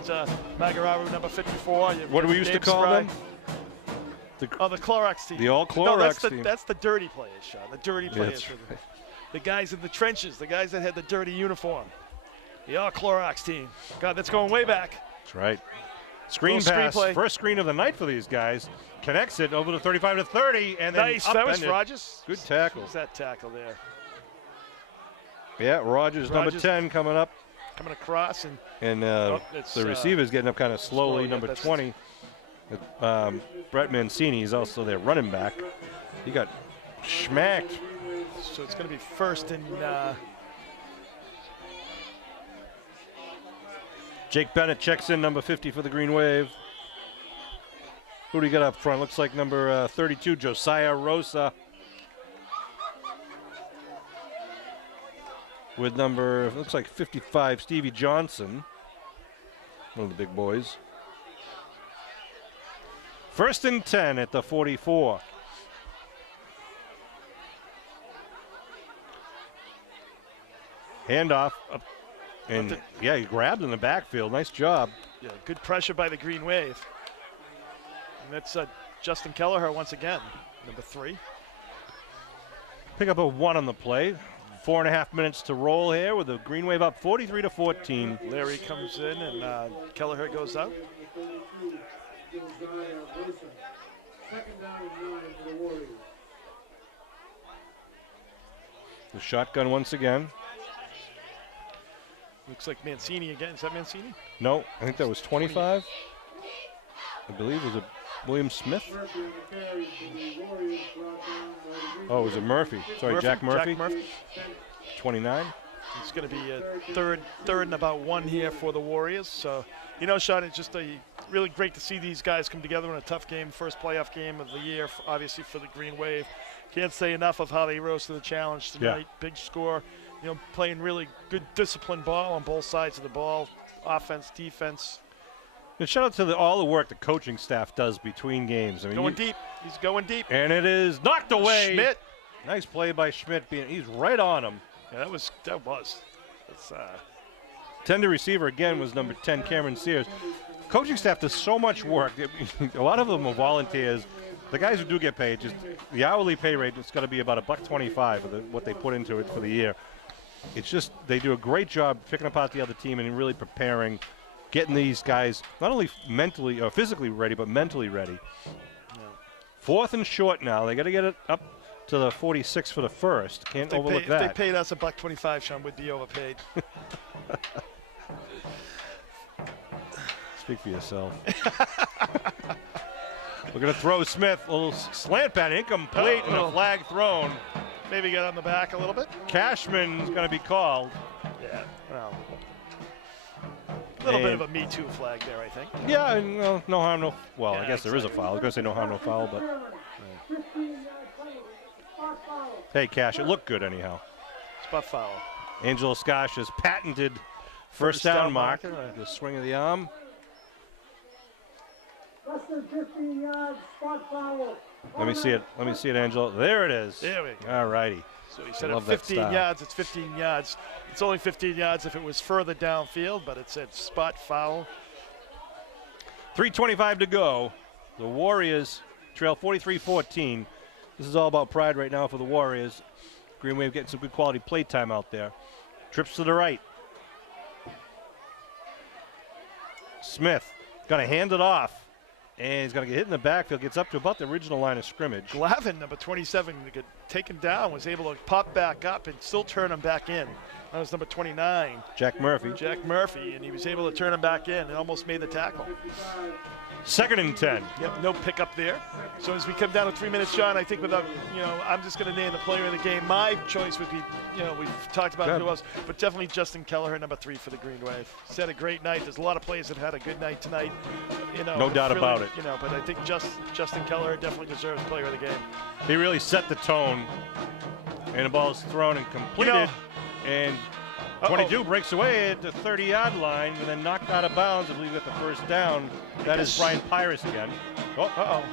Magararu number 54. What do we used to call them? The Clorox team. The all Clorox team. That's the dirty players, Sean. The dirty players. Yeah, right. The guys in the trenches, the guys that had the dirty uniform. The all Clorox team. God, that's going way back. That's right. Screen pass. First screen of the night for these guys. Connects it over the 35 to 30, and then nice. That was Rogers. Good tackle. Who's that tackle there? Yeah, Rogers number 10 coming up. Coming across. And the receiver's getting up kind of slowly, number 20. Brett Mancini is also their running back. He got schmacked. So it's going to be first and Jake Bennett checks in, number 50 for the Green Wave. Who do we got up front? Looks like number 32, Josiah Rosa. With looks like 55, Stevie Johnson. One of the big boys. First and 10 at the 44. Handoff. And yeah, he grabbed in the backfield. Nice job. Yeah, good pressure by the Green Wave. And that's Justin Kelleher once again, number 3. Pick up a 1 on the play. 4.5 minutes to roll here with the Green Wave up 43 to 14. Larry comes in and Kelleher goes out. The shotgun once again. Looks like Mancini again. Is that Mancini? No, I think that was 25. I believe it was a William Smith. Oh, it was a Murphy. Sorry, Jack Murphy. Jack Murphy. 29. It's going to be a third and about 1 here for the Warriors. So, you know, Sean, it's just really great to see these guys come together in a tough game, first playoff game of the year, obviously for the Green Wave. Can't say enough of how they rose to the challenge tonight. Yeah. Big score, you know, playing really good disciplined ball on both sides of the ball, offense, defense. And shout out to all the work the coaching staff does between games. I mean, going deep. He's going deep. And it is knocked away. Schmidt. Nice play by Schmidt. He's right on him. Yeah, that was. That's, tender receiver again was number 10, Cameron Sears. Coaching staff does so much work. A lot of them are volunteers. The guys who do get paid, just the hourly pay rate is going to be about $1.25 for what they put into it for the year. It's just they do a great job picking apart the other team and really preparing, getting these guys not only mentally or physically ready, but mentally ready. Yeah. 4th and short now. They got to get it up to the 46 for the first. Can't overlook that. If they paid us $1.25, Sean, we'd be overpaid. Speak for yourself. We're going to throw Smith. A little slant pat, incomplete, and a flag thrown. Maybe get on the back a little bit. Cashman's going to be called. Yeah, well. A little bit of a Me Too flag there, I think. Yeah, and no harm, no. Well, yeah, I guess there is a foul. I was going to say no harm, no foul, but. Hey, Cash, it looked good anyhow. Spot foul. Angelo Scotia's patented first down mark. The swing of the arm. Less than 15 yards, spot foul. Let me see it, Angelo. There it is. There we go. All righty. So he said 15 yards. It's 15 yards. It's only 15 yards if it was further downfield, but it said spot foul. 3:25 to go. The Warriors trail 43-14. This is all about pride right now for the Warriors. Green Wave getting some good quality play time out there. Trips to the right. Smith going to hand it off. And he's going to get hit in the backfield. Gets up to about the original line of scrimmage. Glavin, number 27, to get taken down, was able to pop back up and still turn him back in. That was number 29. Jack Murphy, and he was able to turn him back in and almost made the tackle. 2nd and 10. Yep, no pickup there. So as we come down to 3 minutes, Sean, I think without, I'm just going to name the player of the game. My choice would be, we've talked about who else, but definitely Justin Kelleher, number 3 for the Green Wave. He's had a great night. There's a lot of players that had a good night tonight. No doubt really, about it. But I think Justin Kelleher definitely deserves player of the game. He really set the tone. And the ball is thrown and completed. And 22 breaks away at the 30-yard line and then knocked out of bounds. I believe at the first down. That is Brian Pyrus again. Oh,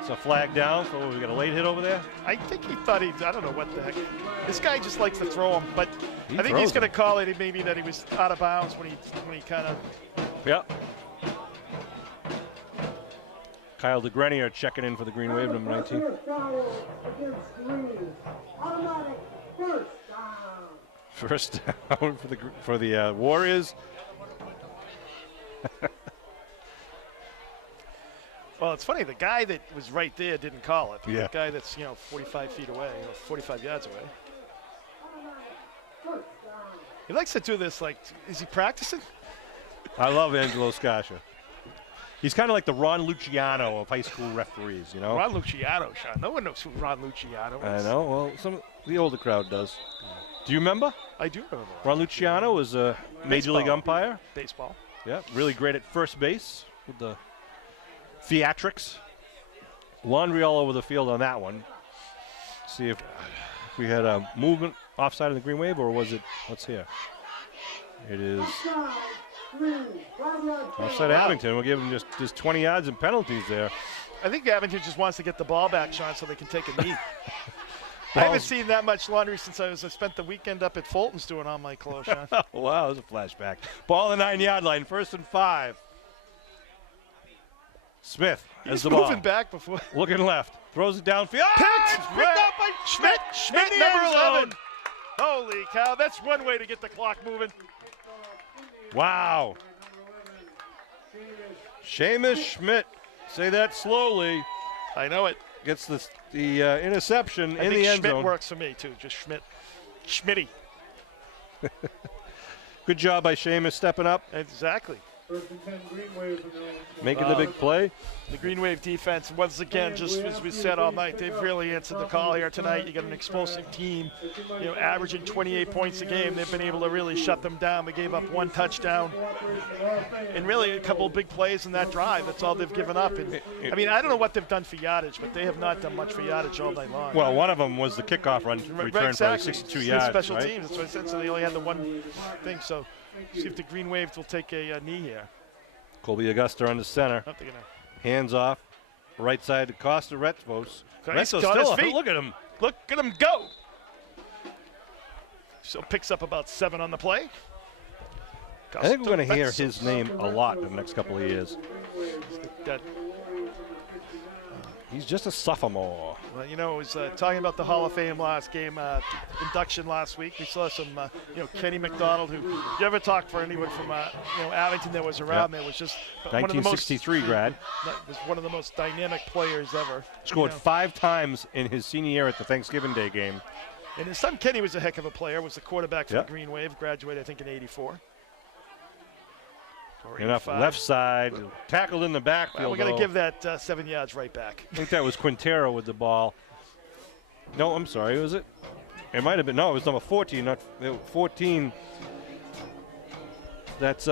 it's a flag down. So we got a late hit over there. I think he thought I don't know what the heck. This guy just likes to throw him, but I think he's going to call it maybe that he was out of bounds when he kind of. Yep. Kyle DeGrenier checking in for the Green Wave, number 19. First down for the Warriors. Well, it's funny. The guy that was right there didn't call it. Yeah. The guy that's 45 feet away, 45 yards away. He likes to do this. Like, is he practicing? I love Angelo Scotia. He's kind of like the Ron Luciano of high school referees, Ron Luciano, Sean. No one knows who Ron Luciano is. I know. Well, the older crowd does. Do you remember? I do remember. Ron Luciano was a major league umpire. Baseball. Yeah, really great at first base with the theatrics. Laundry all over the field on that one. See if we had a movement offside of the Green Wave, or was it, what's here? It is offside Abington. We'll give him just 20 yards and penalties there. I think Abington just wants to get the ball back, Sean, so they can take a knee. I haven't seen that much laundry since I spent the weekend up at Fulton's doing all my clothes, Sean. Wow, that was a flashback. Ball on the 9-yard line, 1st and 5. Smith has the ball. Moving back before. Looking left. Throws it downfield. Picked up by Schmidt. Schmidt, number 11. Holy cow, that's one way to get the clock moving. Wow. Seamus Schmidt. Say that slowly. I know it. Gets the interception in the end zone. Schmidt works for me, too. Just Schmidt. Schmitty. Good job by Seamus stepping up, Exactly. First and 10, Green Wave announced. making the big play. The Green Wave defense, once again, just as we said all night, they've really answered the call here tonight. You got an explosive team, averaging 28 points a game. They've been able to really shut them down. They gave up 1 touchdown and really a couple of big plays in that drive. That's all they've given up. And I mean, I don't know what they've done for yardage, but they have not done much for yardage all night long. Well, one of them was the kickoff run return for like 62 yards. Special right? teams. That's what I said. So they only had the one thing. So see if the Green Waves will take a knee here. Colby Augusta under center. Not gonna. Hands off. Right side to Costa Retzos. He's Retzos got his still feet. look at him. Look at him go. So picks up about 7 on the play. I think we're going to hear Retzos. his name a lot in the next couple of years. Got- He's just a sophomore. Well, I was talking about the Hall of Fame last game, induction last week. We saw some, Kenny McDonald, who, you ever talk for anyone from, Abington that was around there, was just one of the most, 1963 grad. was one of the most dynamic players ever. Scored 5 times in his senior year at the Thanksgiving Day game. And his son Kenny was a heck of a player, was the quarterback for Yep. the Green Wave, graduated, I think, in 84. Or Enough 85. left side, tackled in the backfield. Well, we're going though. to give that 7 yards right back. I think that was Quintero with the ball. No, I'm sorry, was it? It might have been. No, it was number 14, not 14. That's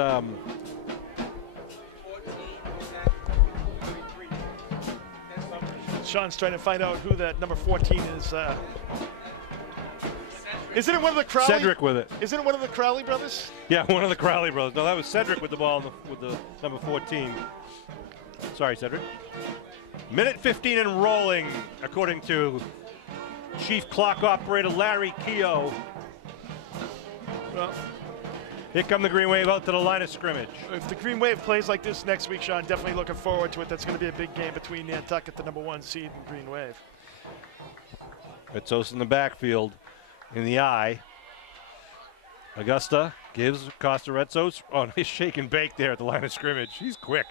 Sean's trying to find out who that number 14 is. Isn't it one of the Crowley? Cedric with it. Isn't it one of the Crowley brothers? Yeah, one of the Crowley brothers. No, that was Cedric with the ball with the number 14. Sorry, Cedric. Minute 15 and rolling, according to Chief Clock Operator Larry Keogh. Well, Here come the Green Wave out to the line of scrimmage. if the Green Wave plays like this next week, Sean, definitely looking forward to it. That's going to be a big game between Nantucket, the number 1 seed, and Green Wave. Retzos in the backfield, in the eye. Augusta gives Costa Retzos. Oh, nice shake and bake there at the line of scrimmage. He's quick.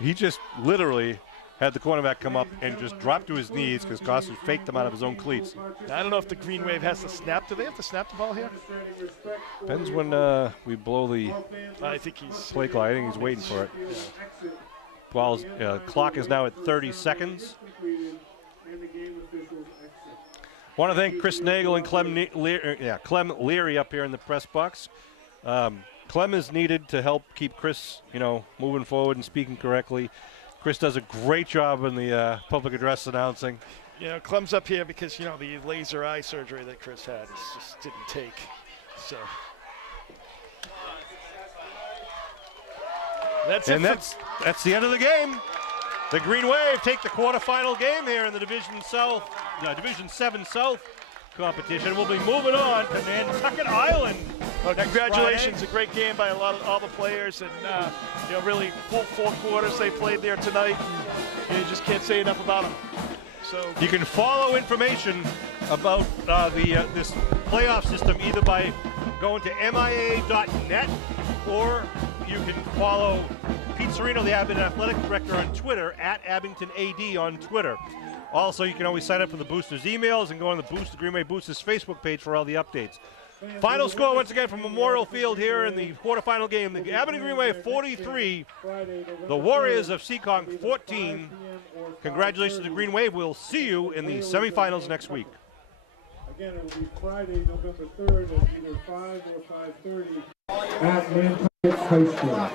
He just literally had the cornerback come up and just drop to his knees because Costa faked him out of his own cleats. I don't know if the Green Wave has to snap. Do they have to snap the ball here? Depends when we blow the I think he's. play clock. I think he's waiting for it. Ball's, clock is now at 30 seconds. Want to thank Chris Nagel and Clem Leary up here in the press box. Clem is needed to help keep Chris, moving forward and speaking correctly. Chris does a great job in the public address announcing. Clem's up here because, the laser eye surgery that Chris had just didn't take. So. That's the end of the game. The Green Wave take the quarterfinal game here in the Division 7 South competition. We'll be moving on to Nantucket Island. Congratulations, a great game by all the players, and really full 4 quarters they played there tonight. And you just can't say enough about them. So you can follow information about this playoff system either by going to MIA.net, or you can follow Pete Serino, the Abington Athletic Director, on Twitter, at AbingtonAD on Twitter. Also, you can always sign up for the Boosters emails and go on the Green Wave Boosters Facebook page for all the updates. Final score once again from Memorial Field here in the quarterfinal game. The Abington Green Wave 43, the Warriors of Seekonk 14. Congratulations to the Green Wave. We'll see you in the semifinals next week. Again, it will be Friday, November 3rd at either 5 or 5:30 at Nantucket High School.